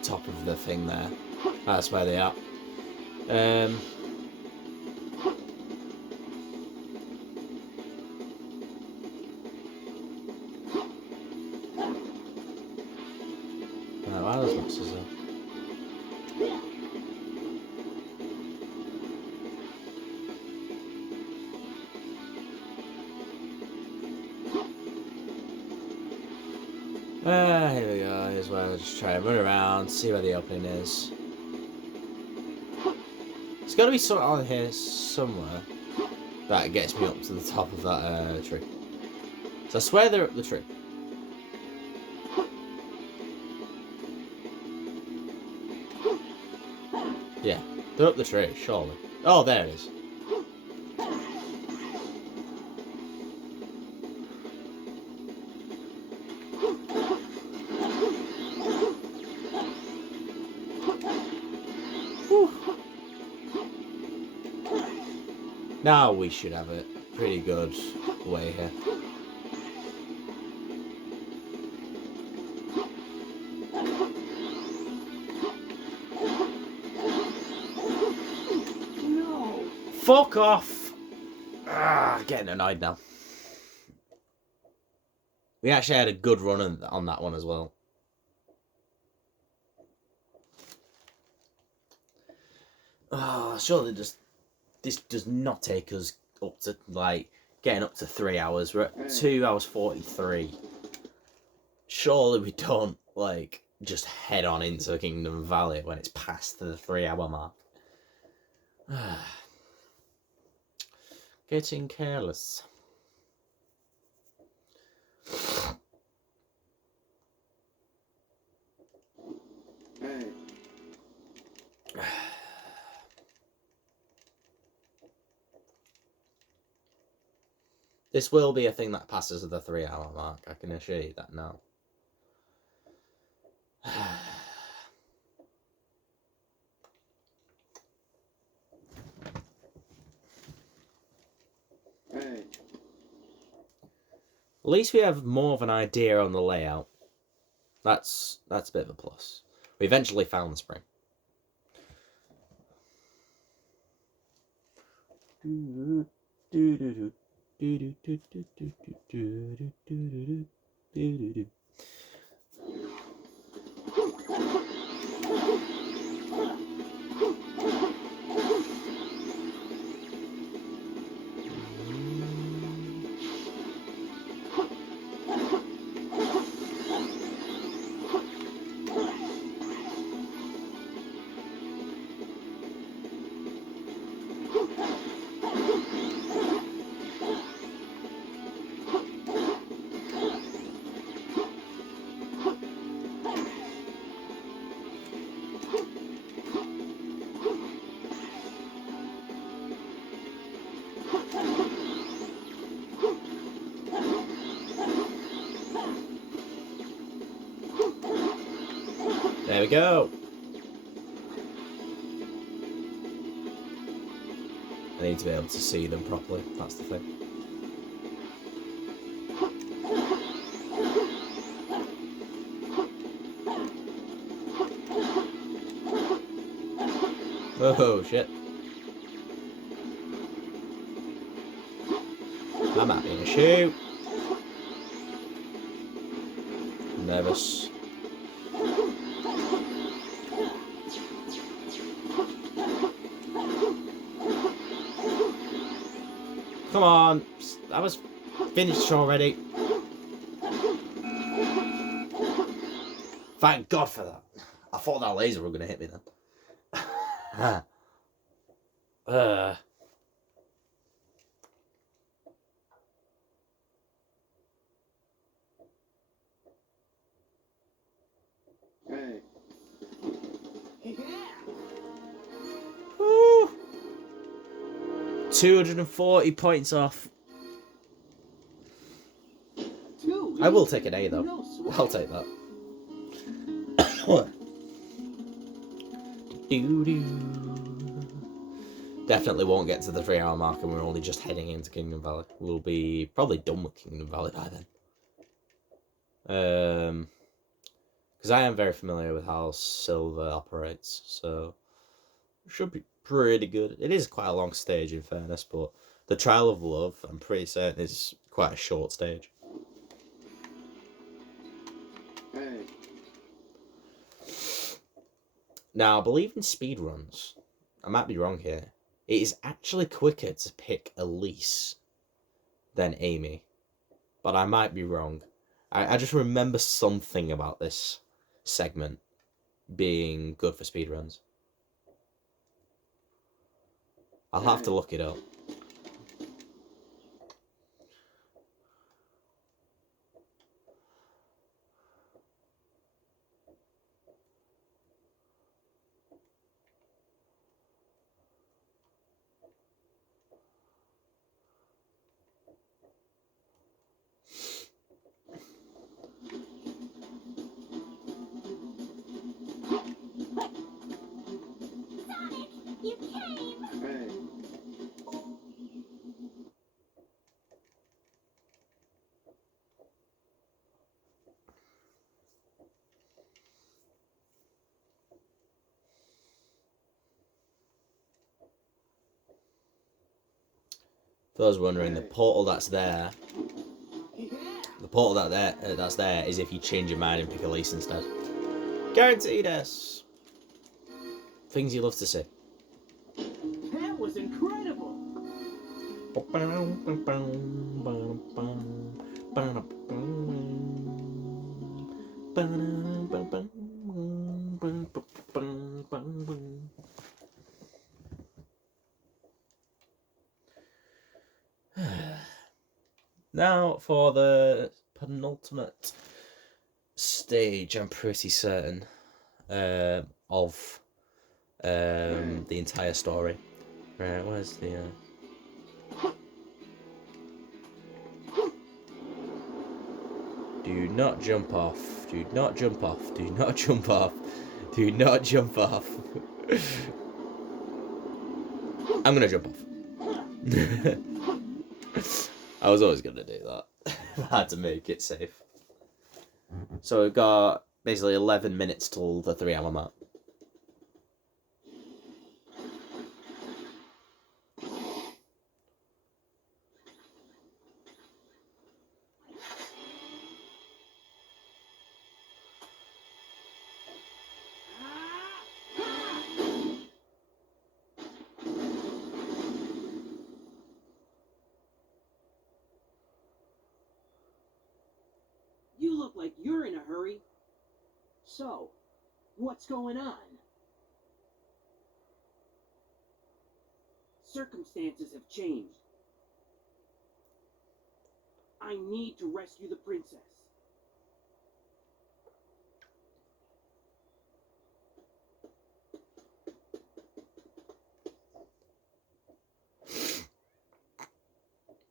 top of the thing there. That's where they are. Why are those boxes there? Here we go. well just try and run around, see where the opening is. There's got to be something on here somewhere that gets me up to the top of that tree. So I swear they're up the tree. Yeah, they're up the tree, surely. Oh, there it is. Whew. Now we should have a pretty good way here. No. Fuck off! Getting annoyed now. We actually had a good run on that one as well. Surely this does not take us up to, like, getting up to 3 hours. We're at 2 hours 43. Surely we don't, like, just head on into Kingdom Valley when it's past the 3 hour mark. Getting careless. Hey. This will be a thing that passes the 3 hour mark, I can assure you that now. Hey. At least we have more of an idea on the layout. That's a bit of a plus. We eventually found the spring. There we go. I need to be able to see them properly, that's the thing. Oh shit. That might be an issue. I'm nervous. Come on, I was finished already. Thank God for that. I thought that laser was going to hit me then. Hey. Yeah. Woo. 240 points off. Dude, I will take an A though. no sweat. I'll take that. Definitely won't get to the 3 hour mark and we're only just heading into Kingdom Valley. We'll be probably done with Kingdom Valley by then. Because I am very familiar with how Silver operates, so it should be pretty good. It is quite a long stage in fairness, but the Trial of Love, I'm pretty certain, is quite a short stage. Hey. Now, I believe in speedruns, I might be wrong here, it is actually quicker to pick Elise than Amy. But I might be wrong. I just remember something about this. segment being good for speedruns. I'll have to look it up. Sonic, you came! Hey. For those wondering, the portal that's there, that's there is if you change your mind and pick Elise instead. Guaranteed us. Things you love to see. That was incredible. Now for the penultimate stage, I'm pretty certain of the entire story. Right, where's the do not jump off. Do not jump off. Do not jump off. Do not jump off. I'm gonna jump off. I was always gonna do that. I had to make it safe. So we've got basically 11 minutes till the 3-hour mark. You look like you're in a hurry. So, what's going on? Circumstances have changed. I need to rescue the princess.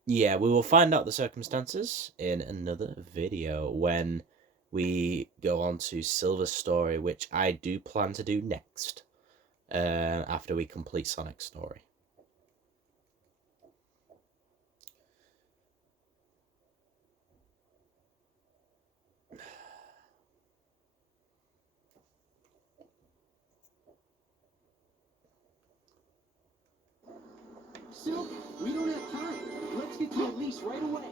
Yeah, we will find out the circumstances in another video when we go on to Silver's story, which I do plan to do next, after we complete Sonic's story. Silk, we don't have time. Let's get to Elise right away.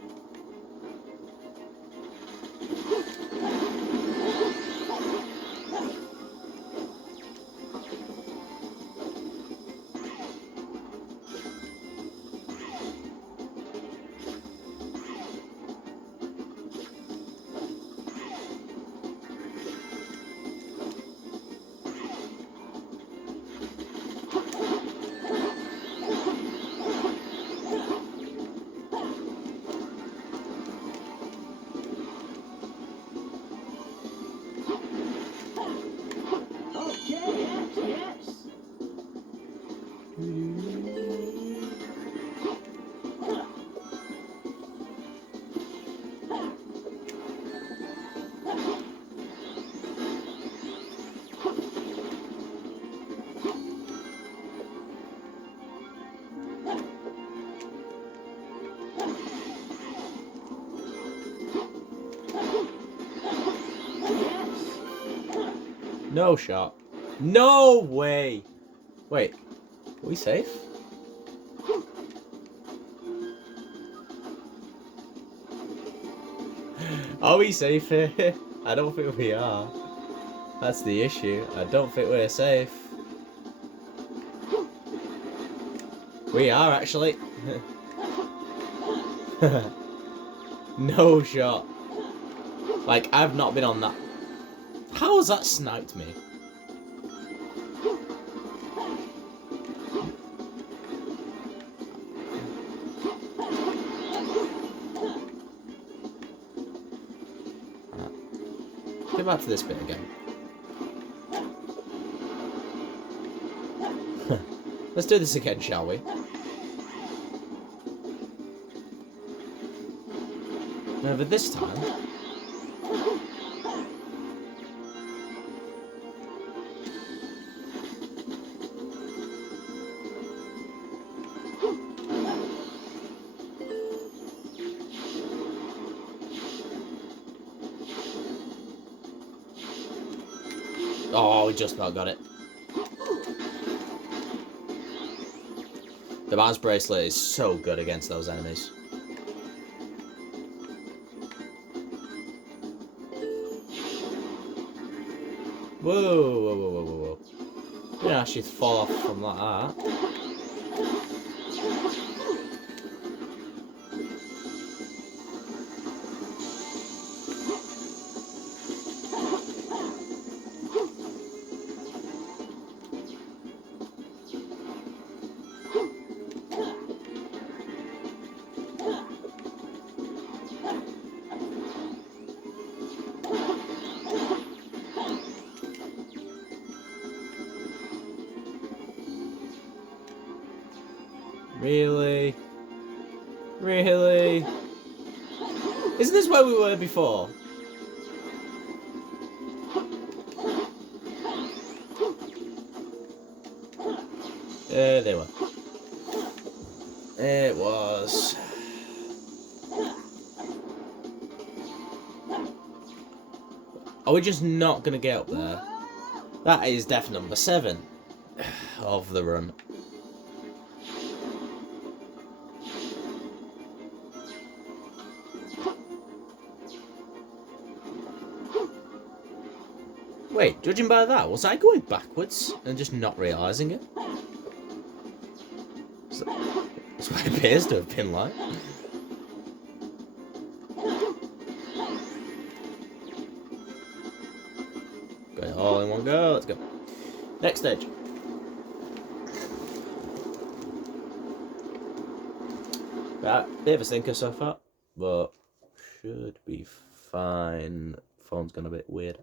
No shot. No way. Wait, are we safe? Are we safe here? I don't think we are. That's the issue. I don't think we're safe. We are actually. No shot. Like, I've not been on that How has that sniped me? Go back to this bit again. Let's do this again, shall we? But this time... Oh, we just about got it. The Mars Bracelet is so good against those enemies. Whoa, whoa, whoa, whoa, whoa, whoa. Didn't actually fall off from like that. Really? Really? Isn't this where we were before? They were. It was. Are we just not gonna get up there? That is death number 7 of the run. Wait, judging by that, was I going backwards and just not realising it? That's what it appears to have been like. Got it all in one go, let's go. Next stage. Right, bit of a stinker so far, but should be fine. Phone's gone a bit weird.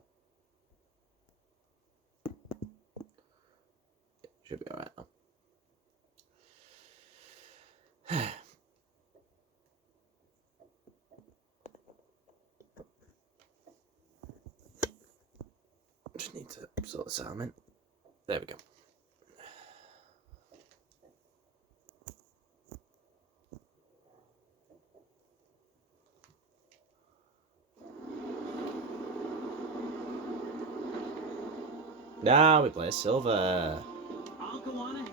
Should be alright now. Just need to sort this out, man. There we go. Now we play silver. I'll go on ahead.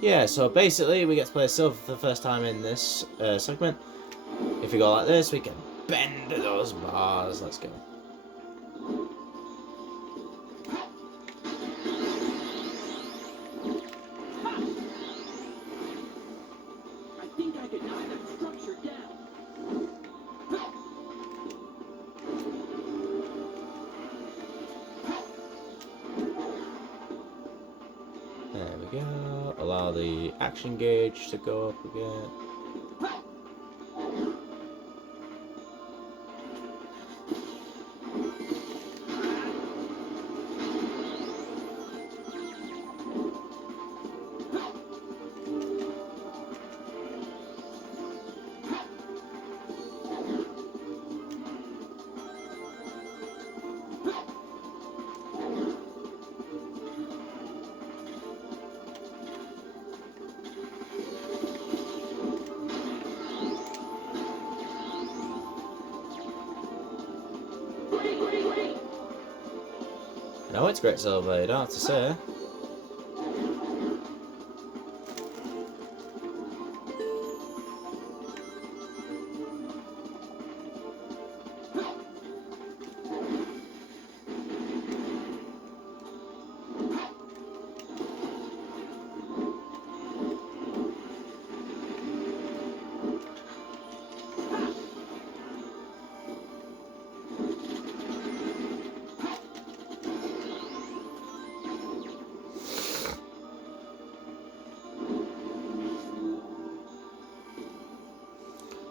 Yeah, so basically we get to play silver for the first time in this segment. If we go like this, we can bend those bars. Let's go. I think I could knock that structure down. There we go. Allow the action gauge to go up again. No, it's great silver, you don't have to say.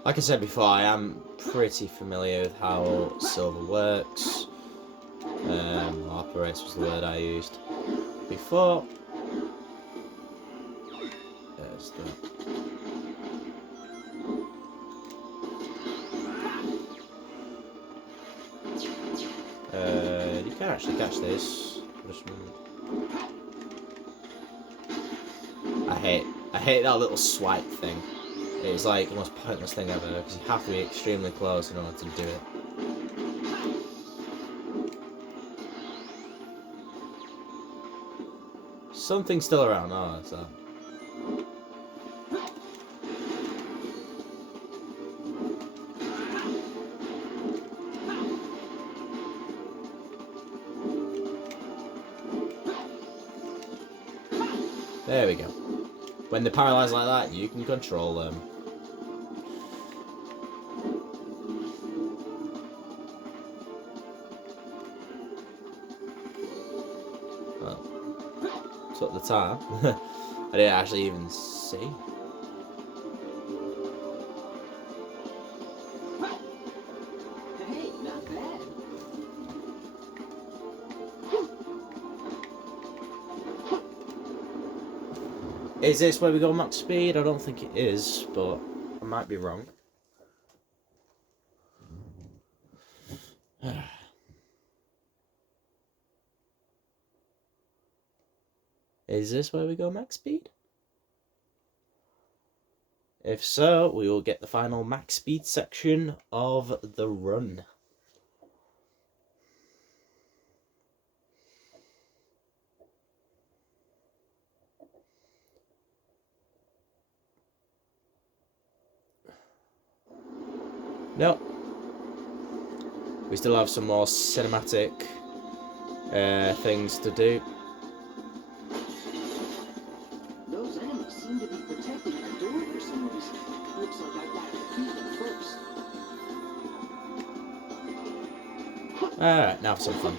Like I said before, I am pretty familiar with how silver works. Operates was the word I used before. There's that. You can actually catch this. I hate that little swipe thing. It's like the most pointless thing ever because you have to be extremely close in order to do it. Something's still around. Oh, that's that. There we go. When they're paralysed like that, you can control them. Well, took the time. I didn't actually even see. Hey, not bad. Is this where we go max speed? I don't think it is, but I might be wrong. Is this where we go max speed? If so, we will get the final max speed section of the run. Nope. We still have some more cinematic things to do. Those enemies seem to be protecting our door for some reason. Looks like I gotta defeat them first. Alright, now for some fun.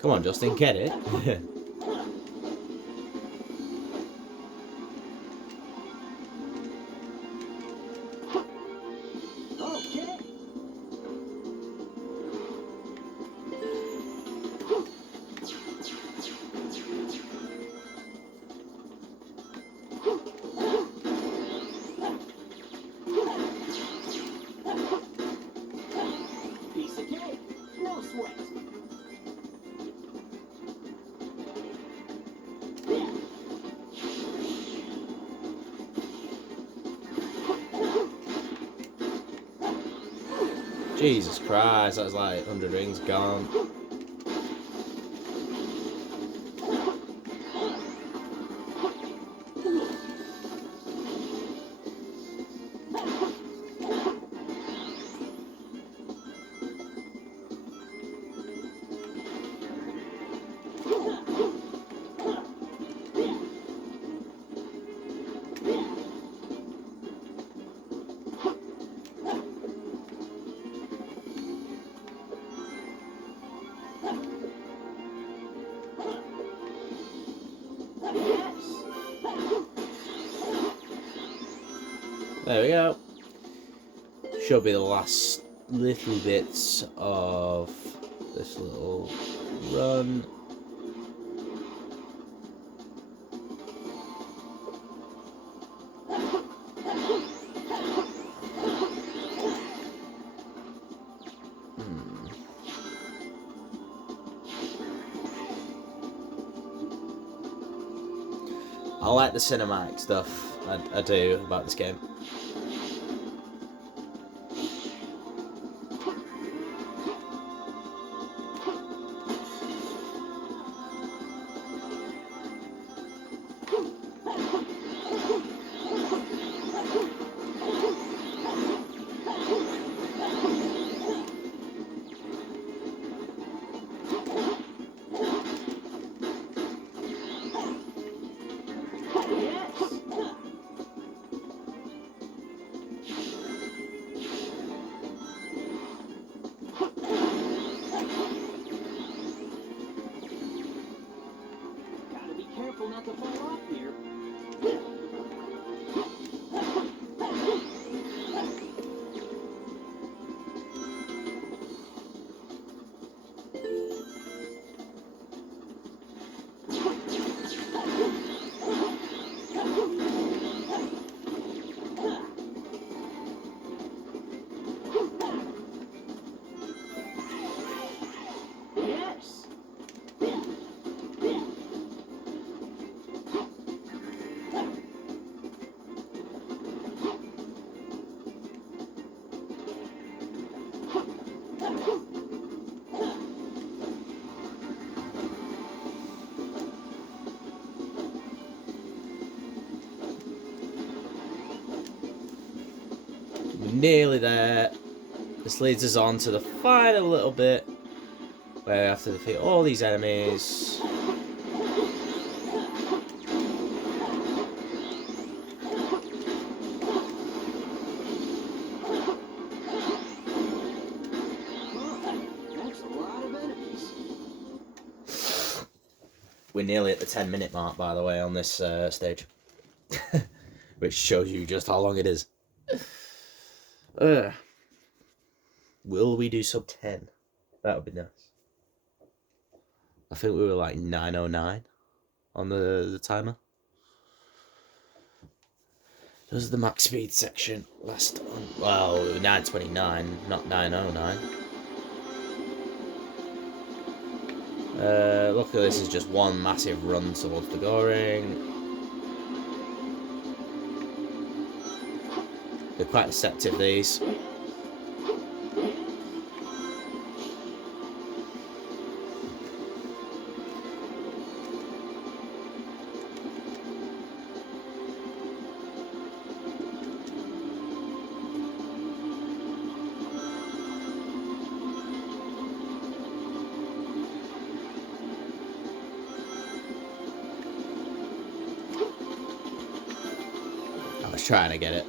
Come on, Justin, get it. Okay. Piece of cake. No sweat. Jesus Christ, that's like 100 rings gone. There we go. Should be the last little bits of this little run. I like the cinematic stuff. I do about this game. careful not to fall off here. Yes. Nearly there. This leads us on to the final little bit where we have to defeat all these enemies. That's a lot of enemies. We're nearly at the 10-minute mark, by the way, on this stage. Which shows you just how long it is. Will we do sub 10? That would be nice. I think we were like 9:09 on the timer. Does the max speed section last on? Well, 9:29, not 9:09. Luckily, this is just one massive run towards the Goring. They're quite deceptive, these. I was trying to get it.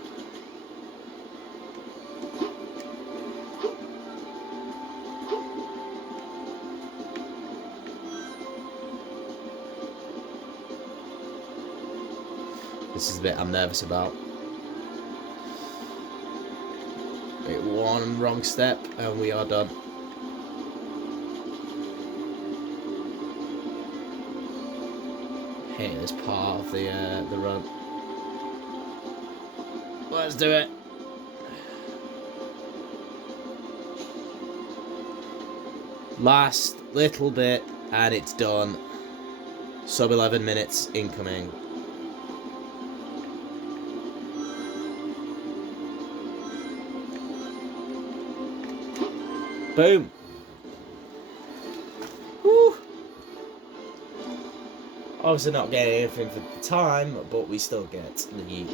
This is the bit I'm nervous about. Wait, one wrong step and we are done. Hate this part of the run. Let's do it. Last little bit and it's done. Sub 11 minutes incoming. Boom. Woo. Obviously not getting anything for the time, but we still get the...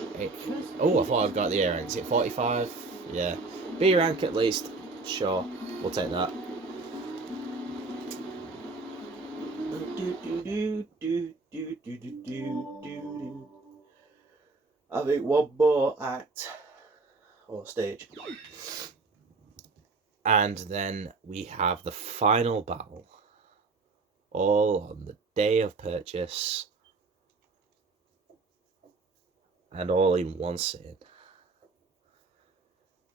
Oh, I thought I'd got the A rank. Is it 45? Yeah. B rank at least. Sure. We'll take that. I think one more act or stage. And then we have the final battle. All on the day of purchase. And all in one sitting.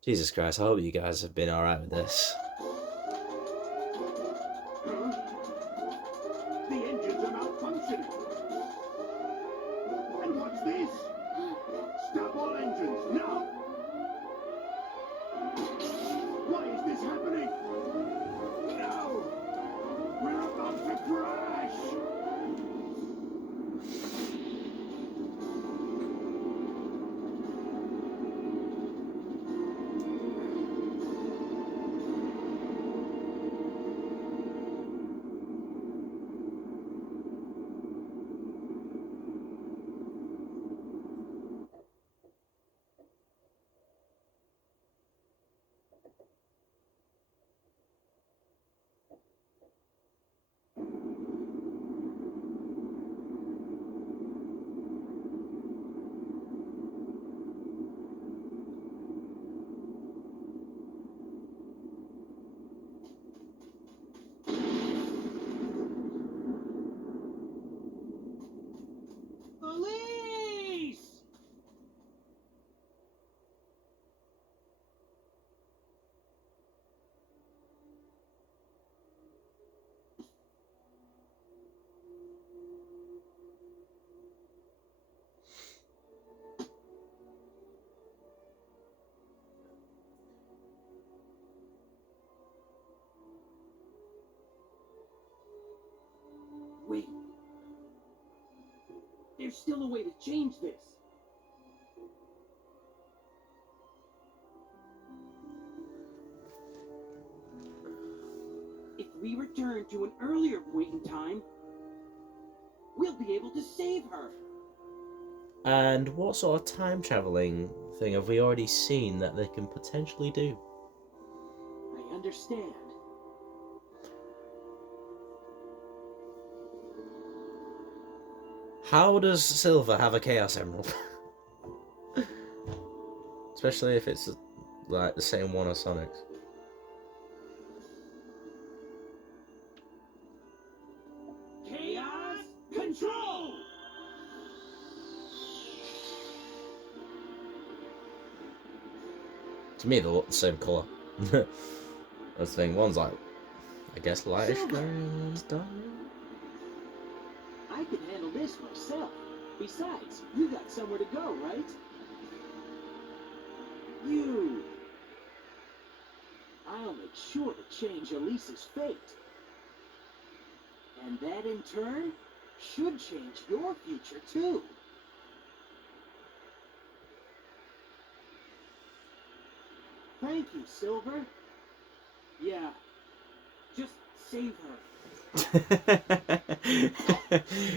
Jesus Christ, I hope you guys have been alright with this. The engines are malfunctioning. And what's this? Stop all engines, now! Why is this happening? No! We're about to crash! There's still a way to change this. If we return to an earlier point in time, we'll be able to save her. And what sort of time traveling thing have we already seen that they can potentially do? I understand. How does Silver have a Chaos Emerald? Especially if it's like the same one as Sonic's. Chaos Control! To me, they look the same colour. That's the thing. One's like, I guess, lightish Silver. grey, and one's dark. I can handle this myself. Besides, you got somewhere to go, right? You. I'll make sure to change Elise's fate. And that in turn should change your future too. Thank you, Silver. Yeah, just save her.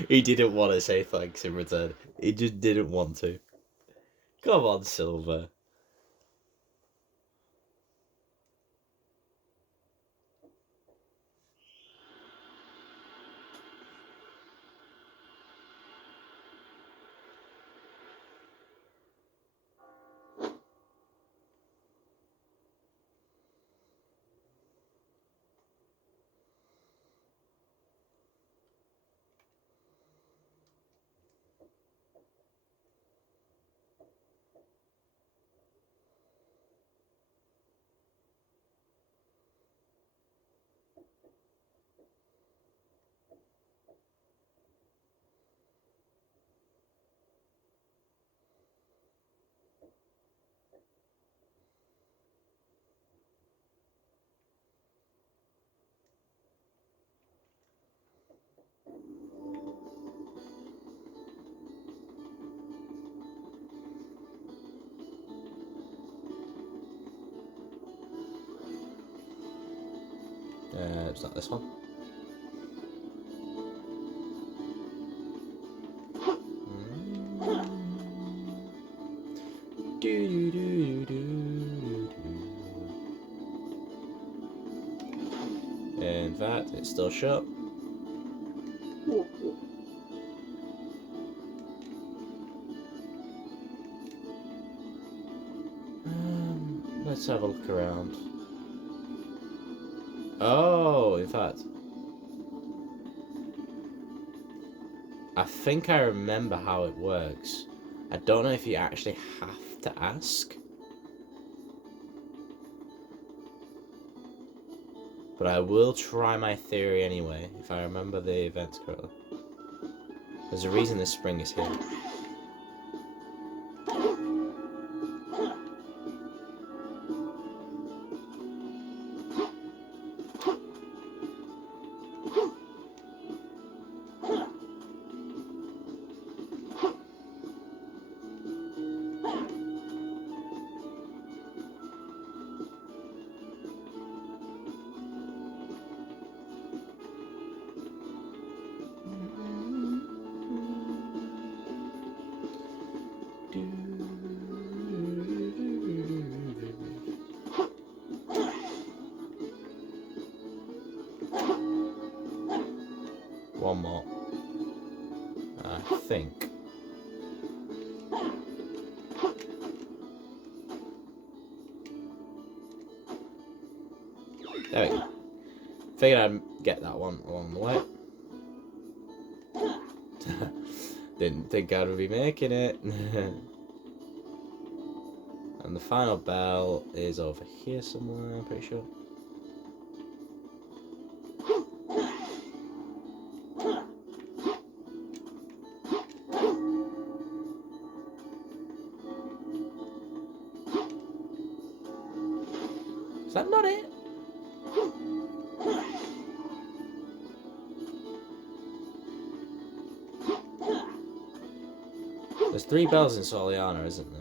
He didn't want to say thanks in return. He just didn't want to. Come on, Silver. It's not this one. In fact, it's still shut. Let's have a look around. Oh, in fact, I think I remember how it works. I don't know if you actually have to ask, but I will try my theory anyway, if I remember the events correctly. There's a reason this spring is here. One more. I think. There we go. Figured I'd get that one along the way. Didn't think I'd be making it. And the final bell is over here somewhere, I'm pretty sure. Is that not it? There's 3 bells in Soliana, isn't there?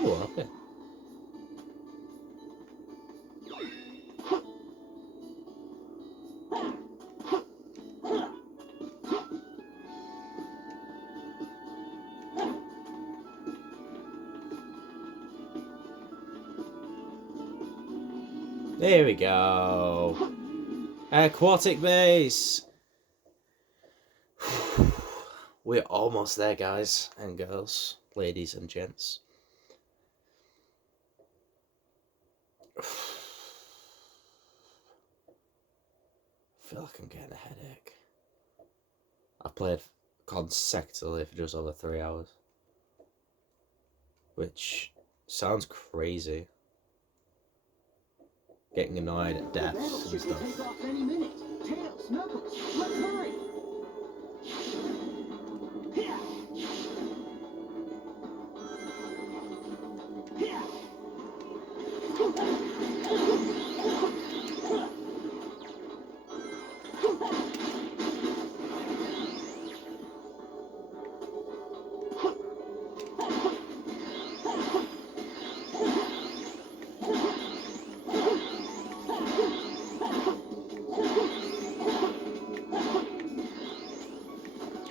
Oh, okay. There we go. Aquatic base. We're almost there, guys and girls, ladies and gents. I feel like I'm getting a headache. I've played consecutively for just over 3 hours, which sounds crazy. Getting annoyed at death and Battleship will stuff. take off any minute. Tails, Knuckles, let's hurry! Yeah. Yeah.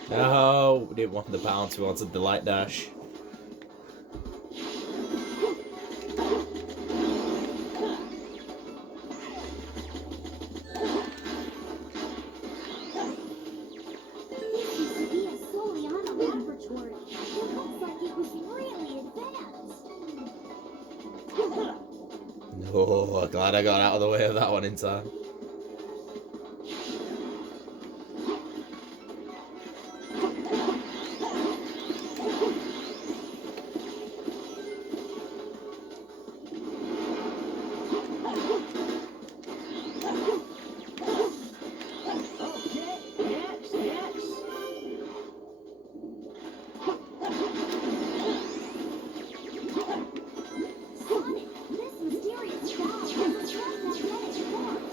No, we didn't want the bounce, we wanted the light dash. This used to be a Soliana laboratory. It looks like it was really advanced. No, glad I got out of the way of that one in time. Okay, yes, yes. Sonic, this mysterious valve has a magnetic force.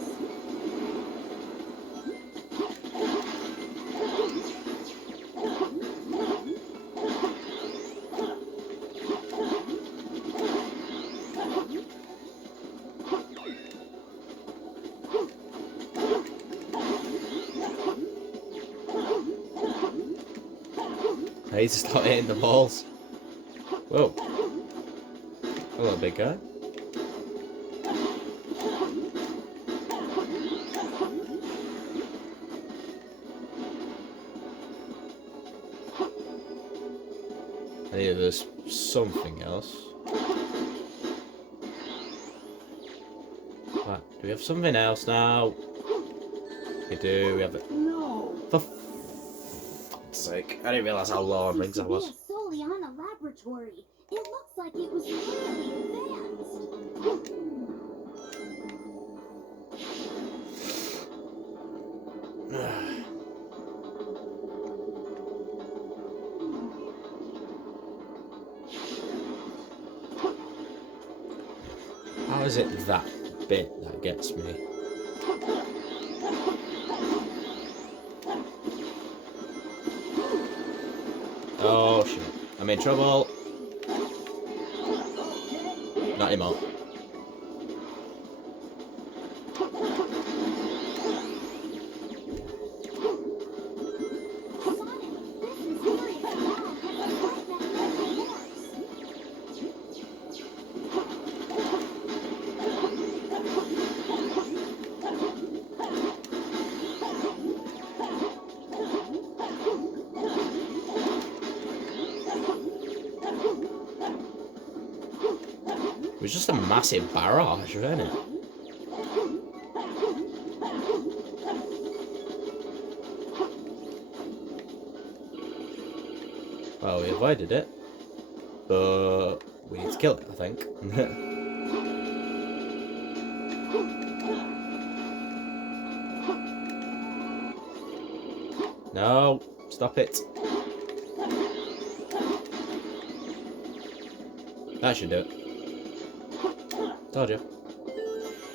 I need to start hitting the balls. Whoa. Hello, big guy. I need there's something else. What? Do we have something else now? We do, we have it. No. For fuck's sake. I didn't realise how low on rings I was. This used to be a Soliana laboratory. It looks like it was really advanced. How is it that bit that gets me? Oh shit. I'm in trouble. Not anymore. Sonic, this mysterious valve has a slight magnetic force. It was just a massive barrage, wasn't it? Well, we avoided it. But we need to kill it, I think. No, stop it. That should do it. Told you.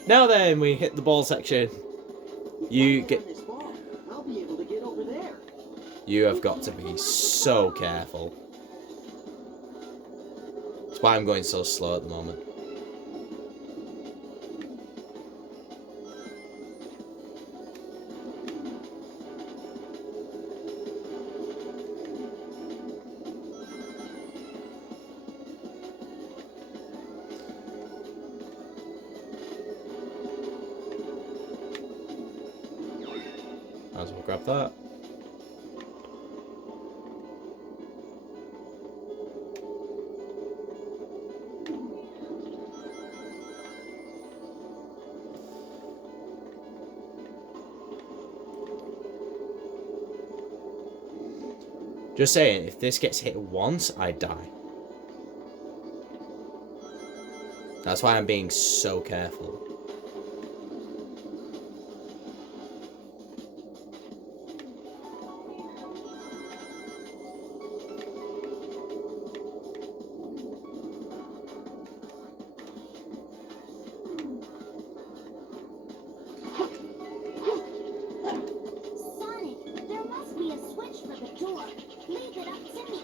Now then, we hit the ball section. You get. This ball, I'll be able to get over there. You have got to be so careful. That's why I'm going so slow at the moment. Might as well grab that. Just saying, if this gets hit once, I die. That's why I'm being so careful. Sonic, there must be a switch for the door. Leave it up to me.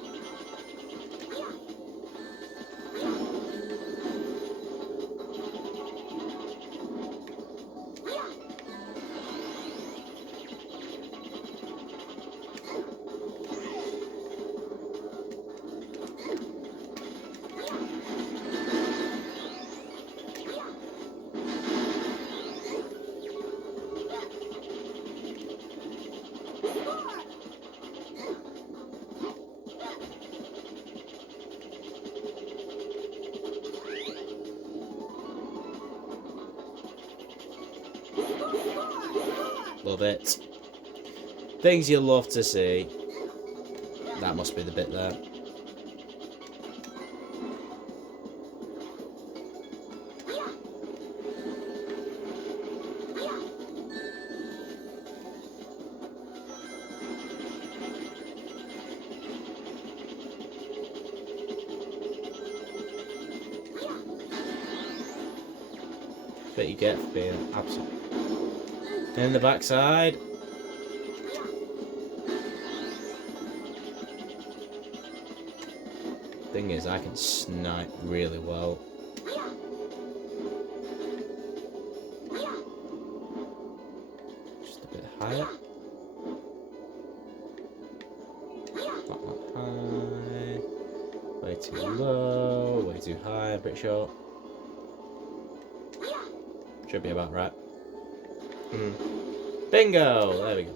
Love it. Things you love to see. That must be the bit there. That you get for being absolute. In the backside. Thing is, I can snipe really well. Just a bit higher. Not that high. Way too low. Way too high, I'm pretty sure. Should be about right. Bingo! There we go.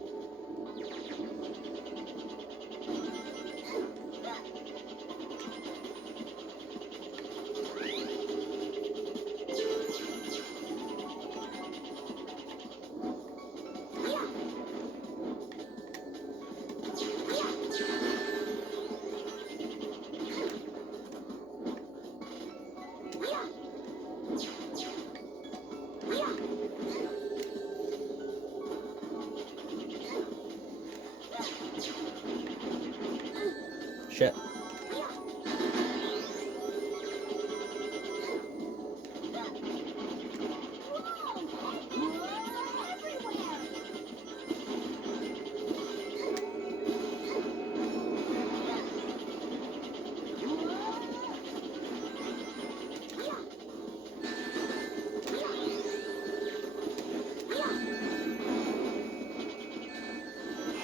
Shit.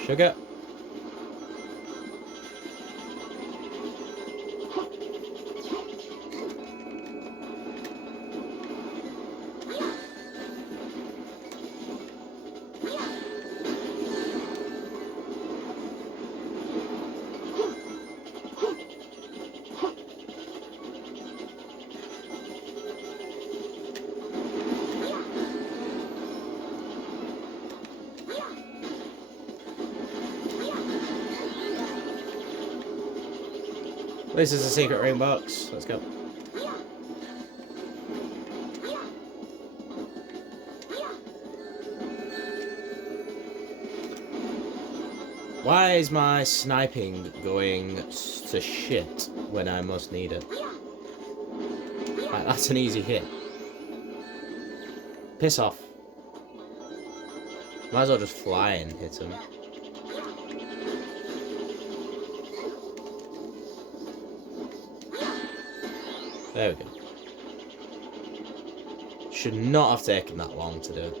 Sugar. This is a secret ring box. Let's go. Why is my sniping going to shit when I most need it? Like, that's an easy hit. Piss off. Might as well just fly and hit him. There we go. Should not have taken that long to do.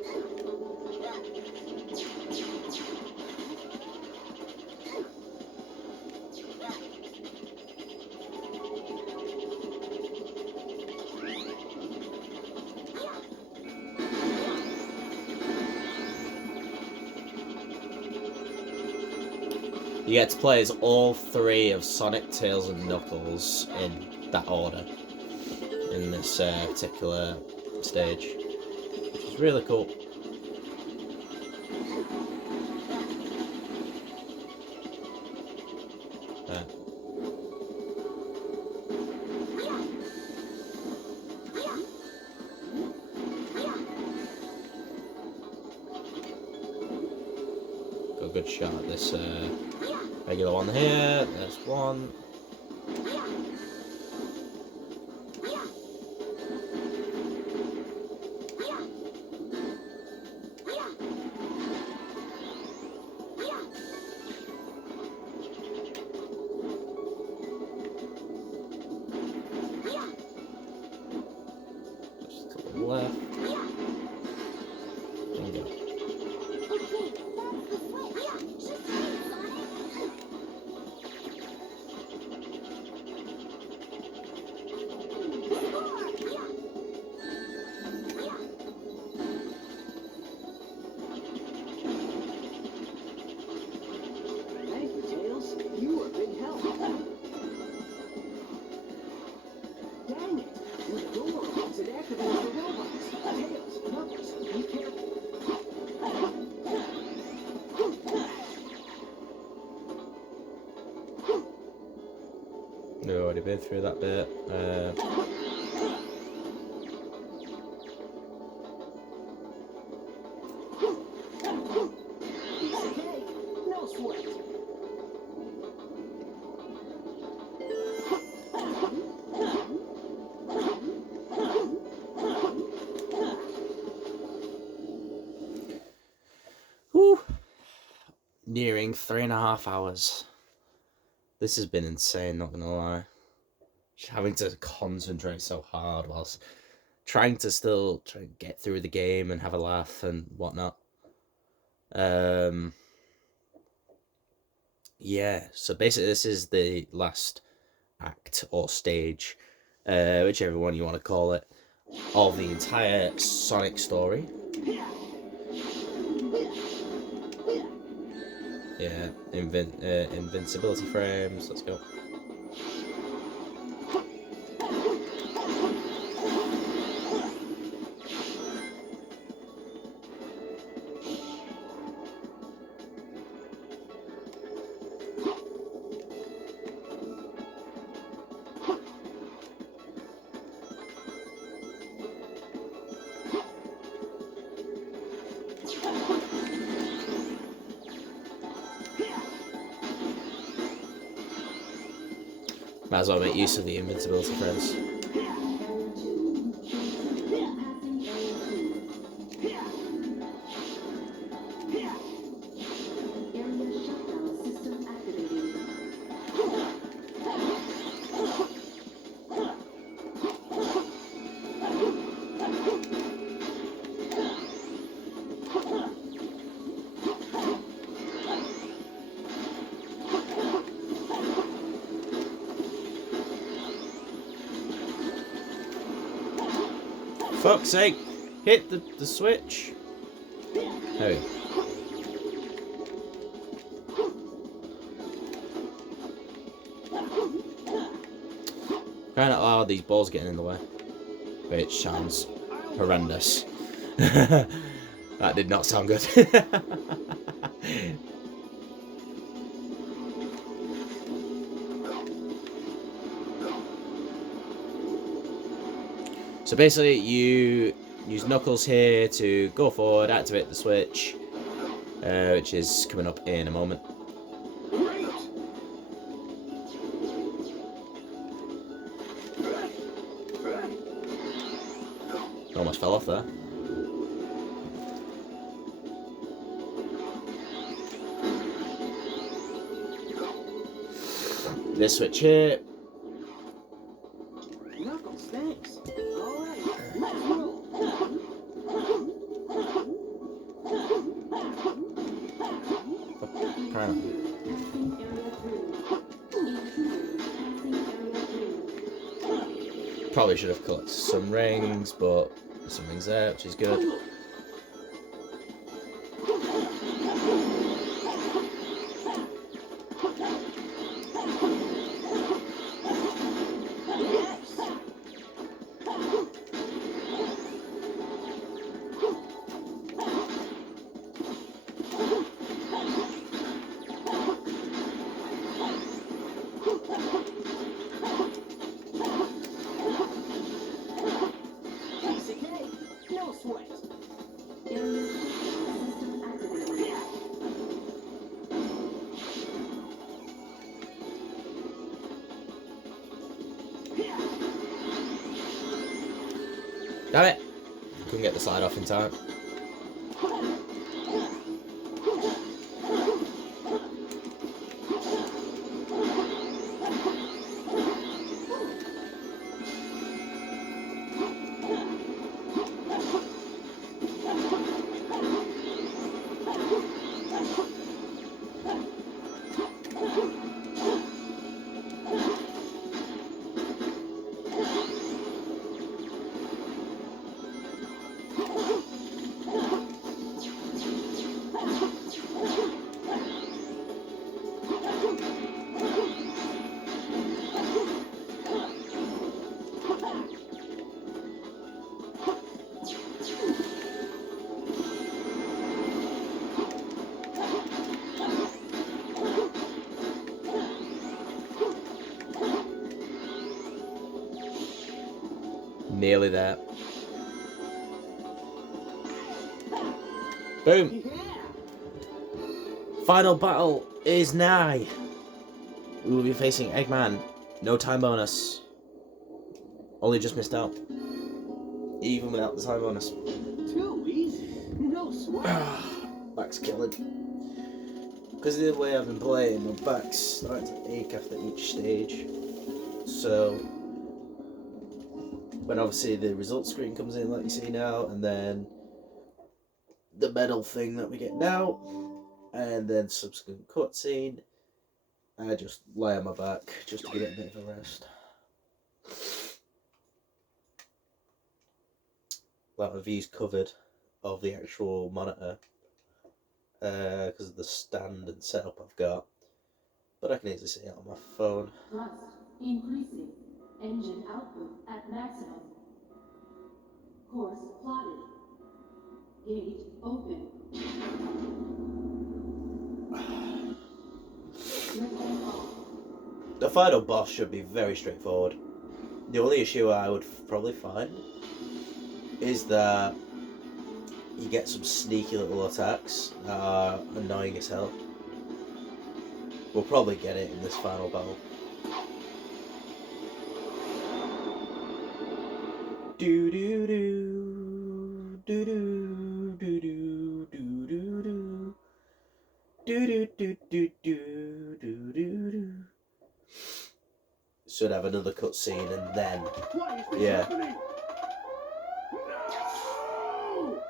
You get to play as all three of Sonic, Tails, and Knuckles in that order in this particular stage, which is really cool. Got a good shot at this regular one here. There's one. Just to the left. There we go. Thank you, Tails. You were a big help. Dang it! The door opens and activates the robots. Tails, Knuckles, be careful. We've already been through that bit. Piece of cake, no sweat. Whew. Nearing 3.5 hours. This has been insane, not gonna lie. Just having to concentrate so hard whilst trying to still try and get through the game and have a laugh and whatnot. Yeah, so basically this is the last act or stage, whichever one you want to call it, of the entire Sonic story. Yeah, invincibility frames, let's go. Might as well make use of the invincibility frames. Fuck's sake! Hit the switch! There we go. Trying not allow these balls getting in the way. Which sounds horrendous. That did not sound good. So basically, you use Knuckles here to go forward, activate the switch, which is coming up in a moment. Great! Almost fell off there. This switch here. Knuckles, thanks. Alright, let's roll. Passing area Probably should have collected some rings, but some rings there, which is good. No sweat. Damn it! Couldn't get the slide off in time. Nearly there. Boom! Yeah. Final battle is nigh. We will be facing Eggman. No time bonus. Only just missed out. Even without the time bonus. Too easy. No sweat. Back's killing. Because of the way I've been playing, my back's starting to ache after each stage. So, when obviously the results screen comes in like you see now, and then the medal thing that we get now, and then subsequent cutscene, I just lay on my back just to give it a bit of a rest. Like my view's covered of the actual monitor because of the stand and setup I've got, but I can easily see it on my phone. Thrust increasing. Engine output at maximum. Course plotted. Gate open. Lifting off. The final boss should be very straightforward. The only issue I would probably find is that you get some sneaky little attacks that are annoying as hell. We'll probably get it in this final battle. Do do do do do do do do do do do do do do do do. Should have another cutscene and then Why is this yeah. happening? No!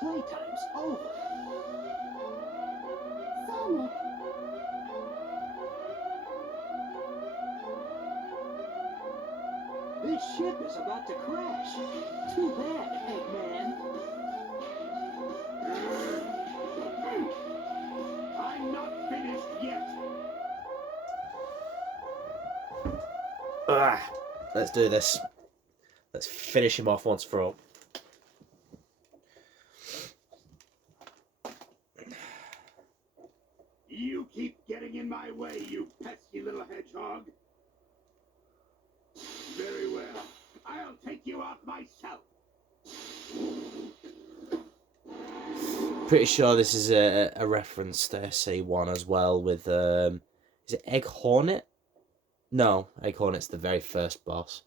Playtime's over. Sonic, This ship is about to crash. Too bad, Eggman. I'm not finished yet. Let's do this. Let's finish him off once for all. You keep getting in my way, you pesky little hedgehog. Very well. I'll take you out myself. Pretty sure this is a reference to SA1 as well with, is it Egg Hornet? No, Egg Hornet's the very first boss.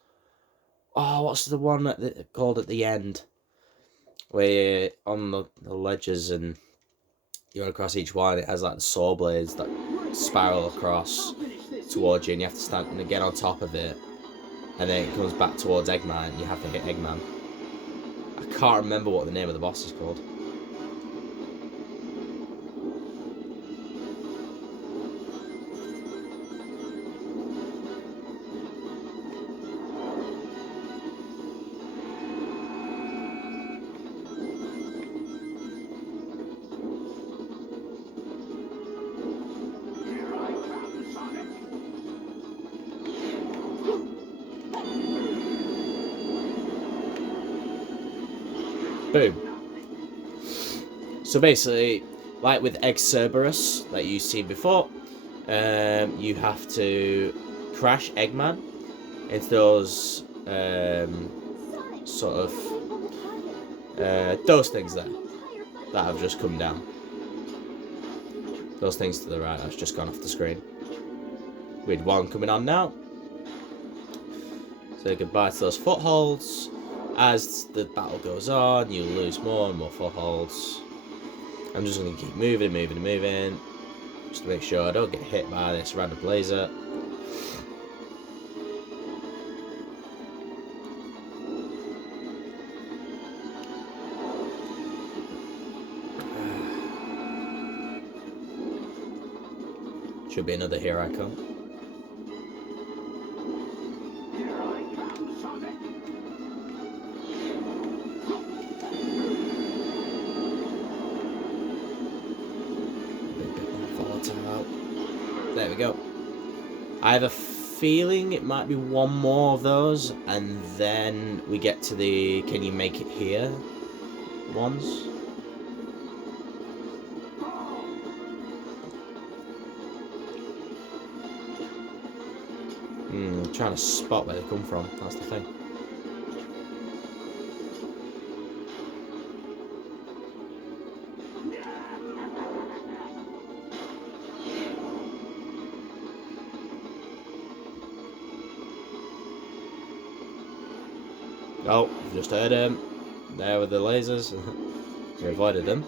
Oh, what's the one called at the end? Where you're on the ledges and you run across each one, it has like the saw blades that spiral across towards you and you have to stand and get on top of it. And then it comes back towards Eggman and you have to hit Eggman. I can't remember what the name of the boss is called. Here I come, Sonic. Boom. So basically, like with Egg Cerberus that you've seen before, you have to crash Eggman into those sort of those things there that have just come down. Those things to the right that's just gone off the screen. We had one coming on now. Say goodbye to those footholds. As the battle goes on, you lose more and more footholds. I'm just going to keep moving, just to make sure I don't get hit by this random laser. Should be another Here I Come. Here I come, Sonic. Volatile. There we go. I have a feeling it might be one more of those, and then we get to the can you make it here ones. Trying to spot where they come from, that's the thing. Oh, just heard him. There with the lasers. We avoided them.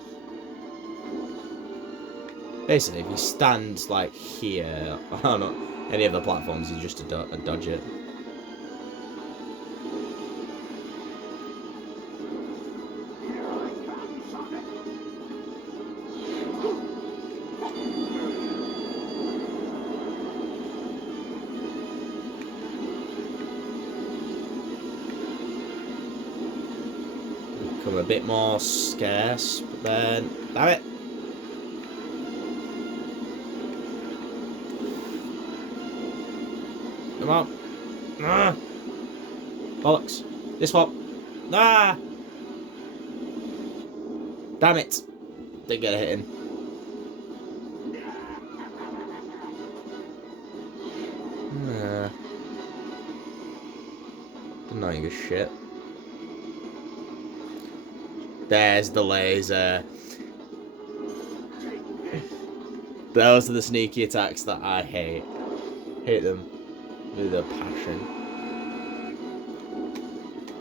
Basically, if you stand like here, on any of the platforms, you just dodge it. Become a bit more scarce, but then damn it. Come on. Ah. Bollocks. This one. Ah. Damn it. Didn't get a hit in. Annoying as shit. There's the laser. Those are the sneaky attacks that I hate. Hate them with a passion.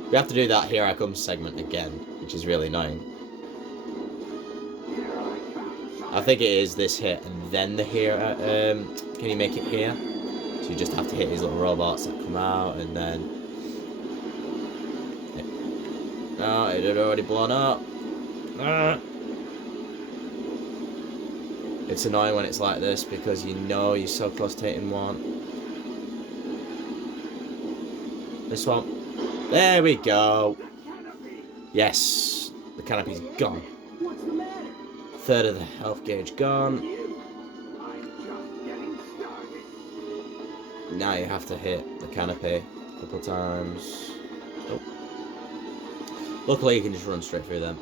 We have to do that Here I Come segment again, which is really annoying. I think it is this hit and then the here. Can you make it here? So you just have to hit these little robots that come out and then. Oh, it had already blown up. Ah. It's annoying when it's like this because you know you're so close to hitting one. This one. There we go. Yes, the canopy's gone. What's the matter? Third of the health gauge gone. I'm just getting started. Now you have to hit the canopy a couple of times. Oh. Luckily you can just run straight through them.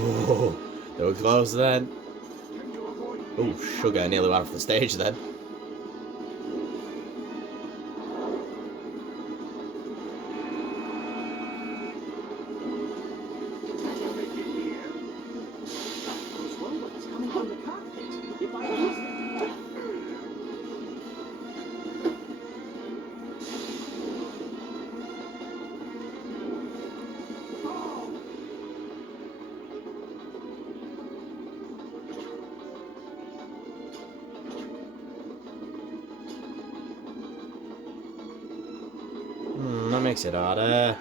Oh, they were close then. Can you avoid Oh, sugar nearly went off the stage then. Those robots coming from the cockpit. If I lose them. That makes it harder.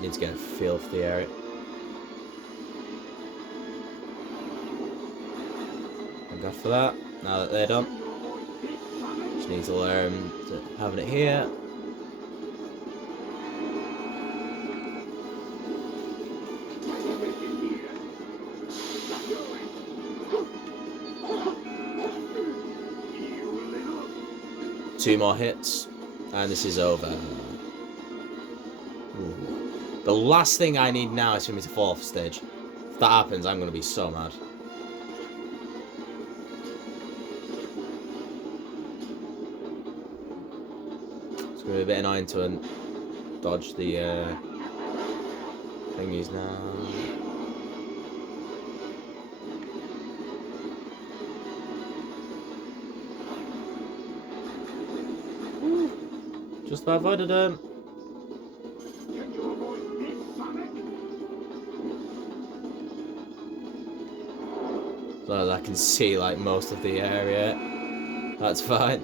Need to get a feel for the area. Thank God for that. Now that they're done, just need to learn to having it here. Two more hits, and this is over. Ooh. The last thing I need now is for me to fall off stage. If that happens, I'm going to be so mad. It's going to be a bit annoying to dodge the thingies now. Just about avoided him. Can you avoid this, Sonic? So I can see like most of the area. That's fine.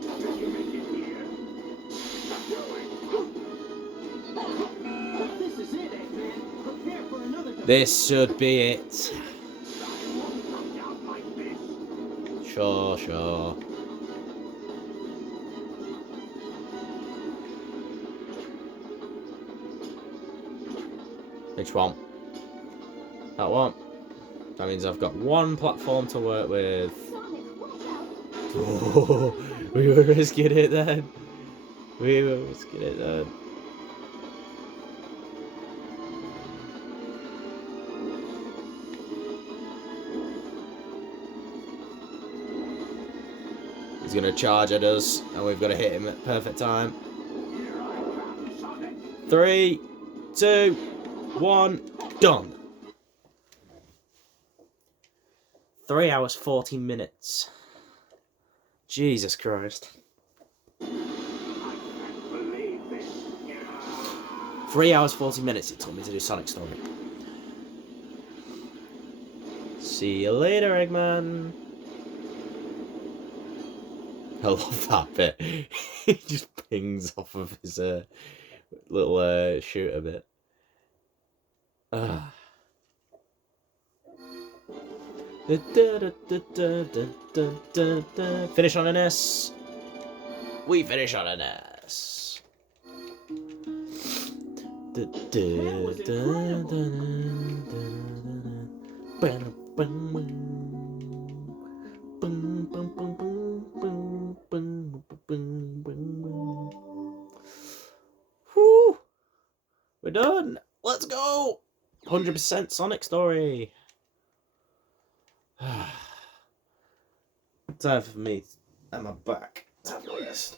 Can you make it here? This is it, Eggman. Prepare for another defeat. This should be it. I won't come down like this. Sure, sure. Which one? That one. That means I've got one platform to work with. Sonic, watch out! Oh, we were risking it then. We were risking it then. He's gonna charge at us, and we've got to hit him at perfect time. Here I come, Sonic. 3, 2, 1, done. 3 hours 40 minutes. Jesus Christ. I can't believe this. 3 hours 40 minutes it took me to do Sonic Story. See you later, Eggman. I love that bit. He just pings off of his little shooter bit. Finish on an S. We finish on an S. Whew. We're done. Let's go. 100% Sonic Story. Time for me and my back to have a rest.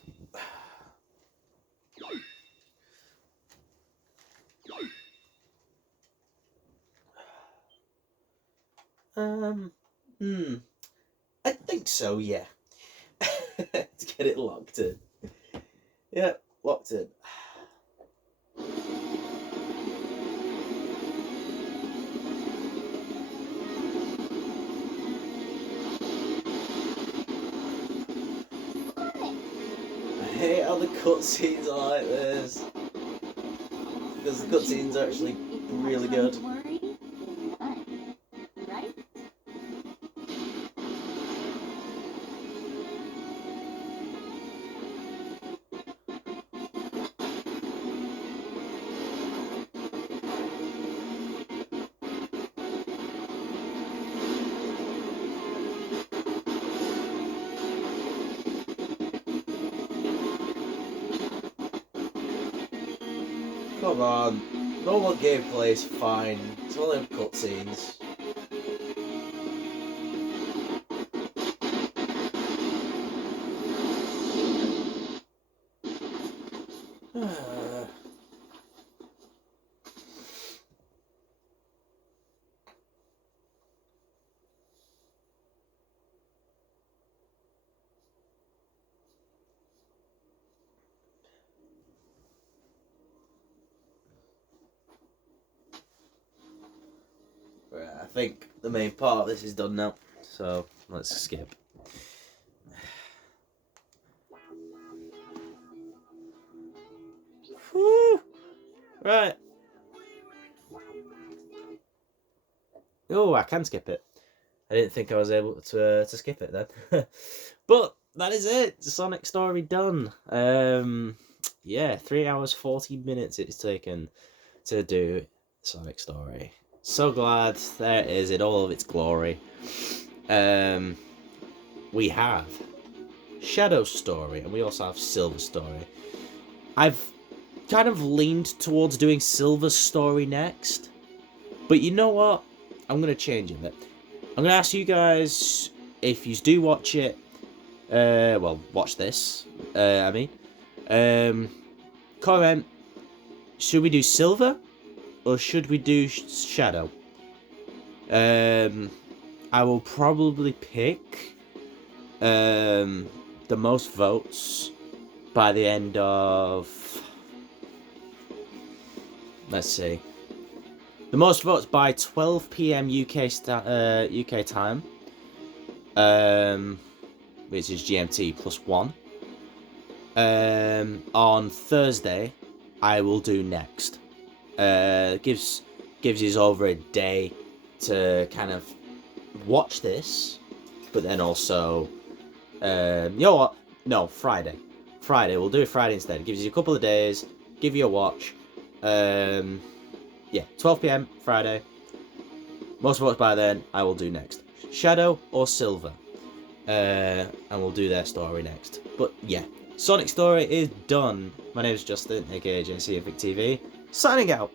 I think so, yeah. To get it locked in. Yeah, locked in. I hate how the cutscenes are like this. Because the cutscenes are actually really good. Don't worry, they won. Right? Come on. Normal gameplay is fine. It's only cutscenes. Right, I think the main part of this is done now, so let's skip. Whew. Right. Oh, I can skip it. I didn't think I was able to skip it then. But that is it. Sonic Story done. Yeah, 3 hours 40 minutes it's taken to do Sonic Story. So glad there it is in all of its glory. We have Shadow Story and we also have Silver Story. I've kind of leaned towards doing Silver Story next, but you know what? I'm gonna change it a bit. I'm gonna ask you guys if you do watch it. Well, watch this. Comment. Should we do Silver or should we do Shadow? I will probably pick the most votes by the end of. Let's see. The most votes by 12 p.m. UK time, which is GMT +1. On Thursday, I will do next. Gives you over a day to kind of watch this, but then also, you know what? No, Friday. We'll do it Friday instead. It gives you a couple of days. Give you a watch. Yeah, 12 p.m. Friday. Most votes by then, I will do next. Shadow or Silver. And we'll do their story next. But yeah, Sonic Story is done. My name is Justin, aka JC TV. Signing out.